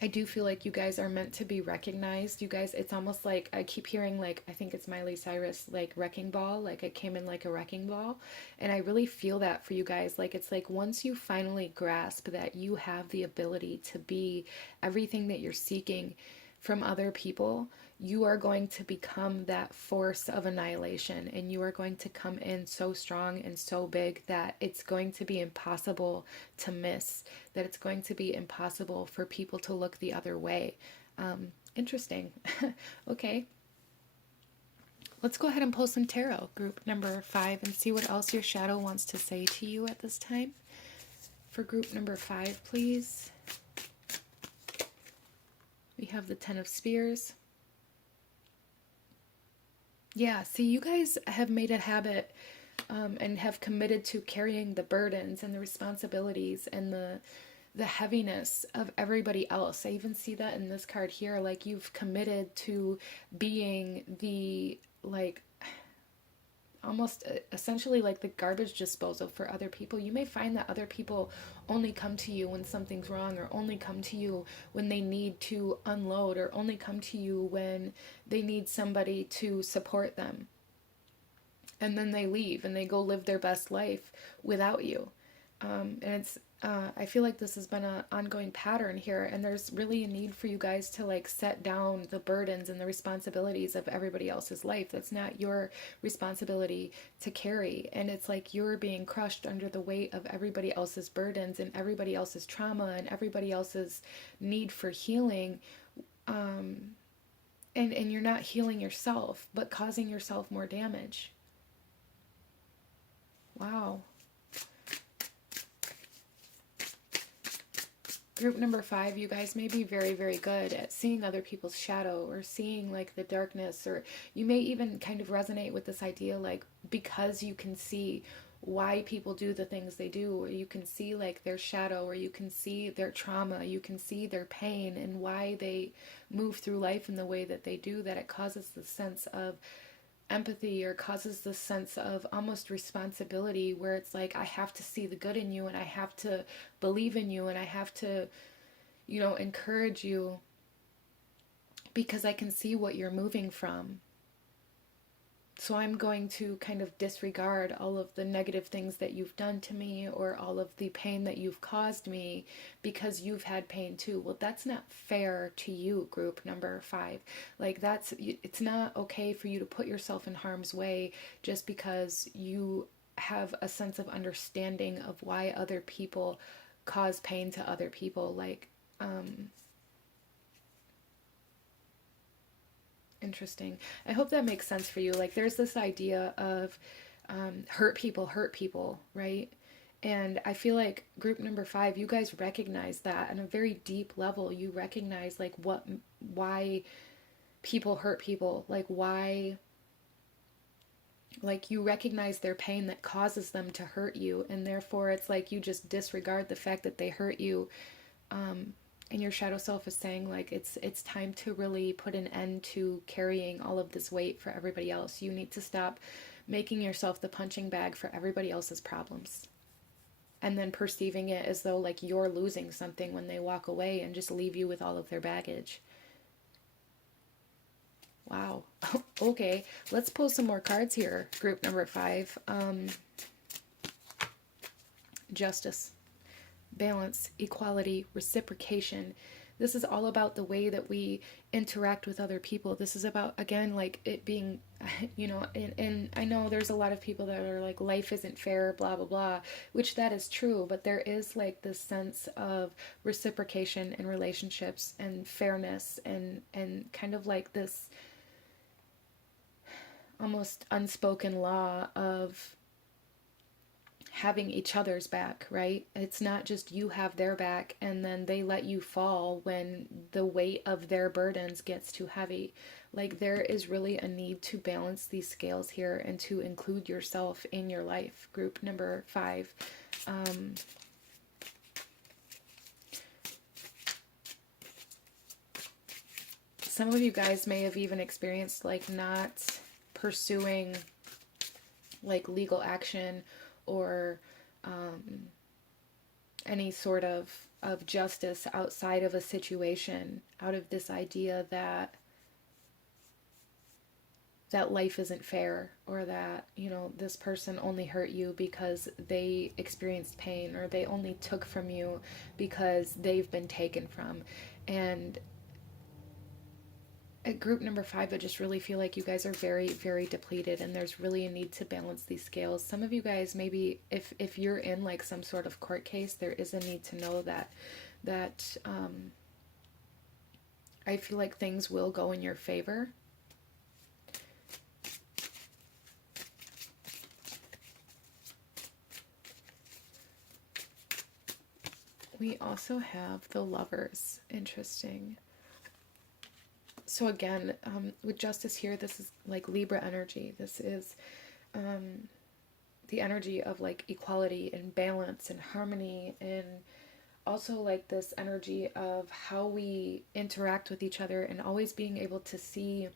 I do feel like you guys are meant to be recognized. You guys, it's almost like I keep hearing, like, I think it's Miley Cyrus, like wrecking ball, like I came in like a wrecking ball. And I really feel that for you guys. Like, it's like once you finally grasp that you have the ability to be everything that you're seeking from other people, you are going to become that force of annihilation, and you are going to come in so strong and so big that it's going to be impossible to miss, that it's going to be impossible for people to look the other way. Interesting. Okay. Let's go ahead and pull some tarot, group number 5, and see what else your shadow wants to say to you at this time. For group number 5, please. We have the 10 of Spears. Yeah, see, you guys have made a habit and have committed to carrying the burdens and the responsibilities and the heaviness of everybody else. I even see that in this card here. Like, you've committed to being the, like, almost essentially like the garbage disposal for other people. You may find that other people only come to you when something's wrong, or only come to you when they need to unload, or only come to you when they need somebody to support them. And then they leave and they go live their best life without you. And it's I feel like this has been an ongoing pattern here, and there's really a need for you guys to like set down the burdens and the responsibilities of everybody else's life. That's not your responsibility to carry, and it's like you're being crushed under the weight of everybody else's burdens and everybody else's trauma and everybody else's need for healing, and you're not healing yourself, but causing yourself more damage. Wow. Group number 5, you guys may be very, very good at seeing other people's shadow or seeing like the darkness, or you may even kind of resonate with this idea like because you can see why people do the things they do, or you can see like their shadow, or you can see their trauma, you can see their pain and why they move through life in the way that they do, that it causes the sense of empathy, or causes this sense of almost responsibility where it's like I have to see the good in you, and I have to believe in you, and I have to, you know, encourage you because I can see what you're moving from. So I'm going to kind of disregard all of the negative things that you've done to me, or all of the pain that you've caused me, because you've had pain too. Well, that's not fair to you, group number 5. Like it's not okay for you to put yourself in harm's way just because you have a sense of understanding of why other people cause pain to other people. Like, interesting. I hope that makes sense for you. Like, there's this idea of hurt people, right? And I feel like group number 5, you guys recognize that on a very deep level. You recognize like why people hurt people, like why, like you recognize their pain that causes them to hurt you, and therefore it's like you just disregard the fact that they hurt you. And your shadow self is saying like it's time to really put an end to carrying all of this weight for everybody else. You need to stop making yourself the punching bag for everybody else's problems, and then perceiving it as though like you're losing something when they walk away and just leave you with all of their baggage. Wow. Okay, let's pull some more cards here, group number 5. Justice, balance, equality, reciprocation. This is all about the way that we interact with other people. This is about, again, like it being, you know, and I know there's a lot of people that are like, life isn't fair, blah, blah, blah, which that is true, but there is like this sense of reciprocation in relationships and fairness, and kind of like this almost unspoken law of having each other's back, right? It's not just you have their back and then they let you fall when the weight of their burdens gets too heavy. Like, there is really a need to balance these scales here and to include yourself in your life, group number 5. Some of you guys may have even experienced like not pursuing like legal action or any sort of justice outside of a situation, out of this idea that life isn't fair, or that, you know, this person only hurt you because they experienced pain, or they only took from you because they've been taken from. And at group number 5, I just really feel like you guys are very, very depleted, and there's really a need to balance these scales. Some of you guys, maybe if you're in like some sort of court case, there is a need to know that I feel like things will go in your favor. We also have the Lovers. Interesting. So again, with justice here, this is like Libra energy. This is the energy of like equality and balance and harmony, and also like this energy of how we interact with each other, and always being able to see,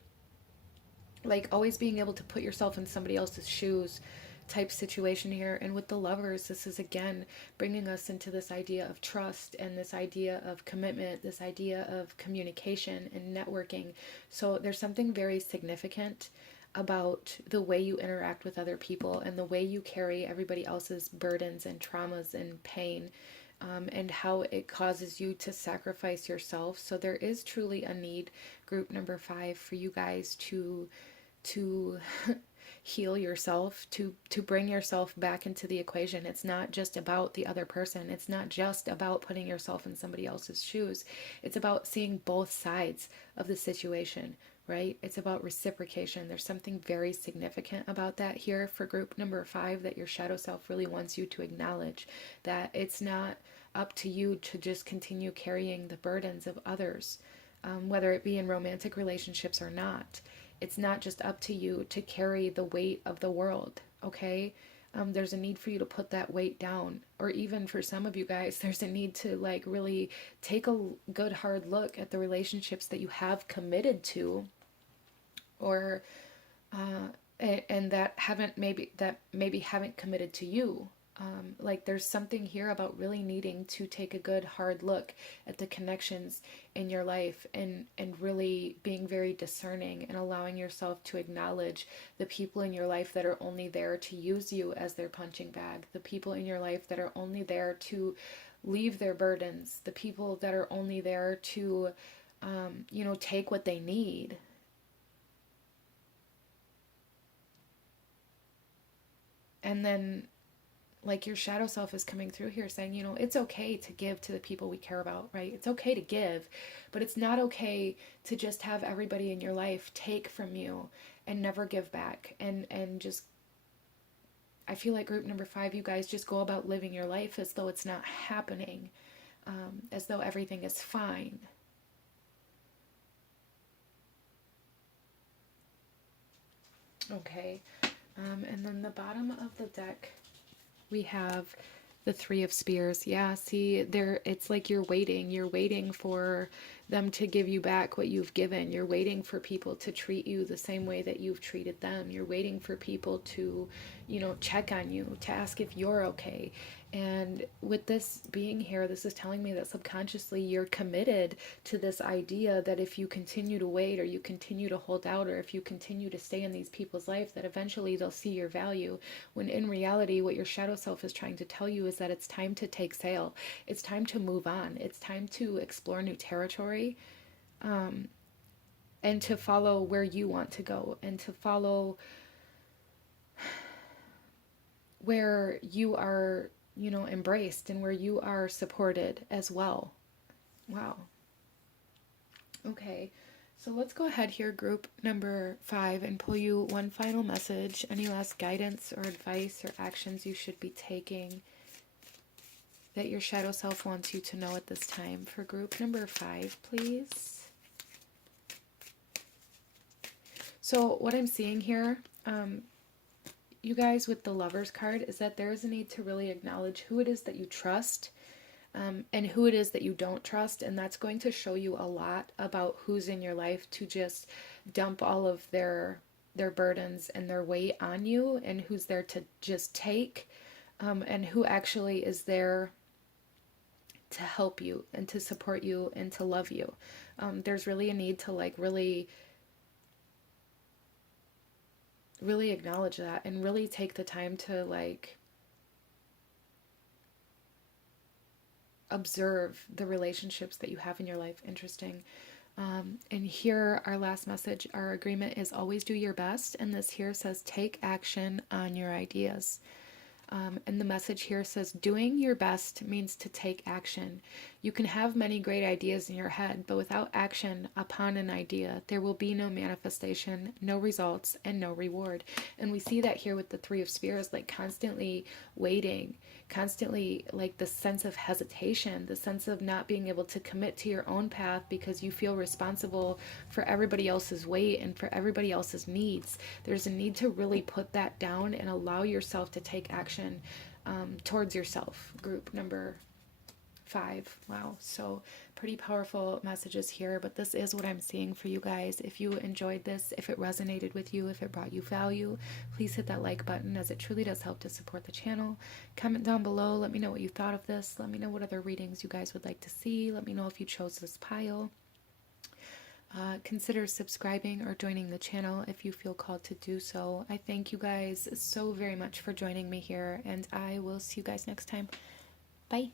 like always being able to put yourself in somebody else's shoes type situation here. And with the Lovers, this is again bringing us into this idea of trust, and this idea of commitment, this idea of communication and networking. So there's something very significant about the way you interact with other people, and the way you carry everybody else's burdens and traumas and pain, and how it causes you to sacrifice yourself. So there is truly a need, group number 5, for you guys to heal yourself, to bring yourself back into the equation. It's not just about the other person. It's not just about putting yourself in somebody else's shoes. It's about seeing both sides of the situation, right? It's about reciprocation. There's something very significant about that here for group number 5, that your shadow self really wants you to acknowledge, that it's not up to you to just continue carrying the burdens of others, whether it be in romantic relationships or not. It's not just up to you to carry the weight of the world, okay? There's a need for you to put that weight down. Or even for some of you guys, there's a need to like really take a good hard look at the relationships that you have committed to, or and that maybe haven't committed to you. Like there's something here about really needing to take a good hard look at the connections in your life, and really being very discerning and allowing yourself to acknowledge the people in your life that are only there to use you as their punching bag, the people in your life that are only there to leave their burdens, the people that are only there to take what they need. And then like your shadow self is coming through here saying, it's okay to give to the people we care about, right? It's okay to give, but it's not okay to just have everybody in your life take from you and never give back. And just, I feel like group number 5, you guys just go about living your life as though it's not happening, as though everything is fine. Okay. And then the bottom of the deck, we have the 3 of Spears. Yeah, see, it's like you're waiting for them to give you back what you've given. You're waiting for people to treat you the same way that you've treated them. You're waiting for people to, check on you, to ask if you're okay. And with this being here, this is telling me that subconsciously you're committed to this idea that if you continue to wait, or you continue to hold out, or if you continue to stay in these people's life, that eventually they'll see your value. When in reality, what your shadow self is trying to tell you is that it's time to take sail. It's time to move on. It's time to explore new territory, and to follow where you want to go, and to follow where you are embraced, and where you are supported as well. Wow. Okay, so let's go ahead here, group number 5, and pull you one final message. Any last guidance or advice or actions you should be taking that your shadow self wants you to know at this time for group number 5, please? So what I'm seeing here, you guys, with the Lovers card, is that there is a need to really acknowledge who it is that you trust, and who it is that you don't trust. And that's going to show you a lot about who's in your life to just dump all of their burdens and their weight on you, and who's there to just take, and who actually is there to help you and to support you and to love you. There's really a need to like really acknowledge that, and really take the time to like observe the relationships that you have in your life. Interesting. And here, our last message, our agreement is always do your best. And this here says take action on your ideas. And the message here says doing your best means to take action. You can have many great ideas in your head, but without action upon an idea, there will be no manifestation, no results, and no reward. And we see that here with the 3 of Spears, like constantly waiting, constantly like the sense of hesitation, the sense of not being able to commit to your own path because you feel responsible for everybody else's weight and for everybody else's needs. There's a need to really put that down and allow yourself to take action towards yourself. Group number 5. Wow, so pretty powerful messages here, but this is what I'm seeing for you guys. If you enjoyed this, if it resonated with you, if it brought you value, please hit that like button, as it truly does help to support the channel. Comment down below, let me know what you thought of this. Let me know what other readings you guys would like to see. Let me know if you chose this pile. Consider subscribing or joining the channel if you feel called to do so. I thank you guys so very much for joining me here, and I will see you guys next time. Bye.